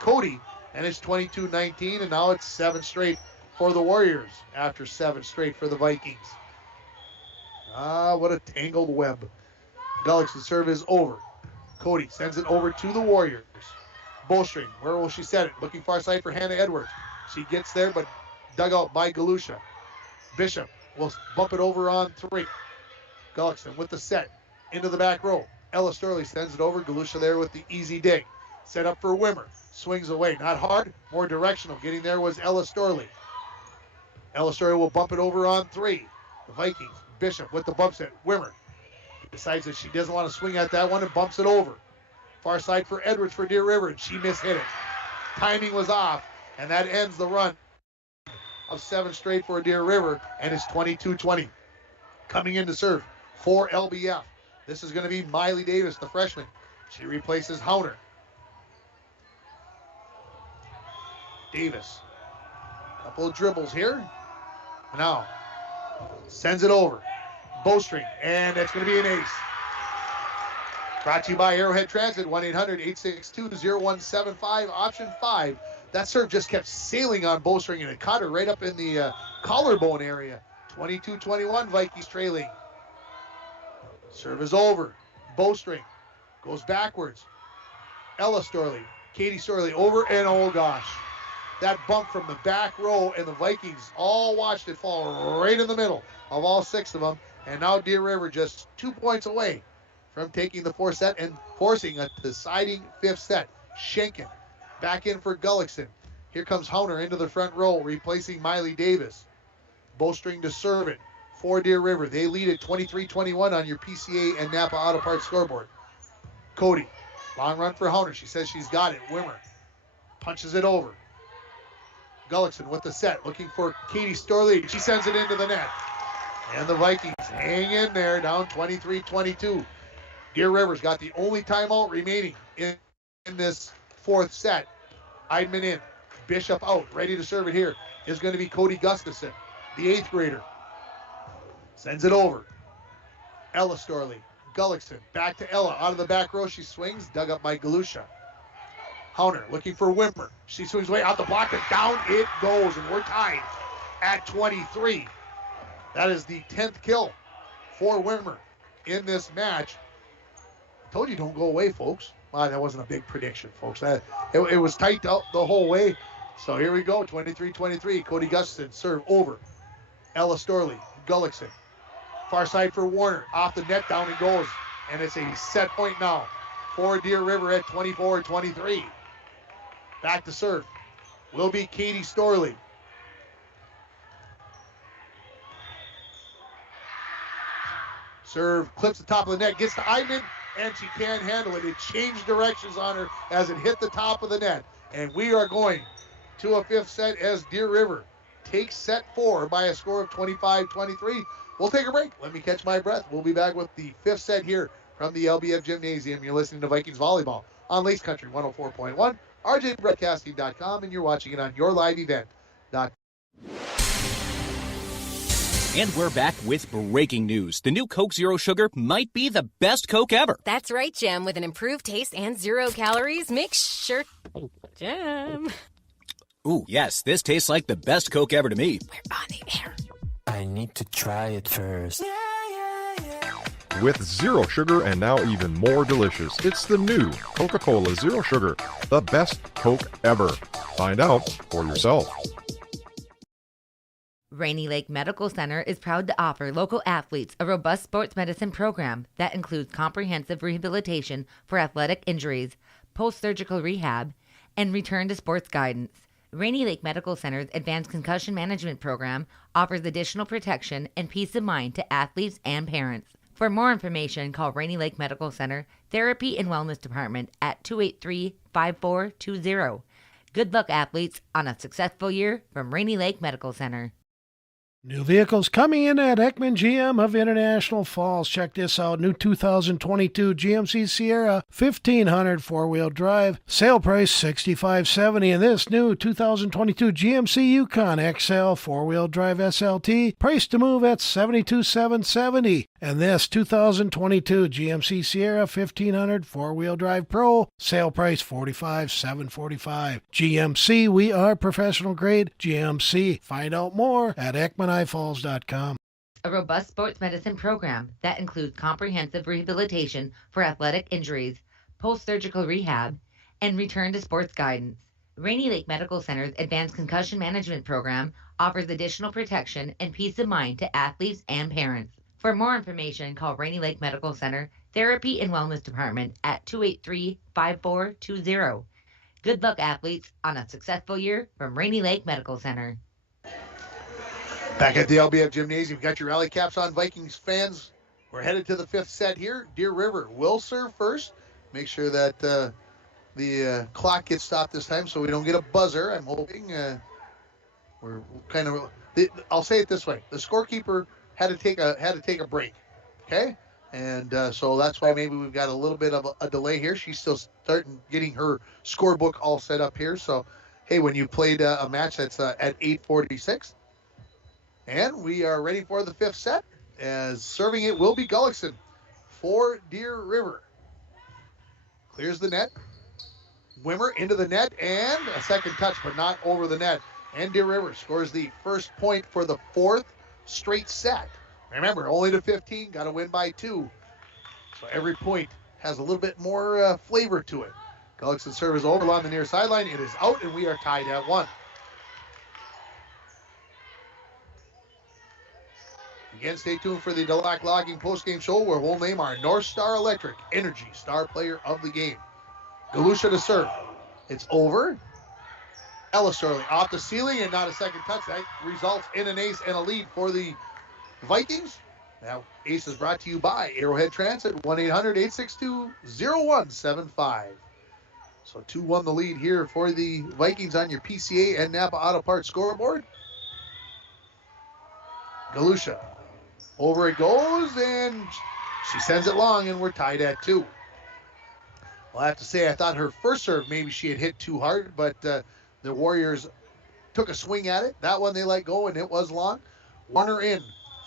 Cody. And it's 22-19, and now it's 7 straight for the Warriors after 7 straight for the Vikings. What a tangled web. Gullickson serve is over. Cody sends it over to the Warriors. Bowstring, where will she set it? Looking far side for Hannah Edwards. She gets there, but dug out by Galusha. Bishop will bump it over on 3. Gullickson with the set into the back row. Ella Storley sends it over. Galusha there with the easy dig. Set up for Wimmer. Swings away. Not hard, more directional. Getting there was Ella Storley. Ella Storley will bump it over on 3. The Vikings. Bishop with the bump set. Wimmer decides that she doesn't want to swing at that one and bumps it over. Far side for Edwards for Deer River, and she mishit it. Timing was off, and that ends the run of 7 straight for Deer River, and it's 22-20. Coming in to serve for LBF. This is going to be Miley Davis, the freshman. She replaces Hauner. Davis. Couple of dribbles here. Now, sends it over. Bowstring, and that's going to be an ace. Brought to you by Arrowhead Transit, 1-800-862-0175, option 5. That serve just kept sailing on Bowstring, and it caught her right up in the collarbone area. 22-21, Vikings trailing. Serve is over. Bowstring goes backwards. Ella Storley, Katie Storley over, and oh gosh. That bump from the back row, and the Vikings all watched it fall right in the middle of all 6 of them. And now Deer River just 2 points away from taking the 4th set and forcing a deciding 5th set. Schenken back in for Gullickson. Here comes Hauner into the front row, replacing Miley Davis. Bowstring to serve it for Deer River. They lead at 23-21 on your PCA and Napa Auto Parts scoreboard. Cody, long run for Hauner. She says she's got it. Wimmer punches it over. Gullickson with the set, looking for Katie Storley. She sends it into the net. And the Vikings hang in there, down 23-22. Deer River's got the only timeout remaining in this 4th set. Eidman in, Bishop out, ready to serve it here is going to be Cody Gustafson, the 8th grader. Sends it over. Ella Storley, Gullickson, back to Ella, out of the back row, she swings, dug up by Galusha. Hauner looking for Wimmer. She swings way out the block, and down it goes, and we're tied at 23. That is the 10th kill for Wimmer in this match. I told you don't go away, folks. Well, that wasn't a big prediction, folks. It was tight out the whole way. So here we go, 23-23. Cody Gustafson serve over. Ella Storley, Gullickson. Far side for Warner. Off the net, down it goes. And it's a set point now for Deer River at 24-23. Back to serve will be Katie Storley. Serve clips the top of the net, gets to Eidman, and she can't handle it. It changed directions on her as it hit the top of the net. And we are going to a fifth set as Deer River takes set 4 by a score of 25-23. We'll take a break. Let me catch my breath. We'll be back with the fifth set here from the LBF Gymnasium. You're listening to Vikings Volleyball on Lace Country 104.1, rjbroadcasting.com, and you're watching it on your live event.com. And we're back with breaking news. The new Coke Zero Sugar might be the best Coke ever. That's right, Jam. With an improved taste and 0 calories, make sure... Jam. Ooh, yes, this tastes like the best Coke ever to me. We're on the air. I need to try it first. With zero sugar and now even more delicious, it's the new Coca-Cola Zero Sugar, the best Coke ever. Find out for yourself. Rainy Lake Medical Center is proud to offer local athletes a robust sports medicine program that includes comprehensive rehabilitation for athletic injuries, post-surgical rehab, and return to sports guidance. Rainy Lake Medical Center's Advanced Concussion Management Program offers additional protection and peace of mind to athletes and parents. For more information, call Rainy Lake Medical Center Therapy and Wellness Department at 283-5420. Good luck, athletes, on a successful year from Rainy Lake Medical Center. New vehicles coming in at Ekman GM of International Falls. Check this out. New 2022 GMC Sierra 1500 four-wheel drive. Sale price $65.70. And this new 2022 GMC Yukon XL four-wheel drive SLT. Price to move at $72,770. And this 2022 GMC Sierra 1500 four-wheel drive Pro. Sale price $45,745. GMC, we are professional grade. GMC. Find out more at EkmanIFalls.com. A robust sports medicine program that includes comprehensive rehabilitation for athletic injuries, post-surgical rehab, and return to sports guidance. Rainy Lake Medical Center's Advanced Concussion Management Program offers additional protection and peace of mind to athletes and parents. For more information, call Rainy Lake Medical Center Therapy and Wellness Department at 283-5420. Good luck, athletes, on a successful year from Rainy Lake Medical Center. Back at the LBF Gymnasium, you've got your rally caps on, Vikings fans. We're headed to the fifth set here. Deer River will serve first. Make sure that the clock gets stopped this time so we don't get a buzzer. I'm hoping we're kind of. I'll say it this way: the scorekeeper had to take a break. Okay, and so that's why maybe we've got a little bit of a delay here. She's still starting getting her scorebook all set up here. So, hey, when you played a match that's at 8:46. And we are ready for the fifth set, as serving it will be Gullickson for Deer River. Clears the net. Wimmer into the net, and a second touch, but not over the net. And Deer River scores the first point for the fourth straight set. Remember, only to 15, got to win by 2. So every point has a little bit more flavor to it. Gullickson serve is over along the near sideline. It is out, and we are tied at 1. Again, stay tuned for the Delac Logging postgame show, where we'll name our North Star Electric Energy Star Player of the Game. Galusha to serve. It's over. Ella Sterling off the ceiling, and not a second touch. That results in an ace and a lead for the Vikings. Now, ace is brought to you by Arrowhead Transit, 1-800-862-0175. So 2-1 the lead here for the Vikings on your PCA and Napa Auto Parts scoreboard. Galusha. Over it goes, and she sends it long, and we're tied at 2. Well, I have to say, I thought her first serve, maybe she had hit too hard, but the Warriors took a swing at it. That one they let go, and it was long. Warner in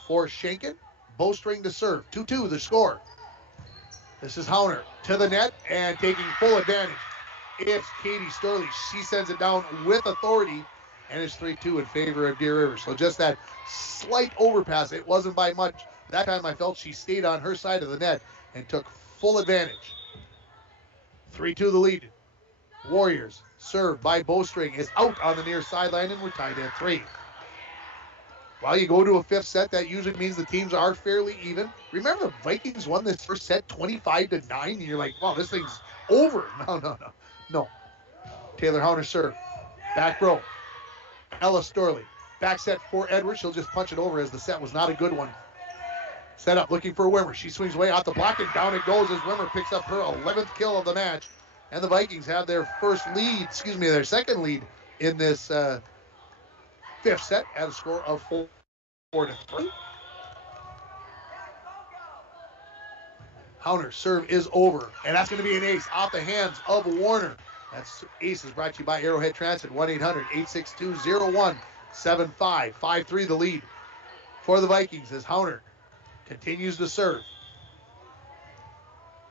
for Schenken. Bowstring to serve. 2-2 the score. This is Hauner to the net and taking full advantage. It's Katie Sterling. She sends it down with authority, and it's 3-2 in favor of Deer River. So just that slight overpass. It wasn't by much. That time I felt she stayed on her side of the net and took full advantage. 3-2 the lead. Warriors served by Bowstring is out on the near sideline, and we're tied at 3. While you go to a fifth set, that usually means the teams are fairly even. Remember, the Vikings won this first set 25-9, and you're like, wow, this thing's over. No. Taylor Hauner serve. Back row. Ella Storley. Back set for Edwards. She'll just punch it over, as the set was not a good one. Set up, looking for Wimmer. She swings away off the block, and down it goes as Wimmer picks up her 11th kill of the match. And the Vikings have their their second lead in this fifth set at a score of 4-3. Hauner's serve is over, and that's going to be an ace off the hands of Warner. That's ace is brought to you by Arrowhead Transit, 1-800-862-0175. 5-3 the lead for the Vikings as Hauner continues to serve.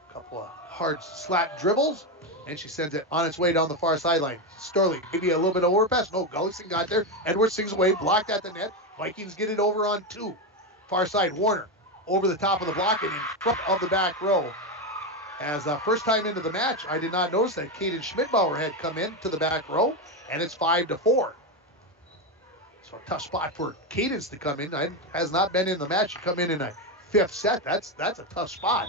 A couple of hard slat dribbles, and she sends it on its way down the far sideline. Storley, maybe a little bit of overpass. No, Gullickson got there. Edwards swings away, blocked at the net. Vikings get it over on 2. Far side, Warner over the top of the block and in front of the back row. As first time into the match, I did not notice that Kaden Schmidbauer had come in to the back row, and it's 5-4. So a tough spot for Cadence to come in. Has not been in the match. You come in a fifth set. That's a tough spot.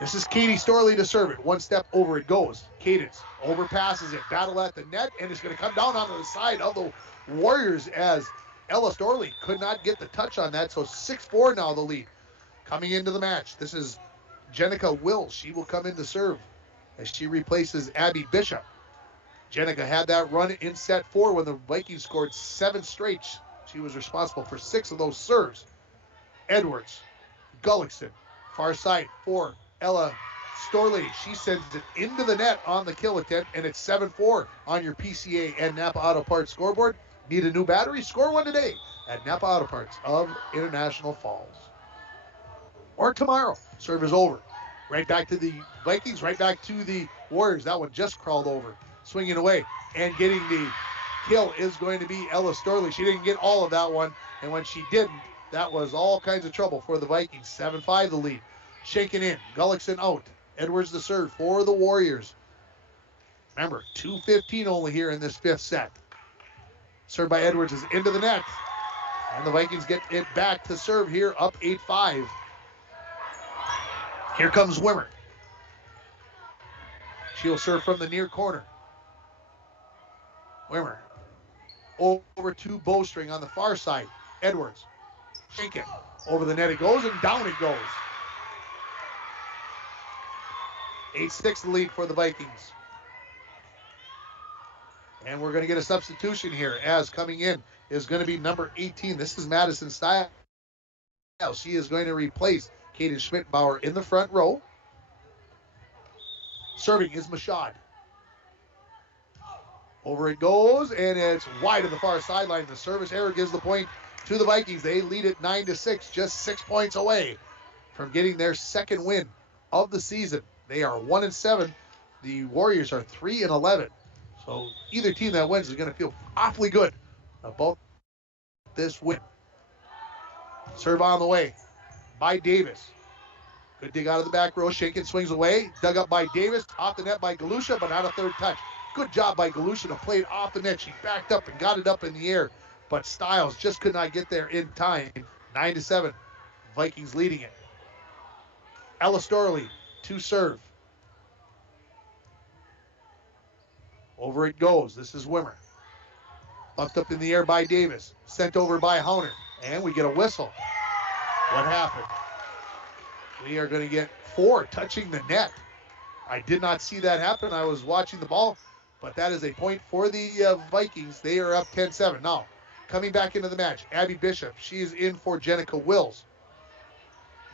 This is Katie Storley to serve it. One step over it goes. Cadence overpasses it. Battle at the net, and it's going to come down onto the side of the Warriors as Ella Storley could not get the touch on that. So 6-4 now the lead. Coming into the match, this is Jenica Wills. She will come in to serve as she replaces Abby Bishop. Jenica had that run in set 4 when the Vikings scored 7 straight. She was responsible for 6 of those serves. Edwards, Gullickson, far side for Ella Storley. She sends it into the net on the kill attempt, and it's 7-4 on your PCA and Napa Auto Parts scoreboard. Need a new battery? Score one today at Napa Auto Parts of International Falls. Or tomorrow. Serve is over. Right back to the Vikings, right back to the Warriors. That one just crawled over. Swinging away and getting the kill is going to be Ella Storley. She didn't get all of that one, and when she didn't, that was all kinds of trouble for the Vikings. 7-5 the lead. Shaken in. Gullickson out. Edwards the serve for the Warriors. Remember, 2:15 only here in this fifth set. Serve by Edwards is into the net. And the Vikings get it back to serve here, up 8-5. Here comes Wimmer. She'll serve from the near corner. Wimmer over to Bowstring on the far side. Edwards. Shake it. Over the net it goes, and down it goes. 8-6 the lead for the Vikings. And we're going to get a substitution here, as coming in is going to be number 18. This is Madison Stiles. She is going to replace Kaden Schmidbauer in the front row. Serving is Mashad. Over it goes, and it's wide of the far sideline. The service error gives the point to the Vikings. They lead it 9-6, just 6 points away from getting their second win of the season. They are 1-7. The Warriors are 3-11. So either team that wins is going to feel awfully good about this win. Serve on the way by Davis. Good dig out of the back row. Shaken swings away. Dug up by Davis. Off the net by Galusha, but not a third touch. Good job by Galusha to play it off the net. She backed up and got it up in the air, but Stiles just could not get there in time. 9-7. Vikings leading it. Ella Storley to serve. Over it goes. This is Wimmer. Bumped up in the air by Davis. Sent over by Hauner. And we get a whistle. What happened? We are going to get 4 touching the net. I did not see that happen. I was watching the ball, but that is a point for the Vikings. They are up 10-7. Now, coming back into the match, Abby Bishop. She is in for Jenica Wills.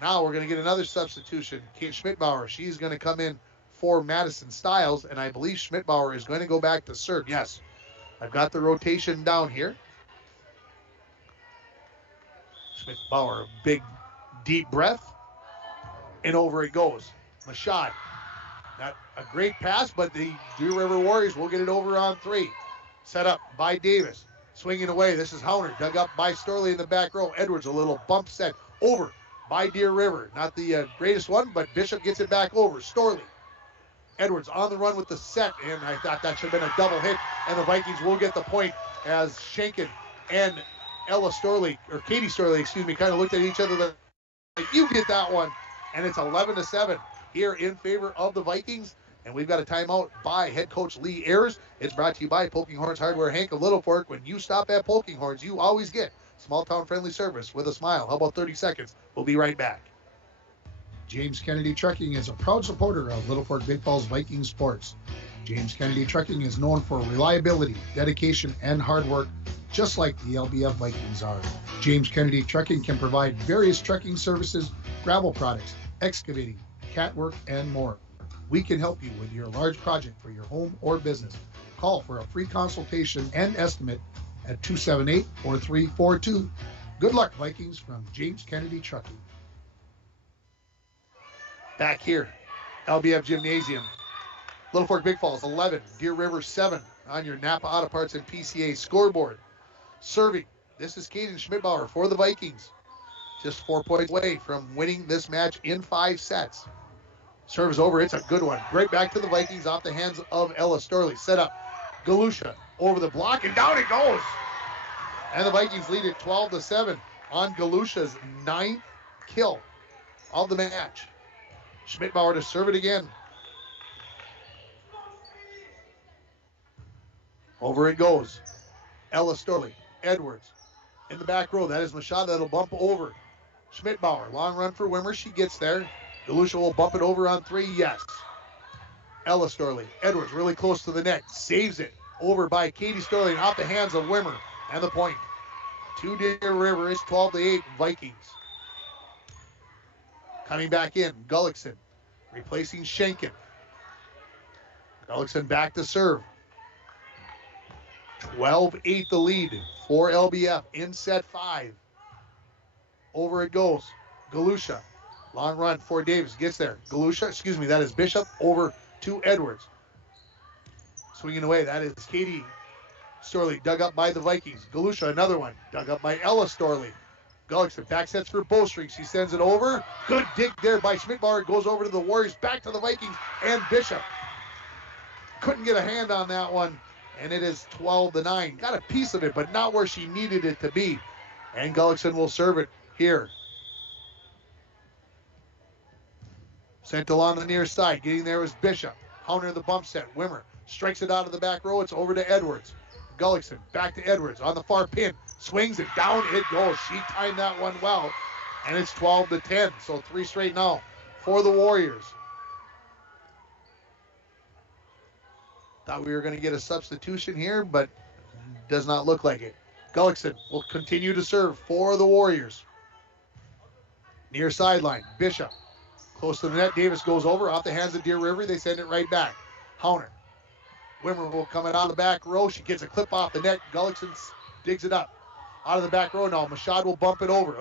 Now we're going to get another substitution. Kate Schmidbauer. She's going to come in for Madison Stiles, and I believe Schmidbauer is going to go back to serve. Yes, I've got the rotation down here. Schmidbauer, big, deep breath, and over it goes. Mashad, not a great pass, but the Deer River Warriors will get it over on 3. Set up by Davis, swinging away. This is Hauner, dug up by Storley in the back row. Edwards, a little bump set over by Deer River. Not the greatest one, but Bishop gets it back over. Storley. Edwards on the run with the set, and I thought that should have been a double hit, and the Vikings will get the point as Shankin and Ella Storley, or Katie Storley, kind of looked at each other like, you get that one, and it's 11-7 here in favor of the Vikings, and we've got a timeout by head coach Lee Ayers. It's brought to you by Poking Horns Hardware, Hank of Littlefork. When you stop at Poking Horns, you always get Small town friendly service with a smile. How about 30 seconds? We'll be right back. James Kennedy Trucking is a proud supporter of Littlefork Big Falls Viking sports. James Kennedy Trucking is known for reliability, dedication, and hard work, just like the LBF Vikings are. James Kennedy Trucking can provide various trucking services, gravel products, excavating, cat work, and more. We can help you with your large project for your home or business. Call for a free consultation and estimate at 278-4342. Good luck, Vikings, from James Kennedy Trucking. Back here, LBF Gymnasium. Littlefork Big Falls 11, Deer River 7 on your Napa Auto Parts and PCA scoreboard. Serving, this is Caden Schmidbauer for the Vikings. Just 4 points away from winning this match in 5 sets. Serve is over, it's a good one. Right back to the Vikings off the hands of Ella Storley. Set up, Galusha over the block and down it goes. And the Vikings lead it 12-7 on Galusha's 9th kill of the match. Schmidbauer to serve it again. Over it goes. Ella Storley, Edwards in the back row. That is Machado. That'll bump over. Schmidbauer, long run for Wimmer. She gets there. Galusha will bump it over on 3. Yes. Ella Storley, Edwards really close to the net. Saves it. Over by Katie Storley and off the hands of Wimmer. And the point. To Deer River is 12-8 Vikings. Coming back in, Gullickson replacing Schenken. Gullickson back to serve. 12-8 the lead for LBF in set 5. Over it goes. Galusha. Long run for Davis. Gets there. Galusha, that is Bishop over to Edwards. Swinging away, that is Katie Storley, dug up by the Vikings. Galusha, another one, dug up by Ella Storley. Gullickson back sets for Bowstring. She sends it over. Good dig there by Schmidbauer. Goes over to the Warriors. Back to the Vikings and Bishop. Couldn't get a hand on that one. And it is 12-9. Got a piece of it, but not where she needed it to be. And Gullickson will serve it here. Sentinel on the near side. Getting there is Bishop. Counter the bump set. Wimmer strikes it out of the back row. It's over to Edwards. Gullickson back to Edwards on the far pin. Swings it down. It goes. She timed that one well. And it's 12-10. So 3 straight now for the Warriors. Thought we were going to get a substitution here, but does not look like it. Gullickson will continue to serve for the Warriors. Near sideline. Bishop. Close to the net. Davis goes over off the hands of Deer River. They send it right back. Hauner. Wimmer will come it out of the back row. She gets a clip off the net. Gullickson digs it up. Out of the back row now. Machado will bump it over.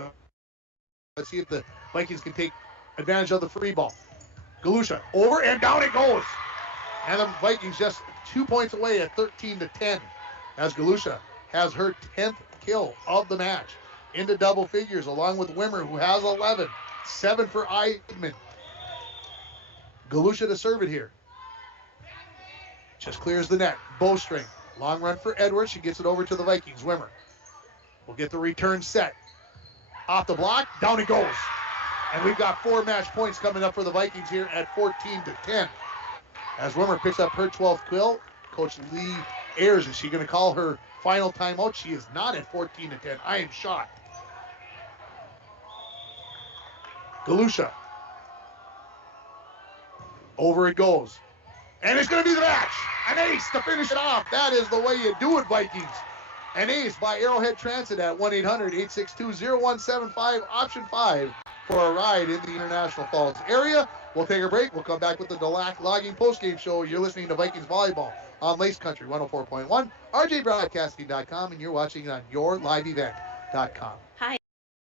Let's see if the Vikings can take advantage of the free ball. Galusha over and down it goes. And the Vikings just 2 points away at 13-10 as Galusha has her 10th kill of the match. Into double figures along with Wimmer, who has 11. 7 for Eidman. Galusha to serve it here. Just clears the net. Bowstring. Long run for Edwards. She gets it over to the Vikings. Wimmer will get the return set. Off the block. Down it goes. And we've got 4 match points coming up for the Vikings here at 14-10. As Wimmer picks up her 12th kill, Coach Lee Ayers, is she going to call her final timeout? She is not at 14-10. I am shocked. Galusha. Over it goes. And it's going to be the match. An ace to finish it off. That is the way you do it, Vikings. An ace by Arrowhead Transit at 1-800-862-0175, option 5 for a ride in the International Falls area. We'll take a break. We'll come back with the Delac Logging postgame show. You're listening to Vikings Volleyball on Lace Country 104.1, rjbroadcasting.com, and you're watching it on yourliveevent.com. Hi.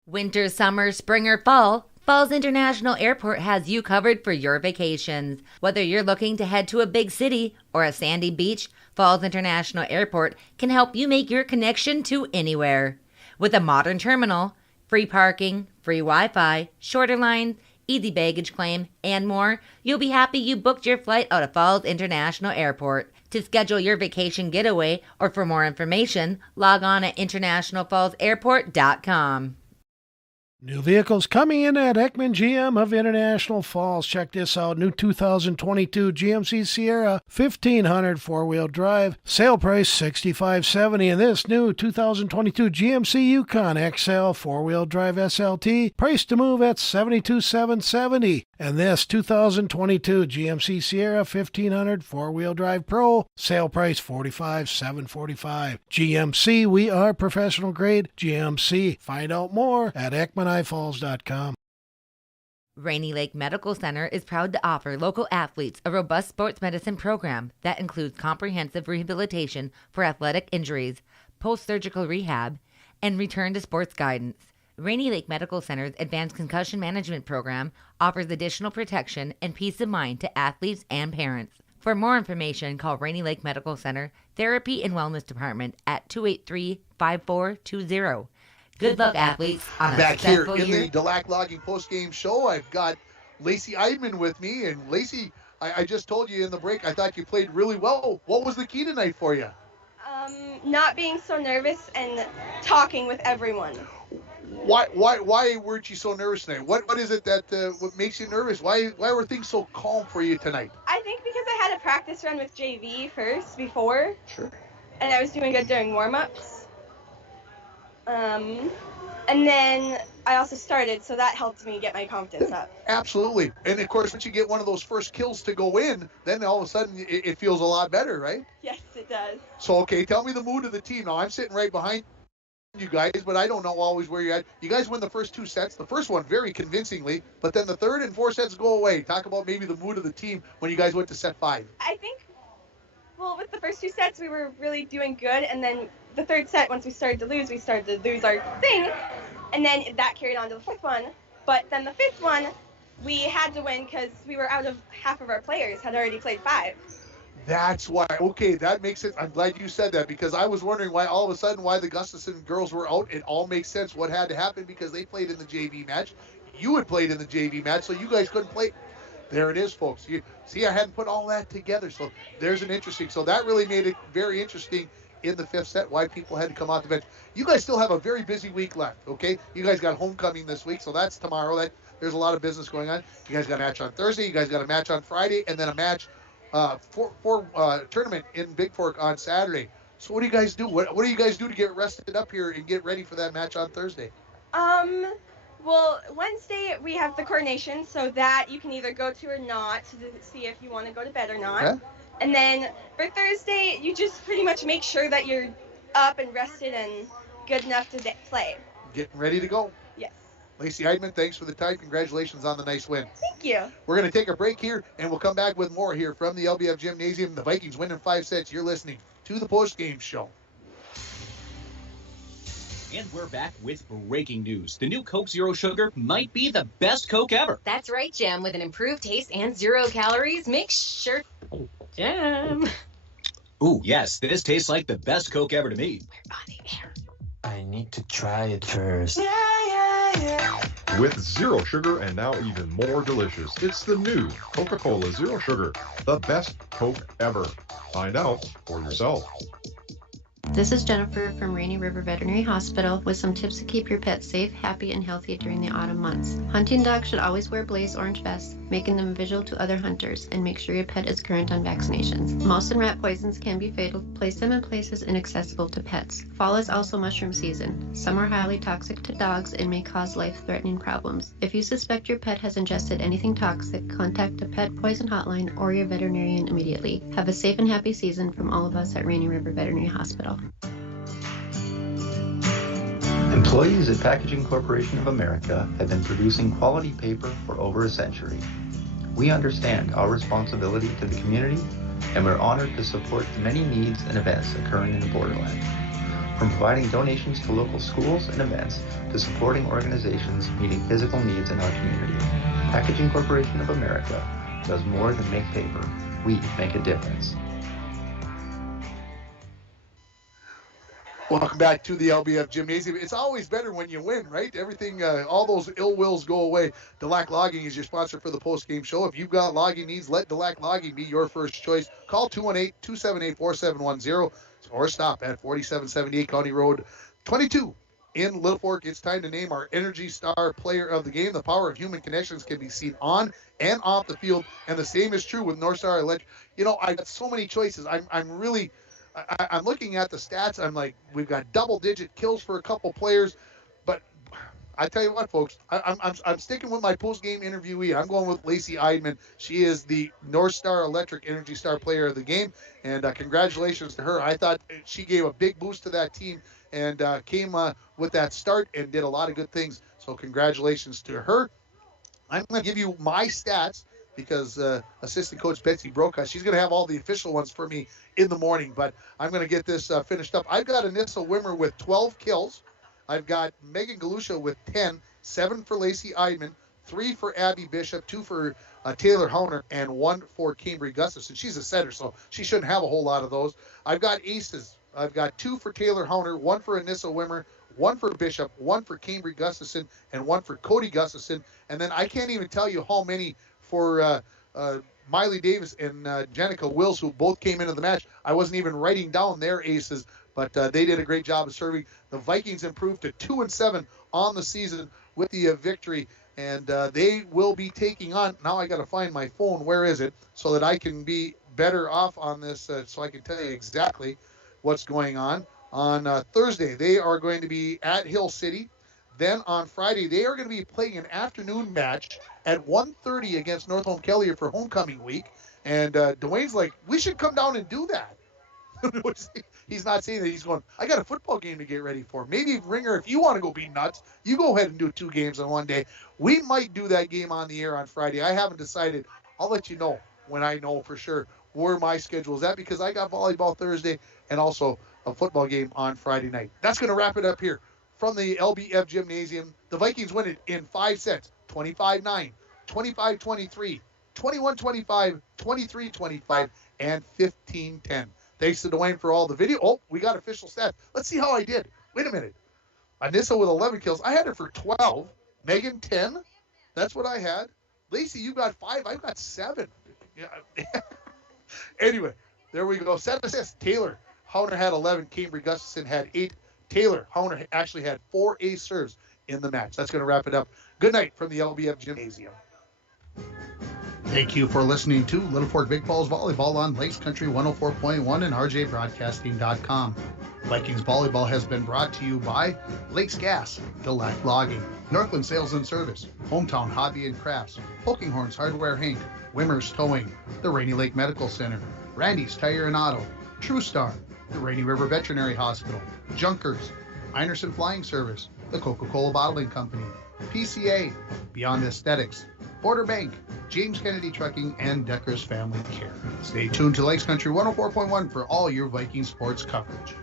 Winter, summer, spring, or fall, Falls International Airport has you covered for your vacations. Whether you're looking to head to a big city or a sandy beach, Falls International Airport can help you make your connection to anywhere. With a modern terminal, free parking, free Wi-Fi, shorter lines, easy baggage claim, and more, you'll be happy you booked your flight out of Falls International Airport. To schedule your vacation getaway or for more information, log on at internationalfallsairport.com. New vehicles coming in at Ekman GM of International Falls. Check this out. New 2022 GMC Sierra 1500 four-wheel drive. Sale price $65.70. And this new 2022 GMC Yukon XL four-wheel drive SLT. Price to move at $72,770. And this 2022 GMC Sierra 1500 four-wheel drive Pro. Sale price $45,745. GMC, we are professional grade. GMC. Find out more at EkmanIFalls.com. Rainy Lake Medical Center is proud to offer local athletes a robust sports medicine program that includes comprehensive rehabilitation for athletic injuries, post-surgical rehab, and return to sports guidance. Rainy Lake Medical Center's Advanced Concussion Management Program offers additional protection and peace of mind to athletes and parents. For more information, call Rainy Lake Medical Center Therapy and Wellness Department at 283-5420. Good luck, athletes, on a Back here successful in year. the DeLac Logging post-game show, I've got Lacey Eidman with me. And Lacey, I just told you in the break, I thought you played really well. What was the key tonight for you? Not being so nervous and talking with everyone. Why weren't you so nervous tonight? What is it that what makes you nervous? Why were things so calm for you tonight? I think because I had a practice run with JV first before. Sure. And I was doing good during warm-ups. And then I also started, so that helped me get my confidence up. Absolutely. And of course, once you get one of those first kills to go in, then all of a sudden it feels a lot better, right? Yes, it does. So, okay, tell me the mood of the team. Now, I'm sitting right behind you guys, but I don't know always where you're at. You guys win the first two sets. The first one very convincingly, but then the third and fourth sets go away. Talk about maybe the mood of the team when you guys went to set 5. I think, well, with the first two sets, we were really doing good, and then the third set, once we started to lose our thing, and then that carried on to the fourth one. But then the fifth one, we had to win because we were out of half of our players had already played 5. That's why. Okay, that makes it. I'm glad you said that because I was wondering why all of a sudden why the Gustafson girls were out. It all makes sense what had to happen because they played in the JV match. You had played in the JV match, so you guys couldn't play. There it is, folks. You see, I hadn't put all that together, so there's an interesting. So that really made it very interesting in the fifth set why people had to come off the bench. You guys still have a very busy week left, okay? You guys got homecoming this week, so that's tomorrow. There's a lot of business going on. You guys got a match on Thursday. You guys got a match on Friday, and then a match for tournament in Big Fork on Saturday. So what do you guys do? What do you guys do to get rested up here and get ready for that match on Thursday? Well, Wednesday we have the coordination, so that you can either go to or not to see if you want to go to bed or not. Okay. And then for Thursday, you just pretty much make sure that you're up and rested and good enough to play. Getting ready to go. Yes. Lacey Eidman, thanks for the time. Congratulations on the nice win. Thank you. We're going to take a break here, and we'll come back with more here from the LBF Gymnasium. The Vikings win in 5 sets. You're listening to the post-game show. And we're back with breaking news. The new Coke Zero Sugar might be the best Coke ever. That's right, Jam. With an improved taste and 0 calories, make sure... Jam. Ooh, yes, this tastes like the best Coke ever to me. We're on the air. I need to try it first. With zero sugar and now even more delicious, it's the new Coca-Cola Zero Sugar, the best Coke ever. Find out for yourself. This is Jennifer from Rainy River Veterinary Hospital with some tips to keep your pet safe, happy, and healthy during the autumn months. Hunting dogs should always wear blaze orange vests, making them visual to other hunters, and make sure your pet is current on vaccinations. Mouse and rat poisons can be fatal. Place them in places inaccessible to pets. Fall is also mushroom season. Some are highly toxic to dogs and may cause life-threatening problems. If you suspect your pet has ingested anything toxic, contact the Pet Poison Hotline or your veterinarian immediately. Have a safe and happy season from all of us at Rainy River Veterinary Hospital. Employees at Packaging Corporation of America have been producing quality paper for over a century. We understand our responsibility to the community, and we're honored to support the many needs and events occurring in the borderland. From providing donations to local schools and events to supporting organizations meeting physical needs in our community, Packaging Corporation of America does more than make paper. We make a difference. Welcome back to the LBF Gymnasium. It's always better when you win, right? Everything, all those ill wills go away. DeLac Logging is your sponsor for the post-game show. If you've got logging needs, let DeLac Logging be your first choice. Call 218-278-4710 or stop at 4778 County Road 22 in Littlefork, it's time to name our Energy Star Player of the Game. The power of human connections can be seen on and off the field, and the same is true with North Star Electric. I got so many choices. I'm looking at the stats. I'm like, we've got double-digit kills for a couple players, but I tell you what, folks, I'm sticking with my post-game interviewee. I'm going with Lacey Eidman. She is the North Star Electric Energy Star Player of the Game, and congratulations to her. I thought she gave a big boost to that team and came with that start and did a lot of good things. So congratulations to her. I'm going to give you my stats because assistant coach Betsy Broca, she's going to have all the official ones for me in the morning, but I'm going to get this finished up. I've got Anissa Wimmer with 12 kills. I've got Megan Galusha with 10, 7 for Lacey Eidman, 3 for Abby Bishop, 2 for Taylor Hauner, and 1 for Cambry Gustafson. She's a setter, so she shouldn't have a whole lot of those. I've got aces. I've got 2 for Taylor Hauner, 1 for Anissa Wimmer, 1 for Bishop, 1 for Cambry Gustafson, and 1 for Cody Gustafson. And then I can't even tell you how many for Miley Davis and Jenica Wills, who both came into the match. I wasn't even writing down their aces, but they did a great job of serving. The Vikings improved to 2-7 on the season with the victory, and they will be taking on, now I got to find my phone, where is it, so that I can be better off on this, so I can tell you exactly what's going on. On Thursday, they are going to be at Hill City. Then on Friday, they are going to be playing an afternoon match at 1:30 against North Home Kelly for homecoming week. And Dwayne's like, we should come down and do that. He's not saying that. He's going, I got a football game to get ready for. Maybe, Ringer, if you want to go be nuts, you go ahead and do 2 games on one day. We might do that game on the air on Friday. I haven't decided. I'll let you know when I know for sure where my schedule is at, because I got volleyball Thursday and also a football game on Friday night. That's going to wrap it up here from the LBF Gymnasium. The Vikings win it in 5 sets, 25-9, 25-23, 21-25, 23-25, and 15-10. Thanks to Dwayne for all the video. Oh, we got official stats. Let's see how I did. Wait a minute. Anissa with 11 kills. I had her for 12. Megan, 10. That's what I had. Lacey, you got 5. I got 7. Yeah. Anyway, there we go. Set assists. Taylor Hauner had 11. Cambry Gustafson had 8. Taylor Hauner actually had 4 ace serves in the match. That's going to wrap it up. Good night from the LBF Gymnasium. Thank you for listening to Littlefork Big Falls Volleyball on Lakes Country 104.1 and rjbroadcasting.com. Vikings Volleyball has been brought to you by Lakes Gas, Gillette Logging, Northland Sales and Service, Hometown Hobby and Crafts, Poking Horns Hardware Inc., Wimmer's Towing, the Rainy Lake Medical Center, Randy's Tire and Auto, True Star, the Rainy River Veterinary Hospital, Junkers, Einerson Flying Service, the Coca-Cola Bottling Company, PCA, Beyond Aesthetics, Border Bank, James Kennedy Trucking, and Decker's Family Care. Stay tuned to Lakes Country 104.1 for all your Viking sports coverage.